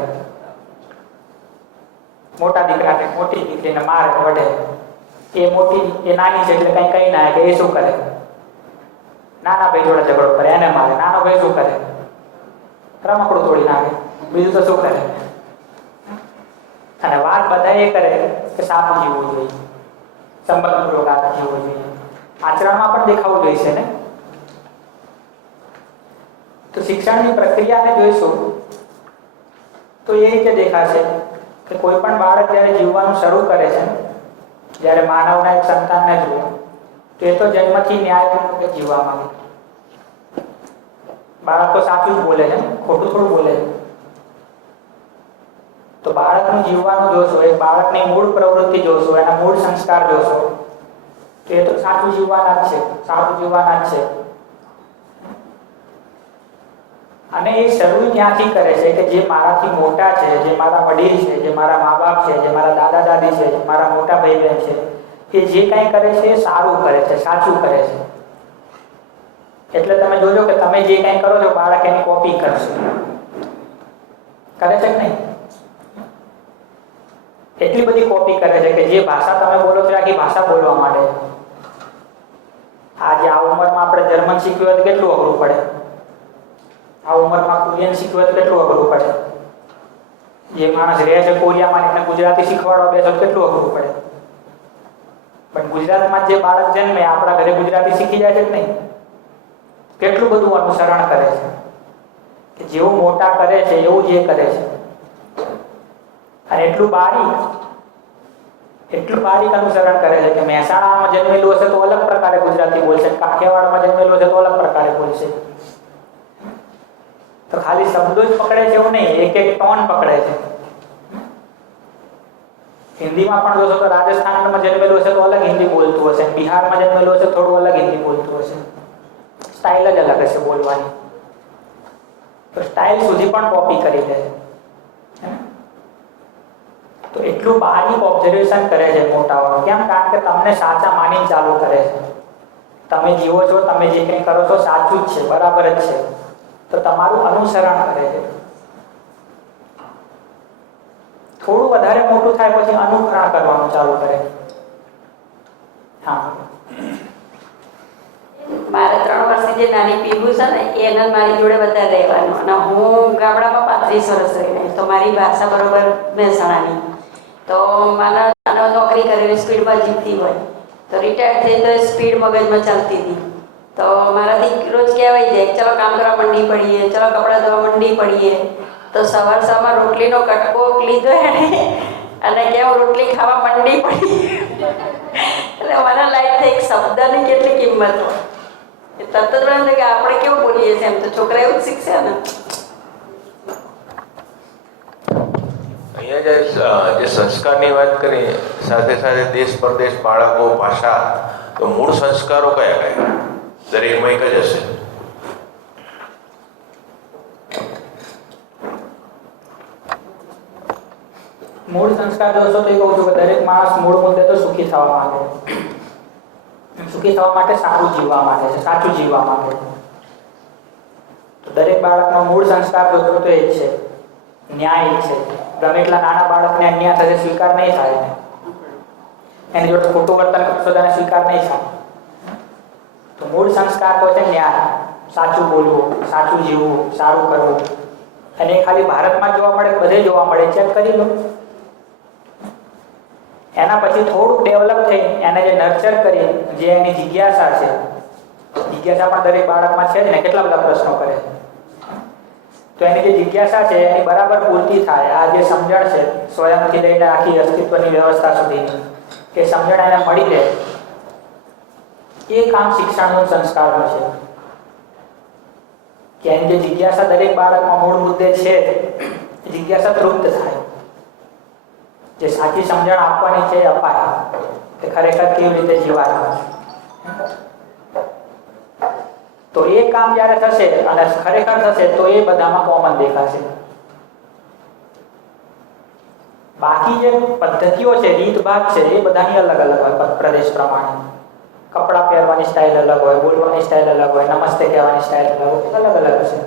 મોટા દીકરાને, મોટી દીકરીને મારે, વઢે. એ મોટી, એ નાની છે એટલે કઈ કઈ ના કે એ શું કરે? નાના ભાઈ જોડે ઝઘડો કરે, એને મારે. નાનો ભાઈ શું કરે? રમકડું તોડી નાખે. બીજું તો શું કરે? અને વાત બધા એ કરે કે સારું જીવવું જોઈએ, સંબંધપૂર્વક આ જીવવું જોઈએ, આચરણમાં પણ દેખાવું જોઈશે ને. તો શિક્ષણની પ્રક્રિયાને જોઈશું તો એ રીતે દેખાશે કે કોઈ પણ બાળક જ્યારે જીવવાનું શરૂ કરે છે, જ્યારે માનવના એક સંતાનને જુએ તો એ તો જન્મથી ન્યાયપૂર્વક જીવવા માંગે. બાળક તો સાચું જ બોલે છે, ખોટું થોડું બોલે છે. તો બાળકનું જીવવાનું જોશો, એક બાળકની મૂળ પ્રવૃત્તિ જોશો, એના મૂળ સંસ્કાર જોશો તો એ તો સાચું જીવવાના જ છે, સારું જીવવાના જ છે. અને એ શરૂ ત્યાંથી કરે છે કે જે મારાથી મોટા છે, જે મારા વડીલ છે, જે મારા મા બાપ છે, જે મારા દાદા દાદી છે, જે મારા મોટા ભાઈ બહેન છે, એ જે કંઈ કરે છે એ સારું કરે છે, સાચું કરે છે. એટલે તમે જોજો કે તમે જે કંઈ કરો છો બાળક એની કોપી કરશે. કરે છે કે નહીં? એટલી બધી કોપી કરે છે કે જે ભાષા તમે બોલો છો આખી ભાષા બોલવા માંડે. આજે આ ઉંમરમાં આપણે જર્મન શીખ્યું હોય તો કેટલું અઘરું પડે, આ ઉંમરમાં કોરિયન શીખવું હોય તો કેટલું અઘરું પડે. જે માણસ રહે છે કોરિયામાં એને ગુજરાતી શીખવાડવા બેસો તો કેટલું અઘરું પડે. પણ ગુજરાતમાં જે બાળક જન્મે આપણા ઘરે ગુજરાતી શીખી જાય છે કે નહીં? કેટલું બધું અનુસરણ કરે છે કે જેવું મોટા કરે છે એવું જ એ કરે છે. અને એટલું બારીક અનુસરણ કરે છે કે મહેસાણામાં જન્મેલું હશે તો અલગ પ્રકારે ગુજરાતી બોલશે, કાઠિયાવાડમાં જન્મેલું હશે તો અલગ પ્રકારે બોલશે. તો ખાલી શબ્દો જ પકડે છે એવું નહીં, એક એક ટોન પકડે છે. હિન્દીમાં પણ જોશો તો રાજસ્થાનમાં જન્મેલું હશે તો અલગ હિન્દી બોલતું હશે, બિહારમાં જન્મેલું હશે થોડું અલગ હિન્દી બોલતું હશે. સ્ટાઇલ જ અલગ હશે બોલવાની. તો સ્ટાઇલ સુધી પણ કોપી કરી લે છે. તો એટલું બારીક ઓબ્ઝર્વેશન કરે છે મોટાઓ. કેમ? કારણ કે તમને સાચા માનીને ચાલુ કરે છે. તમે જીવો છો, તમે જે કંઈ કરો છો સાચું જ છે, બરાબર જ છે, તો તમારું અનુસરણ કરે છે. થોડું વધારે મોટું થાય પછી અનુકરણ કરવાનું ચાલુ કરે. હા, મારે 3 વર્ષની જે નાની પીવું છે ને એને મારી જોડે બધા રહેવાનું. અને હું ગામડામાં 35 વર્ષ રહી, તો મારી ભાષા બરોબર મહેસાણાની. તો મને નોકરી કરેલી સ્પીડમાં જીવતી હોય, તો રિટાયર્ડ થઈ તો સ્પીડ મગજમાં ચાલતી હતી. તો મારાથી રોજ કહેવાય જાય ચલો કામ કરવા મંડી પડીએ, ચલો કપડાં ધોવા મંડી પડીએ. તો સવારમાં રોટલીનો કટકો લીધો એને અને કેમ રોટલી ખાવા મંડી પડી. એટલે મને લાઈફ એક શબ્દની કેટલી કિંમત હોય. તરત જ મને કે આપણે કેવું બોલીએ છીએ, એમ તો છોકરા એવું જ શીખશે ને. અહીંયા જે સંસ્કારની વાત કરી, સાથે સાથે દેશ પરદેશ, બાળકો, ભાષા, તો મૂળ સંસ્કારો કયા કયા? દરેકમાં એક જ હશે. મૂળ સંસ્કાર જોશો તો એ કહું છું કે દરેક માણસ મૂળ મુદ્દે તો સુખી થવા માંગે છે. સુખી થવા માટે સારું જીવવા માંગે છે, સાચું જીવવા માંગે છે. તો દરેક બાળકનો મૂળ સંસ્કાર જોશો તો એ જ છે, ન્યાય છે. ગમે એટલા નાના બાળકને અન્યાય થશે સ્વીકાર નહીં થાય, એની જોડે ખોટું વર્તન કરશો તેને સ્વીકાર નહીં થાય. તો મૂળ સંસ્કાર તો છે ન્યાય, સાચું બોલવું, સાચું જીવવું, સારું કરવું. અને એ ખાલી ભારતમાં જોવા મળે, બધે જોવા મળે, ચેક કરી લો. એના પછી થોડુંક ડેવલપ થઈ એને જે નર્ચર કરી, જે એની જિજ્ઞાસા છે, જિજ્ઞાસા પણ દરેક બાળકમાં છે જ ને, કેટલા બધા પ્રશ્નો કરે. તો એની જે જિજ્ઞાસા છે એની બરાબર પૂર્તિ થાય. આ જે સમજણ છે સ્વયંથી લઈને આખી અસ્તિત્વની વ્યવસ્થા સુધીની, કે સમજણ એને મળી રહે, એ કામ શિક્ષણનું સંસ્કારનું છે. કે એની જે જિજ્ઞાસા દરેક બાળકમાં મૂળ મુદ્દે છે, જિજ્ઞાસા તૃપ્ત થાય. જે સાચી સમજણ આપવાની છે એ અપાય, કે ખરેખર કેવી રીતે જીવાય. તો એ કામ જ્યારે થશે અને ખરેખર થશે તો એ બધામાં કોમન દેખાશે. બાકી જે પદ્ધતિઓ છે, રીત ભાગ છે, એ બધાની અલગ અલગ હોય પ્રદેશ પ્રમાણે. કપડાં પહેરવાની સ્ટાઇલ અલગ હોય, બોલવાની સ્ટાઇલ અલગ હોય, નમસ્તે કહેવાની સ્ટાઇલ અલગ હોય, અલગ અલગ હશે.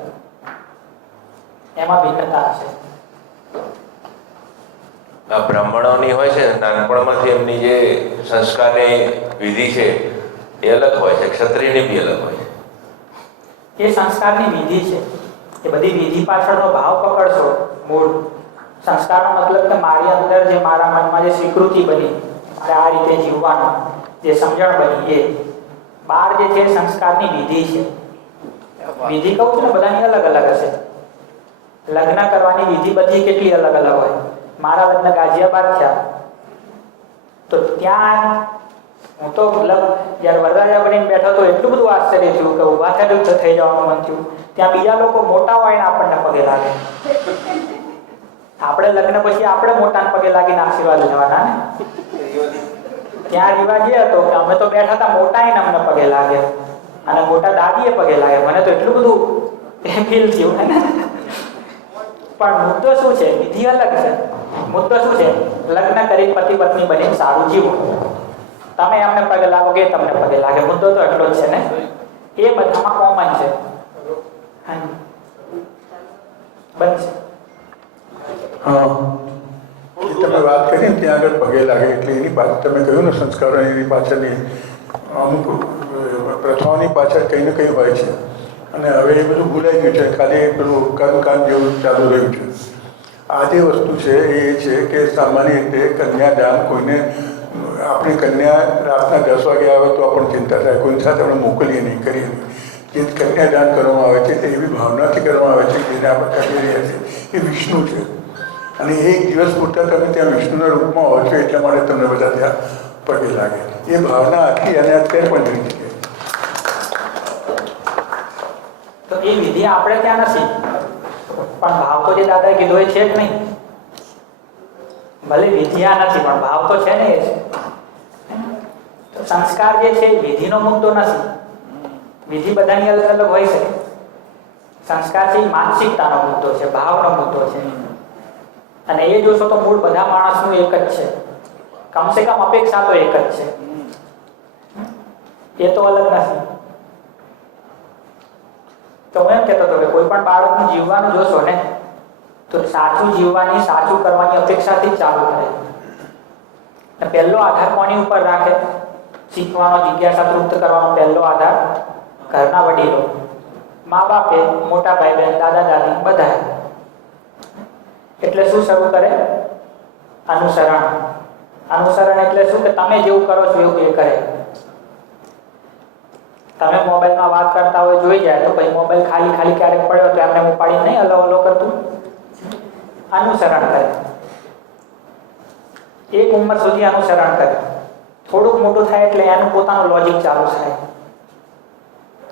એમાં ભિન્નતા હશે. બ્રાહ્મણોની હોય છે, નાનપણમાંથી એમની જે સંસ્કારની વિધિ છે એ અલગ હોય છે, ક્ષત્રિયની બી અલગ હોય છે. એ સંસ્કારની વિધિ છે. એ બધી વિધિ પાછળનો ભાવ પકડશો, મૂળ સંસ્કારનો મતલબ કે મારી અંદર જે મારા મનમાં જે સ્વીકૃતિ બની, મારે આ રીતે જીવવાનું જે સમજણ બની, એ બહાર જે છે સંસ્કારની વિધિ છે. વિધિ કહું છું ને બધાની અલગ અલગ હશે. લગ્ન કરવાની વિધિ બધી કેટલી અલગ અલગ હોય. મારા લગ્ન ગાઝિયાબાદ થયા તો ત્યાં હું તો જ્યારે વરરાજા બનીને બેઠો તો એટલું બધું આશ્ચર્ય થયું કે ઊભા થયેલું થઈ જવાનું મન થયું. ત્યાં બીજા લોકો મોટા હોય ને આપણને પગે લાગે. આપણે લગ્ન પછી આપણે મોટાને પગે લાગીને આશીર્વાદ લેવાના ને. ત્યાં રિવાજ એ હતો કે અમે તો બેઠા હતા, મોટા ને અમને પગે લાગે અને મોટા દાદીએ પગે લાગે. મને તો એટલું બધું ફીલ થયું ને. પણ મુદ્દો શું છે? વિધિ અલગ છે. મુદ્દો શું છે? લગ્ન કરી પતિ પત્ની બનીને સારું જીવો. તમે એમને પગે લાગો કે તમને પગે લાગે, મુદ્દો તો એટલો જ છે ને. એ બધામાં કોમન છે. બનશે. હા, તમે વાત કરી ને ત્યાં આગળ પગે લાગે એટલે એની પાછળ તમે કહ્યું ને સંસ્કારો એની પાછળની અમુક પ્રથાઓની પાછળ કંઈ ને કંઈ હોય છે. અને હવે એ બધું ભૂલાઈ ગયું છે, ખાલી પેલું કર્મકાંડ જેવું ચાલુ રહ્યું છે. આ જે વસ્તુ છે એ છે કે સામાન્ય રીતે કન્યાદાન કોઈને, આપણી કન્યા રાતના 10 વાગે આવે તો આપણને ચિંતા થાય, કોઈની સાથે આપણે મોકલીએ નહીં, કરીએ નહીં. જે કન્યાદાન કરવામાં આવે છે તે એવી ભાવનાથી કરવામાં આવે છે જેને આપણે કરી રહ્યા છીએ એ વિષ્ણુ છે. અને એક દિવસ પૂરતા તમે ત્યાં વિષ્ણુના રૂપમાં હો છો એટલા માટે તમને બધા ત્યાં પગે લાગે. એ ભાવના આખી અને અત્યારે પણ રહી છે. તો એ વિધિ આપણે ત્યાં નથી, પણ ભાવ તો જે દાદાએ કીધું એ છે જ નહીં. ભલે વિધિ આ નથી પણ ભાવ તો છે ને એ છે. તો સંસ્કાર જે છે વિધિનો મુદ્દો નથી. વિધિ બધાની અલગ અલગ હોઈ શકે. સંસ્કાર છે એ માનસિકતાનો મુદ્દો છે, ભાવનો મુદ્દો છે. અને એ જોશો તો મૂળ બધા માણસનું એક જ છે, કમસે કમ અપેક્ષા તો એક જ છે, એ તો અલગ નથી. તો હું એમ કહેતો હતો કે કોઈ પણ બાળકનું જીવવાનું જોશો ને તો સાચું જીવવાની, સાચું કરવાની અપેક્ષાથી જ ચાલુ કરે. પહેલો આધાર કોની ઉપર રાખે? શીખવાનો, જિજ્ઞાસા તૃપ્ત કરવાનો પહેલો આધાર ઘરના વડીલો, મા બાપે, મોટા ભાઈ બહેન, દાદા દાદી બધા. એટલે શું શરૂ કરે? અનુસરણ. અનુસરણ એટલે શું? કે તમે જેવું કરો છો એવું એ કરે. તમે મોબાઈલમાં વાત કરતા હોય જોઈ જાય તો પછી મોબાઈલ ખાલી ખાલી ક્યારેક પડ્યો તો એમને ઉપાડી નહીં હલો હલો કરતું, અનુસરણ કરે. એક ઉંમર સુધી અનુસરણ કરે. થોડુંક મોટું થાય એટલે એનું પોતાનું લોજિક ચાલુ થાય,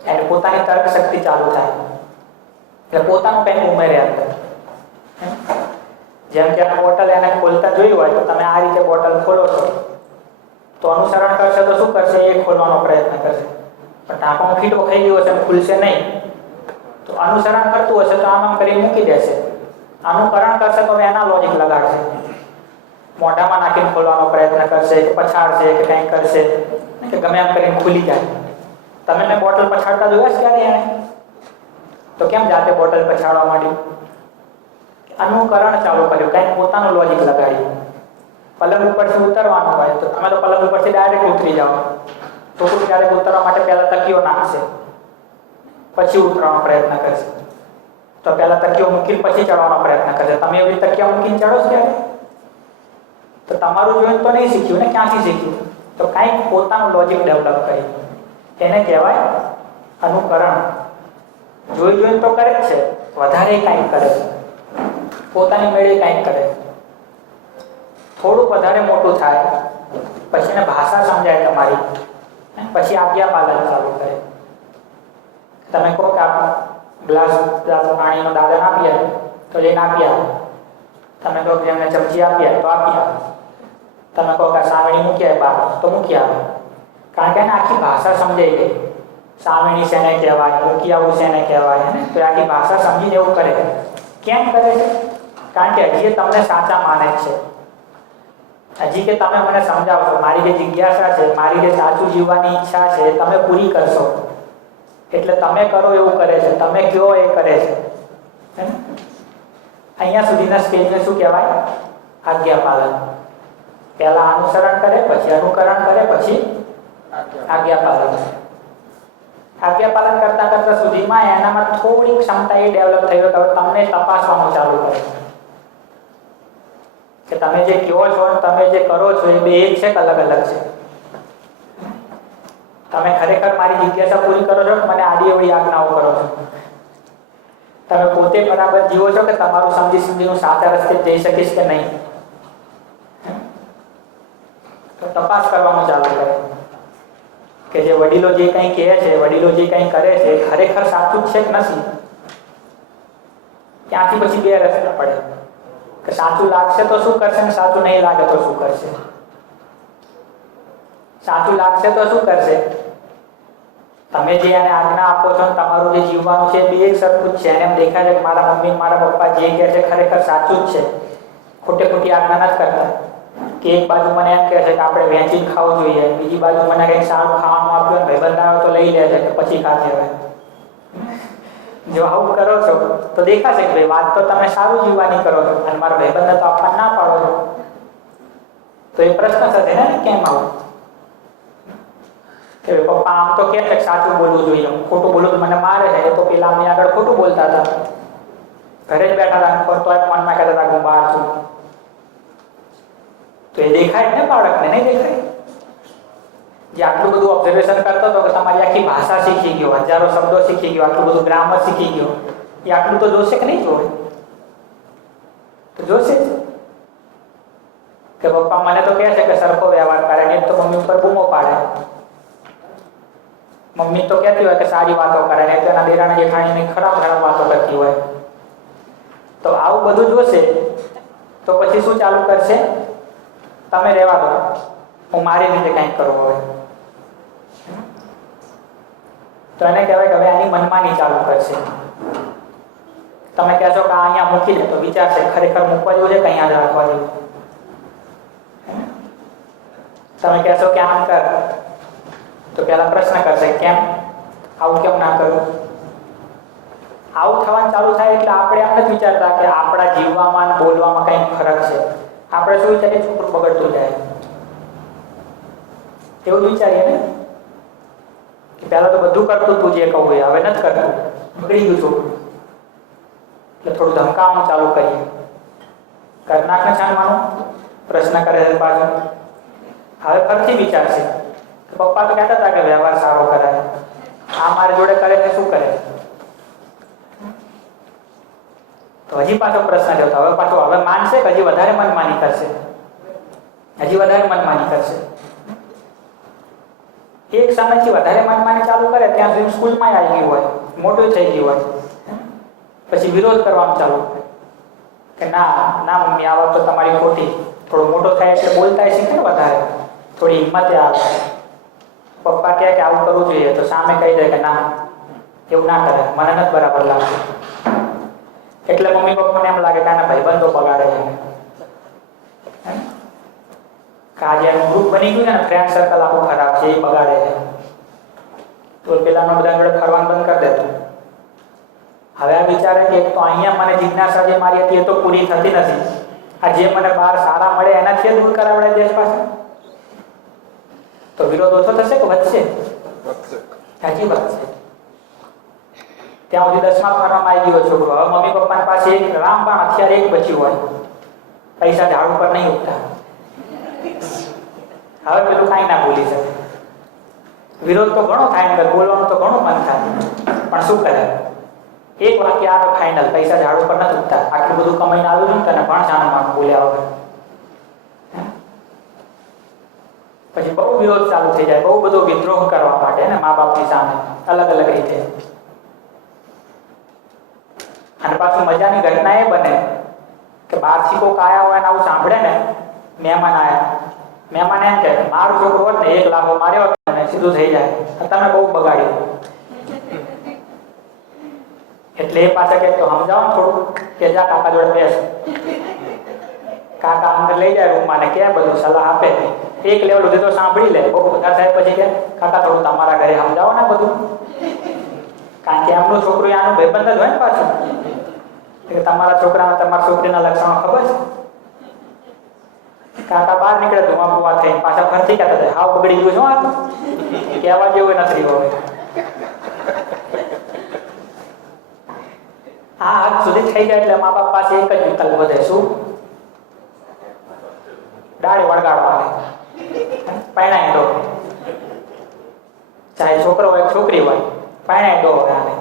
એની પોતાની તર્ક શક્તિ ચાલુ થાય, એટલે પોતાનું કંઈક ઉમેરે અંદર. જેમ કે આ બોટલ એને ખોલતા જોયું હોય તો તમે આ રીતે બોટલ ખોલો છો તો અનુસરણ કરશે તો શું કરશે? એ ખોલવાનો પ્રયત્ન કરશે, પણ ઢાંકણું ફીટો ખાઈ ગયો હશે, ખુલશે નહીં. તો અનુસરણ કરતું હશે તો આમ કરીને મૂકી દેશે. અનુકરણ કરશે તો એના લોજિક લગાડશે, મોઢામાં નાખીને ખોલવાનો પ્રયત્ન કરશે, કે પછાડશે, કે કંઈક કરશે, કે ગમે એમ કરીને ખુલી જાય. તમે મેં બોટલ પછાડતા જોયા છે ક્યારે એને? તો કેમ જાતે બોટલ પછાડવા માંડ્યું? અનુકરણ ચાલુ કર્યું, કંઈક પોતાનું લોજિક લગાડ્યું. પલંગ ઉપરથી ઉતરવાનું હોય તો તમે તો પલંગ ઉપરથી ડાયરેક્ટ ઉતરી જાઓ. છોકરું ક્યારેક ઉતરવા માટે પહેલા તકીઓ નાખશે, પછી ઉતરવાનો પ્રયત્ન કરશે. તો પહેલા તકીઓ મૂકીને પછી ચડવાનો પ્રયત્ન કરશે. તમે એવી તકીઓ મૂકીને ચડો છો ક્યારે? તો તમારું જોઈને તો નહીં શીખ્યું ને, ક્યાંથી શીખ્યું? તો કાંઈક પોતાનું લોજિક ડેવલપ કર્યું, એને કહેવાય અનુકરણ. જોઈને તો કરે જ છે, વધારે કાંઈક કરે છે, પોતાની મેળે કાંઈક કરે. થોડુંક વધારે મોટું થાય પછી એને ભાષા સમજાય તમારી, પછી આજ્ઞા પાલન ચાલુ કરે. તમે કહો કે આ ગ્લાસ પાણીનો દાદા આપીએ તો લઈને આપ્યા. તમે કહો કે એમને ચમચી આપીએ તો આપ્યા. તમે કહો કે સાવણી મૂક્યા બહાર તો મૂક્યા. કારણ કે એને આખી ભાષા સમજાઈ ગઈ. સાવણી શેને કહેવાય, મૂકી આવું શેને કહેવાય, તો આખી ભાષા સમજીને એવું કરે. કેમ કરે છે? કારણ કે હજી તમને સાચા માને છે. હજી કે તમે મને સમજાવશો, મારી જે જિજ્ઞાસા છે, મારી જે સાચું જીવવાની ઈચ્છા છે એ તમે પૂરી કરશો, એટલે તમે કરો એવું કરે છે, તમે કયો એ કરે છે. અહીંયા સુધીના સ્ટેજને શું કહેવાય? આજ્ઞા પાલન. પહેલા અનુસરણ કરે, પછી અનુકરણ કરે, પછી આજ્ઞા પાલન. આજ્ઞા પાલન કરતા કરતા સુધીમાં એનામાં થોડી ક્ષમતા એ ડેવલપ થઈ ગઈ કે તમને તપાસવાનું ચાલુ કરે કે તમે જે કહો છો અને તમે જે કરો છો એ બે એક છે કે અલગ અલગ છે? તમે ખરેખર મારી જિજ્ઞાસા પૂરી કરો છો કે મને આડી અવળી આજ્ઞાઓ કરો છો? તમે પોતે બરાબર જીવો છો કે તમારું સમજી સમજીને સાચા રસ્તે જઈ શકીશ કે નહીં? તો તપાસ કરવાનું ચાલુ કરે કે જે વડીલો જે કંઈ કહે છે, વડીલો જે કંઈ કરે છે ખરેખર સાચું છે કે નથી? ત્યાંથી પછી બે રસ્તા પડે કે સાચું લાગશે તો શું કરશે ને સાચું નહીં લાગે તો શું કરશે. સાચું લાગશે તો શું કરશે? તમે જે એને આજ્ઞા આપો છો, તમારું જે જીવવાનું છે બે એક સરખું જ છે. એને એમ દેખાય છે કે મારા મમ્મી મારા પપ્પા જે કહે છે ખરેખર સાચું જ છે, ખોટે ખોટી આજ્ઞા નથી કરતા. કે એક બાજુ મને એમ કહે છે કે આપણે વેચીને ખાવું જોઈએ, બીજી બાજુ મને કંઈક સારું ખાવાનું આપ્યું ને ભાઈબંધ આવે તો લઈ લે છે કે પછી ખાશે. હવે જો આવું કરો છો તો દેખાશે કે ભાઈ વાત તો તમે સારું જીવવાની કરો છો અને મારા ભાઈબંધને તો આપવા ના પાડો છો. તો એ પ્રશ્ન થશે ને કેમ આવું? કે પપ્પા આમ તો કહે છે કે સાચું બોલવું જોઈએ, હું ખોટું બોલું તો મને મારે છે. એ તો પેલા અમને આગળ ખોટું બોલતા હતા, ઘરે જ બેઠા હતા તો ફોનમાં કહેતા હતા હું બહાર છું. તો એ દેખાય ને બાળકને? નહીં દેખાય? જે આટલું બધું ઓબ્ઝર્વેશન કરતો હતો કે તમારી આખી ભાષા શીખી ગયો, હજારો શબ્દો શીખી ગયો, આટલું બધું ગ્રામર શીખી ગયો, એ આટલું તો જોશે કે નહીં જોવે? તો જોશે જ કે પપ્પા મને તો કહે છે કે સરખો વ્યવહાર કરે, ને તો મમ્મી ઉપર બૂમો પાડે. મમ્મી તો કહેતી હોય કે સારી વાતો કરે ને તેના દેરાણી જેઠાણીની ખરાબ ખરાબ વાતો કરતી હોય. તો આવું બધું જોશે તો પછી શું ચાલુ કરશે? તમે રહેવા દો, હું મારી રીતે કંઈક કરું. હવે તો એને કહેવાય કે હવે આની મનમાની ચાલુ કરશે. તમે કહેશો કે આ અહીંયા મૂકી દે તો વિચારશે ખરેખર મૂકવા જેવું છે કે અહીંયા જ રાખવા જેવું. તમે કહેશો કે આમ કર તો પહેલા પ્રશ્ન કરશે કેમ, આવું કેમ ના કરું. આવું થવાનું ચાલુ થાય એટલે આપણે એમ જ વિચારતા કે આપણા જીવવામાં અને બોલવામાં કંઈક ફરક છે. આપણે શું વિચારીએ છોકરું બગડતું જાય એવું જ વિચારીએ ને કે પહેલા તો બધું કરતું તું જે કહું એ હવે નથી કરતું, બગડી ગયું છોકરું એટલે થોડું ધમકાવવાનું ચાલુ કરીએ. કરનારને છાનવાનું પ્રશ્ન કરે છે પાછો. હવે ફરીથી વિચારશે કે પપ્પા તો કહેતા હતા કે વ્યવહાર સારો કરાય, આ મારી જોડે કરે છે શું કરે. તો હજી પાછો પ્રશ્ન થયો હવે પાછો હવે માનશે કે હજી વધારે મનમાની કરશે, હજી વધારે મનમાની કરશે. એક સમયથી વધારે મનમાની ચાલુ કરે ત્યાં સુધી સ્કૂલમાં આવી ગયું હોય, મોટું થઈ ગયું હોય, પછી વિરોધ કરવાનું ચાલુ કે ના ના મમ્મી આ વાત તો તમારી ખોટી. થોડો મોટો થાય એટલે બોલતા શીખે ને વધારે, થોડી હિંમત આવે. પપ્પા કહે કે આવું કરવું જોઈએ તો સામે કહી દે કે ના એવું ના કરે, મને નથી બરાબર લાગતું. એટલે મમ્મી પપ્પાને એમ લાગે કે આના ભાઈબંધો બગાડે છે, કે આજે એનું ગ્રુપ બની ગયું છે ને ફ્રેન્ડ સર્કલ આખું ખરાબ છે એ બગાડે છે, તો પેલાનો બધા જોડે ફરવાનું બંધ કરી દેતું. હવે આ વિચારે કે તો અહીંયા મને જિજ્ઞાસા જે મારી હતી એ તો પૂરી થતી નથી, આ જે મને બહાર સારા મળે એનાથી દૂર કરાવડે દેશ પાસે. તો વિરોધ ઓછો થશે કે વધશે? સાચી વાત છે. ત્યાં સુધી 10મા ફાર્મમાં આવી ગયો છોકરો, હવે મમ્મી પપ્પાની પાસે એક રામબાણ હથિયાર એક બચ્યું હોય, પૈસા ઝાડ ઉપર નહીં ઉગતા. હવે પેલું કાંઈ ના બોલી શકે. વિરોધ તો ઘણો થાય અંદર, બોલવાનું તો ઘણું મન થાય, પણ શું કરે? એક વાક્ય આ ફાઇનલ, પૈસા ઝાડ ઉપર નથી ઉગતા, આટલું બધું કમાઈને આવ્યું છું તને પણ જાણવાનું બોલ્યા વગર. પછી બહુ વિરોધ ચાલુ થઈ જાય, બહુ બધો વિદ્રોહ કરવા માટે ને મા બાપની સામે અલગ અલગ રીતે. અને પાછું મજાની ઘટના એ બને કે બહારથી કોઈક આયા હોય ને આવું સાંભળે ને, મહેમાન આયા, મહેમાન એમ કે મારો છોકરો હોત ને 1 લાફો માર્યો ને સીધું થઈ જાય, તમે બહુ બગાડ્યું. એટલે એ પાછા કે સમજાવો ને થોડું કે જા કાકા જોડે બેસ. કાકા અંદર લઈ જાય રૂમમાં ને કે બધું સલાહ આપે. એક લેવલ સુધી તો સાંભળી લે, બહુ બધા થાય પછી કે કાકા થોડું તમારા ઘરે સમજાવો ને બધું, કારણ કે એમનું છોકરું આનું ભાઈબંધ જ હોય ને પાછું, કે તમારા છોકરાને તમારા છોકરીના લક્ષણો ખબર છે. કાકા બહાર નીકળે ધુમા પુવા થઈને પાછા ફરતી કહેતા હતા હાવ બગડી ગયું શું, આ કહેવા જેવું નથી હવે. હા હદ સુધી થઈ જાય એટલે મા બાપ પાસે એક જ વિકલ્પ વધે, શું? દાઢી વળગાડવાની, પરણાઈ દો. ચાહે છોકરો હોય છોકરી હોય, પરણાઈ દો. હવે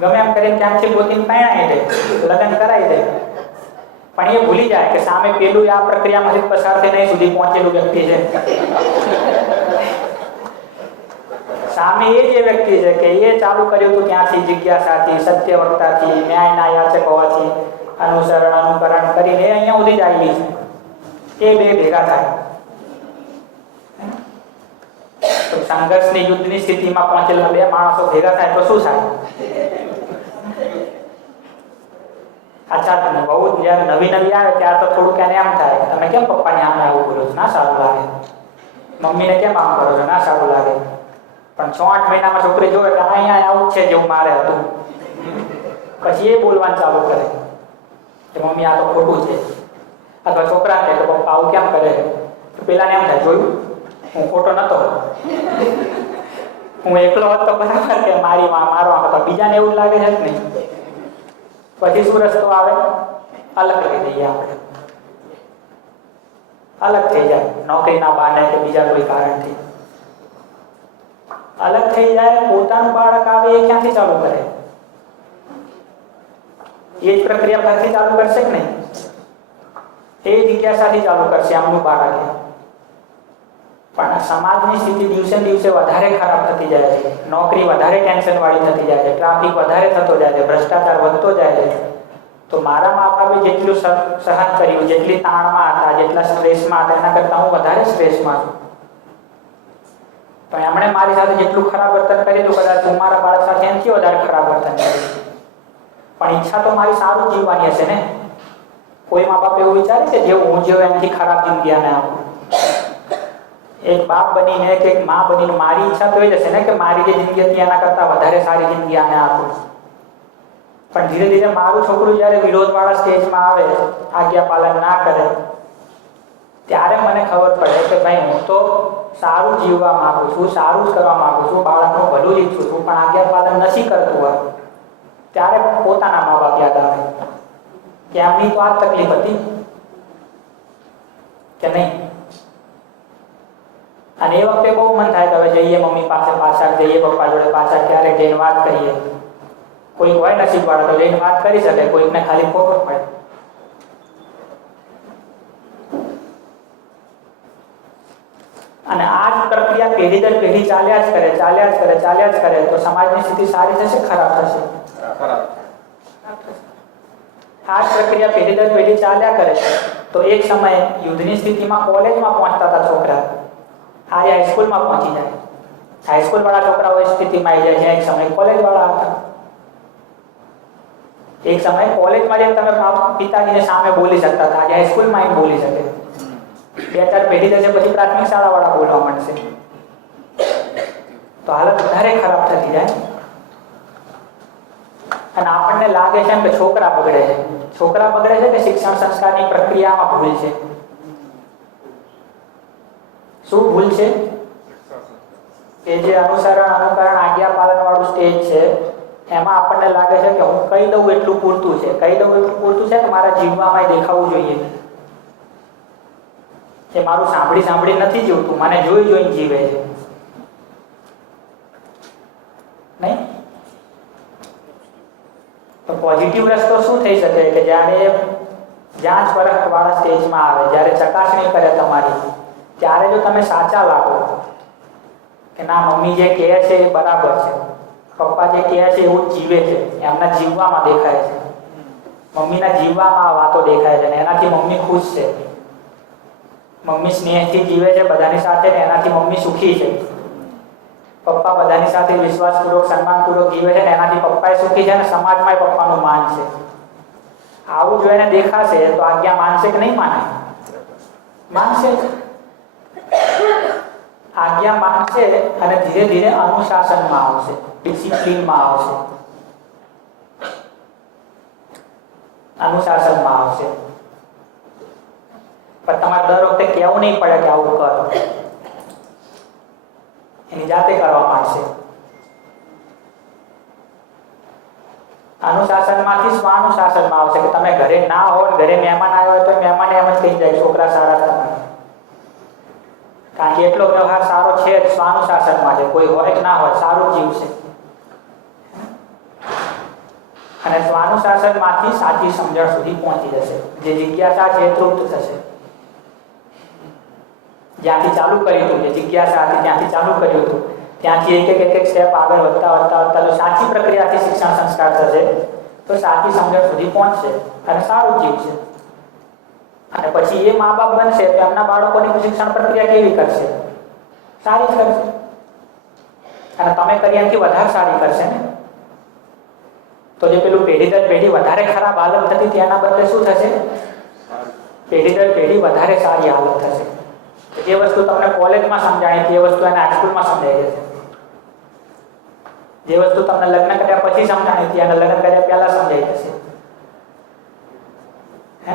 ગમે એમ કરીને ક્યાંથી ગોતીને પરણાઈ દે, લગ્ન કરાવી દે. પણ એ ભૂલી જાય કે સામે પેલું આ પ્રક્રિયામાંથી પસાર થઈ નહીં સુધી પહોંચેલું વ્યક્તિ છે. સામે એ જે વ્યક્તિ છે કે એ ચાલુ કર્યું હતું ત્યાંથી, જિજ્ઞાસાથી, સત્યવક્તાથી, ન્યાયના યાચક હોવાથી અનુસરણ અનુકરણ કરીને એ અહીંયા સુધી જ આવેલી છે. એ બે ભેગા થાય તો સંઘર્ષની યુદ્ધની સ્થિતિમાં પહોંચેલા બે માણસો ભેગા થાય તો શું થાય? અચ્છા, બહુ જ્યારે નવી આવે ત્યારે તો થોડુંક એને એમ થાય તમે કેમ પપ્પાની સામે આવું બોલો છો, ના સારું લાગે. મમ્મીને કેમ આમ કરો છો, ના સારું લાગે. પણ 6-8 મહિનામાં છોકરી જોવે કે અહીંયા આવું છે જેવું મારે હતું, પછી એ બોલવાનું ચાલુ કરે કે મમ્મી આ તો ખોટું છે. અથવા છોકરા કહે કે પપ્પા આવું કેમ કરે છે, તો પેલાને એમ થાય જોયું હું ખોટો નતો, હું એકલો હતો બરાબર કે મારી મારો હતો. બીજાને એવું લાગે છે જ નહીં. પછી શું રસ્તો આવે? અલગ થઈ જઈએ આપણે, અલગ થઈ જાય. નોકરીના બહાને કે બીજા કોઈ કારણથી અલગ થઈ જાય. પોતાનું બાળક આવે એ ક્યાંથી ચાલુ કરે? એ જ પ્રક્રિયા પરથી ચાલુ કરશે કે નહીં? એ જિજ્ઞાસાથી ચાલુ કરશે આમનું બાળક. પણ સમાજની સ્થિતિ દિવસે દિવસે વધારે ખરાબ થતી જાય છે. નોકરી વધારે ટેન્શન વાળી થતી જાય છે, ટ્રાફિક વધારે થતો જાય છે, ભ્રષ્ટાચાર વધતો જાય છે. તો મારા મા બાપે જેટલું સહન કર્યું, જેટલી તાણમાં હતા, જેટલા સ્ટ્રેસમાં હતા, એના કરતાં હું વધારે સ્ટ્રેસમાં છું. પણ એમણે મારી સાથે જેટલું ખરાબ વર્તન કર્યું હતું, કદાચ હું મારા બાળક સાથે એનાથી વધારે ખરાબ વર્તન કર્યું. પણ ઈચ્છા તો મારી સારું જીવવાની હશે ને. કોઈ મા બાપ એવું વિચારે છે જે હું જીવ એનાથી ખરાબ જિંદગી આને આપું? એક બાપ બનીને કે એક મા બનીને મારી ઈચ્છા તો એ જ હશે ને કે મારી જે જિંદગી હતી એના કરતાં વધારે સારી જિંદગી આને આપું. પણ ધીરે ધીરે મારું છોકરું જ્યારે વિરોધવાળા સ્ટેજમાં આવે, આજ્ઞા પાલન ના કરે, ત્યારે મને ખબર પડે કે ભાઈ હું તો સારું જીવવા માંગુ છું, સારું જ કરવા માંગુ છું, બાળકનું ભલું જ ઈચ્છું છું, પણ આજ્ઞા પાલન નથી કરતું હોય ત્યારે પોતાના મા બાપ યાદ આવે કે એમની તો આ તકલીફ હતી કે નહીં. અને એ વખતે બહુ મન થાય કે હવે જઈએ મમ્મી પાસે પાછા, જઈએ પપ્પા જોડે પાછા, ક્યારેક જઈને વાત કરીએ. કોઈક હોય નસીબવાળા તો જઈને વાત કરી શકે, કોઈકને ખાલી ખોટો પડે. અને આ જ પ્રક્રિયા પેઢી દર પેઢી ચાલ્યા જ કરે, ચાલ્યા જ કરે, ચાલ્યા જ કરે તો સમાજની સ્થિતિ સારી થશે, ખરાબ થશે? આ જ પ્રક્રિયા પેઢી દર પેઢી ચાલ્યા કરે તો એક સમયે યુદ્ધની સ્થિતિમાં કોલેજમાં પહોંચતા હતા છોકરા, આ હાઈસ્કૂલમાં પહોંચી જાય. હાઈસ્કૂલ વાળા છોકરાઓ એ સ્થિતિમાં આવી જાય જ્યાં એક સમયે કોલેજ વાળા હતા. એક સમયે કોલેજમાં જઈને તમે પિતાજીને સામે બોલી શકતા હતા, આજે હાઈસ્કૂલમાં આવીને બોલી શકે. 2-4 પેઢી જશે પછી પ્રાથમિક શાળા વાળા બોલવા માંડશે તો હાલત વધારે ખરાબ થતી જાય. અને આપણને લાગે છે કે છોકરા બગડે છે. છોકરા બગડે છે કે શિક્ષણ સંસ્કારની પ્રક્રિયામાં ભૂલ છે? શું ભૂલ છે? કે જે અનુસરણ, અનુકરણ, આજ્ઞા પાલન વાળું સ્ટેજ છે એમાં આપણને લાગે છે કે હું કહી દઉં એટલું પૂરતું છે, કહી દઉં એટલું પૂરતું છે કે મારા જીવવામાં દેખાવું જોઈએ. કે મારું સાંભળી સાંભળી નથી જીવતું, મને જોઈ જોઈને જીવે છે. નહીં તો પોઝિટિવ રસ્તો શું થઈ શકે કે જ્યારે જાંચ પરખ વાળા સ્ટેજમાં આવે, જ્યારે ચકાસણી કરે તમારી, ત્યારે જો તમે સાચા લાગો કે ના મમ્મી જે કહે છે એ બરાબર છે, પપ્પા જે કહે છે એવું જીવે છે, એમના જીવવામાં દેખાય છે, મમ્મીના જીવવામાં આ વાતો દેખાય છે ને એનાથી મમ્મી ખુશ છે, મમ્મી સ્નેહથી જીવે છે બધાની સાથે ને એનાથી મમ્મી સુખી છે, પપ્પા બધાની સાથે વિશ્વાસપૂર્વક, સન્માનપૂર્વક જીવે છે ને એનાથી પપ્પાએ સુખી છે ને સમાજમાં પપ્પાનું માન છે. આવું જોઈને દેખાશે તો આજ્ઞા માનશે કે નહીં માને? માનશે. આજ્ઞા માનશે અને ધીરે ધીરે અનુશાસનમાં આવશે, ડિસિપ્લિનમાં આવશે, અનુશાસનમાં આવશે. પણ તમારે દર વખતે કહેવું નહીં પડે કે આવું કરો, એની જાતે કરવા માંડશે. અનુશાસનમાંથી સ્વાનુશાસનમાં આવશે કે તમે ઘરે ના હો, ઘરે મહેમાન આવ્યો હોય તો મહેમાન એમ જ કહી જાય છોકરા સારા હતા, કારણ કે એટલો વ્યવહાર સારો છે જ સ્વાનુશાસનમાં છે. કોઈ હોય કે ના હોય સારું જીવશે. અને સ્વાનુશાસનમાંથી સાચી સમજણ સુધી પહોંચી જશે. જે જિજ્ઞાસા છે એ તૃપ્ત થશે. જ્યાંથી ચાલુ કર્યું હતું, જે જિજ્ઞાસા હતી ત્યાંથી ચાલુ કર્યું હતું, ત્યાંથી એક સ્ટેપ આગળ વધતા જો સાચી પ્રક્રિયાથી શિક્ષણ સંસ્કાર થશે તો સાચી સમજણ સુધી પહોંચશે અને સારું જીવશે. અને પછી એ મા બાપ બનશે તો એમના બાળકોની શિક્ષણ પ્રક્રિયા કેવી કરશે? સારી જ કરશે. અને તમે કરી એનાથી વધારે સારી કરશે ને. તો જે પેલું પેઢી દર પેઢી વધારે ખરાબ હાલત થતી તેના બદલે શું થશે? પેઢી દર પેઢી વધારે સારી હાલત થશે. જે વસ્તુ તમને કોલેજમાં સમજાણી હતી એ વસ્તુ એને હાઈસ્કૂલમાં સમજાઈ જશે. જે વસ્તુ તમને લગ્ન કર્યા પછી સમજાણી હતી એને લગ્ન કર્યા પહેલા સમજાઈ જશે. હે?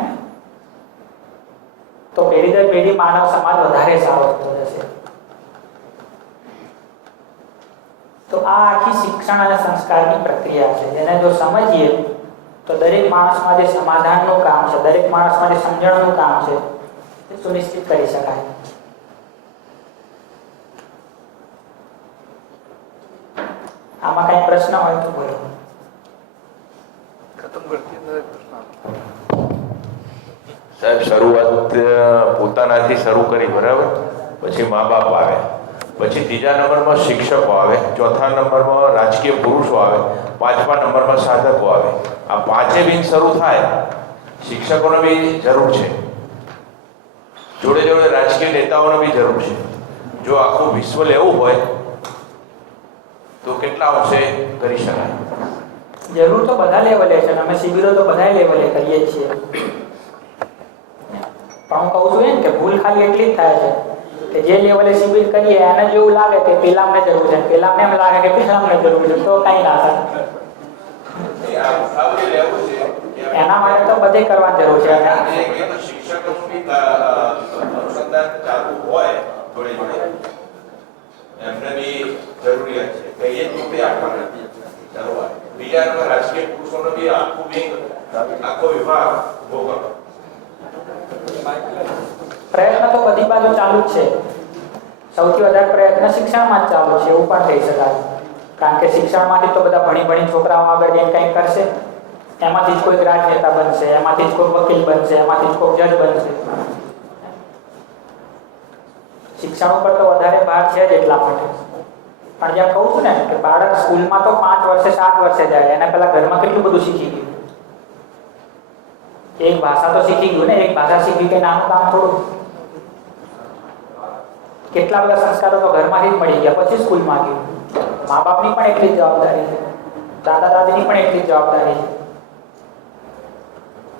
તો પેઢી દર પેઢી માનવ સમાજ વધારે સારો થતો જશે. તો આ આખી શિક્ષણ અને સંસ્કારની પ્રક્રિયા છે, જેને જો સમજીએ તો દરેક માણસમાં જે સમાધાનનું કામ છે, દરેક માણસમાં જે સમજણનું કામ છે તે સુનિશ્ચિત કરી શકાય. આમાં કઈ પ્રશ્ન હોય તો બોલો. સાહેબ, શરૂઆત પોતાનાથી શરૂ કરી, બરાબર? પછી મા બાપ આવે, પછી ત્રીજા નંબરમાં શિક્ષકો આવે, ચોથા નંબરમાં રાજકીય પુરુષો આવે, પાંચમા નંબરમાં સાધકો આવે. આ પાંચે બી શરૂ થાય, શિક્ષકોને બી જરૂર છે, જોડે જોડે રાજકીય નેતાઓને બી જરૂર છે. જો આખું વિશ્વ લેવું હોય તો કેટલા અંશે કરી શકાય? જરૂર તો બધા લેવલે છે, અમે શિબિરો તો બધા લેવલે કરીએ જ છીએ, પણ હું કહું છું એમ કે ભૂલ ખાલી એટલી જ થાય છે કે જે લેવલે શિબિર કરીએ એને જેવું લાગે કે પેલા અમને જરૂર છે, પેલા એમ લાગે કે પેલા અમને જરૂર છે, તો કઈ ના થાય. એના માટે તો બધે કરવાની જરૂર છે. શિક્ષકોનું બી અનુસંધાન ચાલુ હોય જોડે જોડે એમને બી જરૂરિયાત છે કે એ જ રૂપે આપવાના. બરોબર. બીજા નંબર રાજકીય પુરુષોનો બી આખો વિભાગ ઉભો કરો. પ્રયત્ન તો બધી બાજુ ચાલુ જ છે. સૌથી વધારે પ્રયત્ન શિક્ષણમાં જ ચાલુ છે એવું પણ કહી શકાય, કારણ કે શિક્ષણમાંથી તો બધા ભણી છોકરાઓ આગળ જઈને કંઈક કરશે, એમાંથી જ કોઈ રાજનેતા બનશે, એમાંથી જ કોઈ વકીલ બનશે, એમાંથી જ કોઈ જજ બનશે. શિક્ષણ ઉપર તો વધારે ભાર છે જ એટલા માટે. પણ જેમ કહું છું ને કે બાળક સ્કૂલમાં તો 5 વર્ષે 7 વર્ષે જાય, એના પહેલા ઘરમાં કેટલું બધું શીખી ગયું. એક ભાષા તો શીખી ગયું ને, એક ભાષા શીખી કે નાનું કામ થોડું. કેટલા બધા સંસ્કારો તો ઘરમાંથી જ મળી ગયા, પછી સ્કૂલમાં ગયું. મા બાપની પણ એટલી જ જવાબદારી છે, દાદા દાદીની પણ એટલી જ જવાબદારી છે.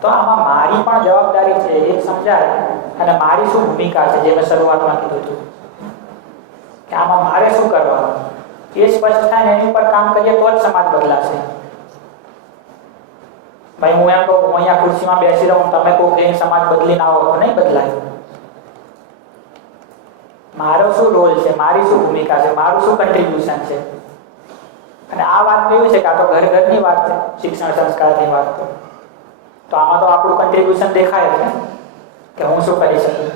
તો આમાં મારી પણ જવાબદારી છે એ સમજાય, અને મારી શું ભૂમિકા છે જે મેં શરૂઆતમાં કીધું હતું કે આમાં મારે શું કરવાનું એ સ્પષ્ટ થાય ને એની ઉપર કામ કરીએ તો જ સમાજ બદલાશે. ભાઈ હું એમ કહું હું અહીંયા ખુરશીમાં બેસી રહું, તમે કોઈ જઈને સમાજ બદલીને આવો તો નહીં બદલાય. મારો શું રોલ છે, મારી શું ભૂમિકા છે, મારું શું કન્ટ્રીબ્યુશન છે. અને આ વાત કેવી છે કે આ તો ઘરની વાત છે, શિક્ષણ સંસ્કારની વાત. તો આમાં તો આપણું કન્ટ્રીબ્યુશન દેખાય છે કે હું શું કરી શકું.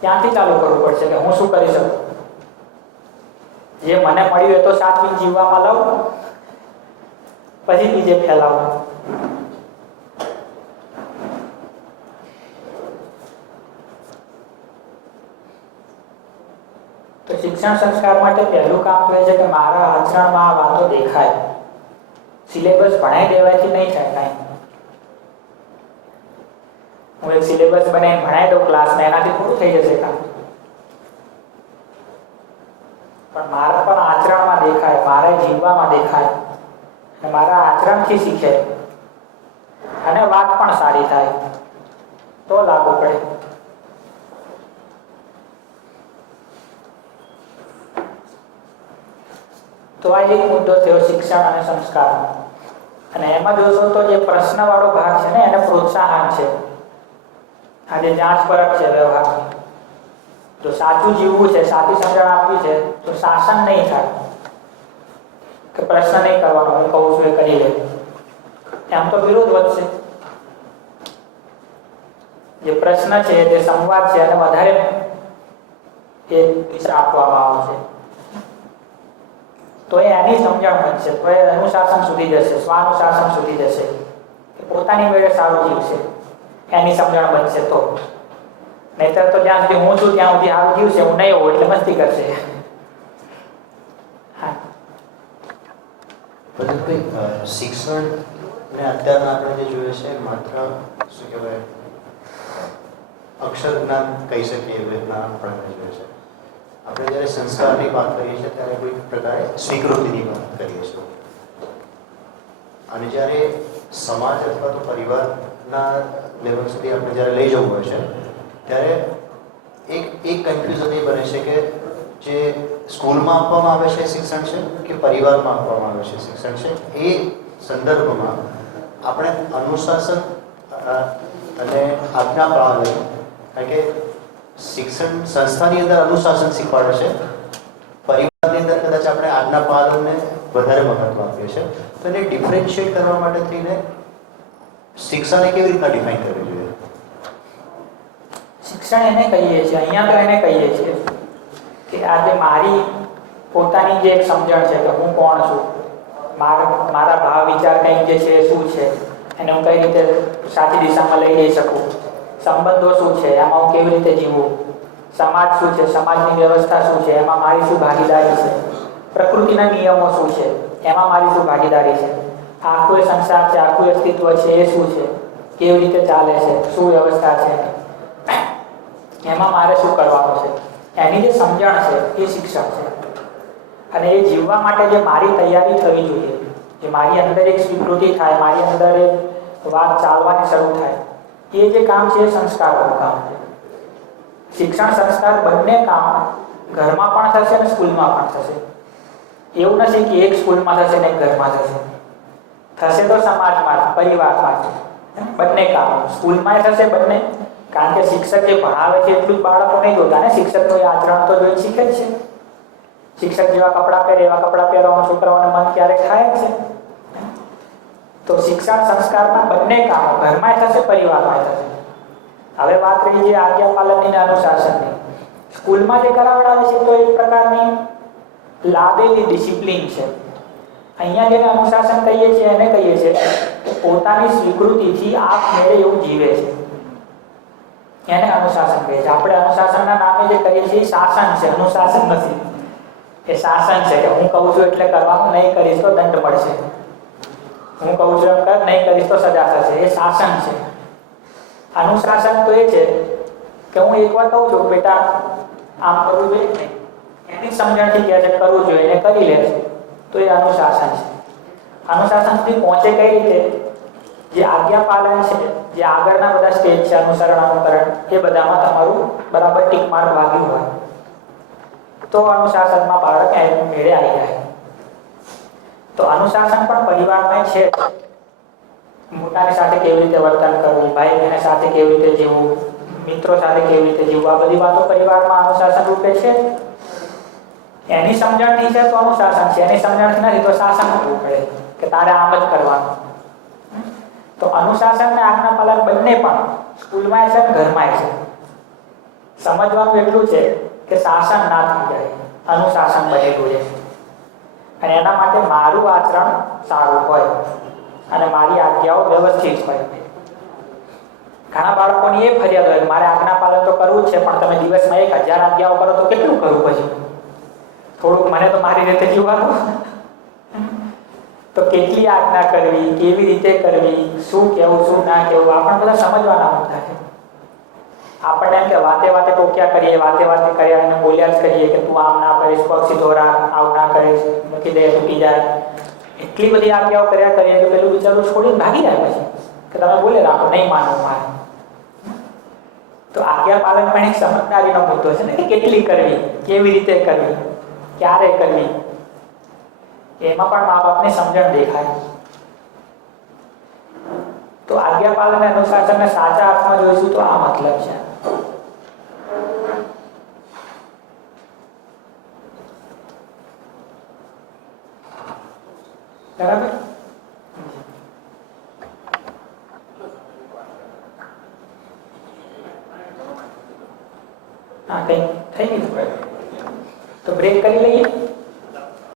ત્યાંથી ચાલુ કરવું પડશે કે હું શું કરી શકું. જે મને મળ્યું એ તો સાચવી જીવવામાં લઉં, પછી બીજે ફેલાવું. તો શિક્ષણ સંસ્કાર માટે પહેલું કામ તો એ છે કે મારા આચરણમાં આ વાતો દેખાય. સિલેબસ ભણાઈ દેવાથી નહીં થાય કાંઈ. હું એક સિલેબસ બનાવીને ભણાવી દઉં ક્લાસમાં, એનાથી પૂરું થઈ જશે કામ. પણ મારા પણ આચરણમાં દેખાય, મારા જીવવામાં દેખાય, અને મારા આચરણથી શીખે, અને વાત પણ સારી થાય તો લાગુ પડે. તો આ એક મુદ્દો થયો શિક્ષણ અને સંસ્કાર. અને એમાં જોશો તો જે પ્રશ્નવાળો ભાગ છે ને એને પ્રોત્સાહન છે. આજે જાંચ પરખ છે વ્યવહારની. જો સાચું જીવવું છે, સાચી સમજણ આપવી છે તો શાસન નહીં થાય કે પ્રશ્ન નહીં કરવાનો, હું કહું છું એ કરી લે, એમ તો વિરોધ વધશે. જે પ્રશ્ન છે તે સંવાદ છે અને વધારે એ દિશા આપવામાં આવશે તો એ એની સમજણ બનશે, તો એ અનુશાસન સુધી જશે, સ્વાનુશાસન સુધી જશે, કે પોતાની મેળે સારું જીવશે, એની સમજણ બનશે. તો નહીતર તો જ્યાં સુધી હું છું ત્યાં સુધી સારું જીવશે, હું નહીં હોઉં એટલે મસ્તી કરશે. હા, શિક્ષણ ને અત્યારના આપણે જે જોઈએ છે માત્ર શું કહેવાય અક્ષર જ્ઞાન કહી શકીએ એવી રીતના આપણે જોઈએ છે. આપણે જ્યારે સંસ્કારની વાત કરીએ છીએ ત્યારે કોઈ પ્રકારે સ્વીકૃતિની વાત કરીએ છીએ, અને જ્યારે સમાજ અથવા તો પરિવારના લેવલ સુધી આપણે જ્યારે લઈ જવું હોય છે ત્યારે એક કન્ફ્યુઝન એ બને છે કે જે સ્કૂલમાં આપવામાં આવે છે શિક્ષણ છે કે પરિવારમાં આપવામાં આવે છે શિક્ષણ છે, એ સંદર્ભમાં આપણે અનુશાસન અને આજ્ઞા પાલન, કારણ કે શિક્ષણ સંસ્થાની અંદર અનુશાસન શીખવાડે છે, પરિવારની અંદર કદાચ આપણે આજ્ઞા પાલનને વધારે મહત્વ આપીએ છીએ. તો એને ડિફરન્શિએટ કરવા માટે થઈને શિક્ષાને કેવી રીતના ડિફાઇન કરવી જોઈએ? શિક્ષણ એને કહીએ છીએ, અહીંયા તો એને કહીએ છીએ કે આજે મારી પોતાની જે એક સમજણ છે કે હું કોણ છું, મારા ભાવ વિચાર કંઈક જે છે શું છે, એને હું કઈ રીતે સાચી દિશામાં લઈ જઈ શકું, સંબંધો શું છે એમાં હું કેવી રીતે જીવું, સમાજ શું છે, સમાજની વ્યવસ્થા શું છે એમાં મારી શું ભાગીદારી છે, પ્રકૃતિના નિયમો શું છે એમાં મારી શું ભાગીદારી છે, આખું સંસાર છે, આખું અસ્તિત્વ છે એ શું છે, કેવી રીતે ચાલે છે, શું વ્યવસ્થા છે, એમાં મારે શું કરવાનું છે, એની જે સમજણ છે એ શિક્ષણ છે. અને એ જીવવા માટે જે મારી તૈયારી થવી જોઈએ જે મારી અંદર એક સ્વીકૃતિ થાય, મારી અંદર એક વાત ચાલવાની શરૂ થાય, એ જે કામ છે એ સંસ્કારનું કામ છે. શિક્ષણ સંસ્કાર બંને કામ ઘરમાં પણ થશે અને સ્કૂલમાં પણ થશે. એવું નથી કે એક સ્કૂલમાં થશે ને એક ઘરમાં થશે. થશે તો સમાજમાં, પરિવારમાં છે. બંને કામ સ્કૂલમાં થશે બંને, કારણ કે શિક્ષક જે ભણાવે છે એટલું જ બાળકો નહીં જોતા ને, શિક્ષકનું એ આચરણ તો જોઈને શીખે જ છે. શિક્ષક જેવા કપડાં પહેરે એવા કપડાં પહેરવાનું છોકરાઓને મન ક્યારેક થાય જ છે. તો શિક્ષણ સંસ્કારના બંને કામો ઘરમાં થશે, પરિવારમાં થશે. હવે વાત રહી છે આજ્ઞા પાલનની અને અનુશાસનની. સ્કૂલમાં જે કરાવડાવે છે તો એક પ્રકારની લાદેલી ડિસિપ્લિન છે. અહીંયા જેને અનુશાસન કહીએ છીએ એને કહીએ છીએ કે પોતાની સ્વીકૃતિથી આપમેળે એવું જીવે છે, એને અનુશાસન કહે છે. આપણે અનુશાસનના નામે જે કરીએ છીએ શાસન છે, અનુશાસન નથી. એ શાસન છે કે હું કહું છું એટલે કરવાનું, નહીં કરીશ તો દંડ મળશે, હું કહું છું એમ કર, નહીં કરીશ તો સજા થશે. એ શાસન છે. અનુશાસન તો એ છે કે હું એકવાર કહું છું બેટા આમ કરવું જોઈએ, એની સમજણથી કહે છે કરવું જોઈએ, એને કરી લે છે, તો એ અનુશાસન છે. અનુશાસન સુધી પહોંચે કઈ રીતે? જે આજ્ઞા પાલન છે, જે આગળના બધા સ્ટેજ છે, અનુસરણ, અનુકરણ, એ બધામાં તમારું બરાબર ટીક માર્ક વાગ્યું હોય તો અનુશાસનમાં બાળક એનું મેળે આવી જાય. તો અનુશાસન પણ પરિવારમાં છે. મોટાની સાથે કેવી રીતે વર્તન કરવું, ભાઈ બહેન સાથે કેવી રીતે જીવવું, મિત્રો સાથે કેવી રીતે જીવવું, આ બધી વાતો પરિવારમાં અનુશાસન રૂપે છે. એની સમજણથી છે તો અનુશાસન છે, એની સમજણથી નથી તો શાસન કરવું પડે કે તારે આમ જ કરવાનું. તો અનુશાસન ને આજ્ઞા પાલન બંને પણ સ્કૂલમાં છે અને ઘરમાં છે. સમજવાનું એટલું છે કે શાસન ના થઈ જાય, અનુશાસન બનેલું છે. અને એના માટે મારું આચરણ સારું હોય અને મારી આજ્ઞાઓ વ્યવસ્થિત હોય. ઘણા બાળકોની એ ફરિયાદ હોય મારે આજ્ઞા પાલન તો કરવું જ છે, પણ તમે દિવસમાં 1000 આજ્ઞાઓ કરો તો કેટલું કરવું? પછી થોડુંક મને તો મારી રીતે જીવવાનું. તો કેટલી આજ્ઞા કરવી, કેવી રીતે કરવી, શું કહેવું, શું ના કહેવું, આપણે બધા સમજવાના હોતા છે. આપણને એમ કે વાતે વાતે ટોક્યા કરીએ, વાતે વાતે કર્યા અને બોલ્યા જ કરીએ કે તું આમ ના કરીશ, પગ સીધો રાખ, આવું ના કરીશ, મૂકી દે, તૂટી જાય. એટલી બધી આજ્ઞાઓ કર્યા કરીએ કે પેલું બિચારું છોડીને ભાગી જાય પછી કે તમે બોલે રાખો, નહીં માનવું મારે. તો આજ્ઞા પાલન પણ એક સમજદારીનો મુદ્દો છે ને, કે કેટલી કરવી, કેવી રીતે કરવી, ક્યારે કરવી, એમાં પણ મા બાપની સમજણ દેખાય. તો આજ્ઞા પાલન અને અનુશાસનને સાચા અર્થમાં જોઈશું તો આ મતલબ છે. બરાબર? હા, કઈ થઈ ગયું તો બ્રેક કરી લઈએ.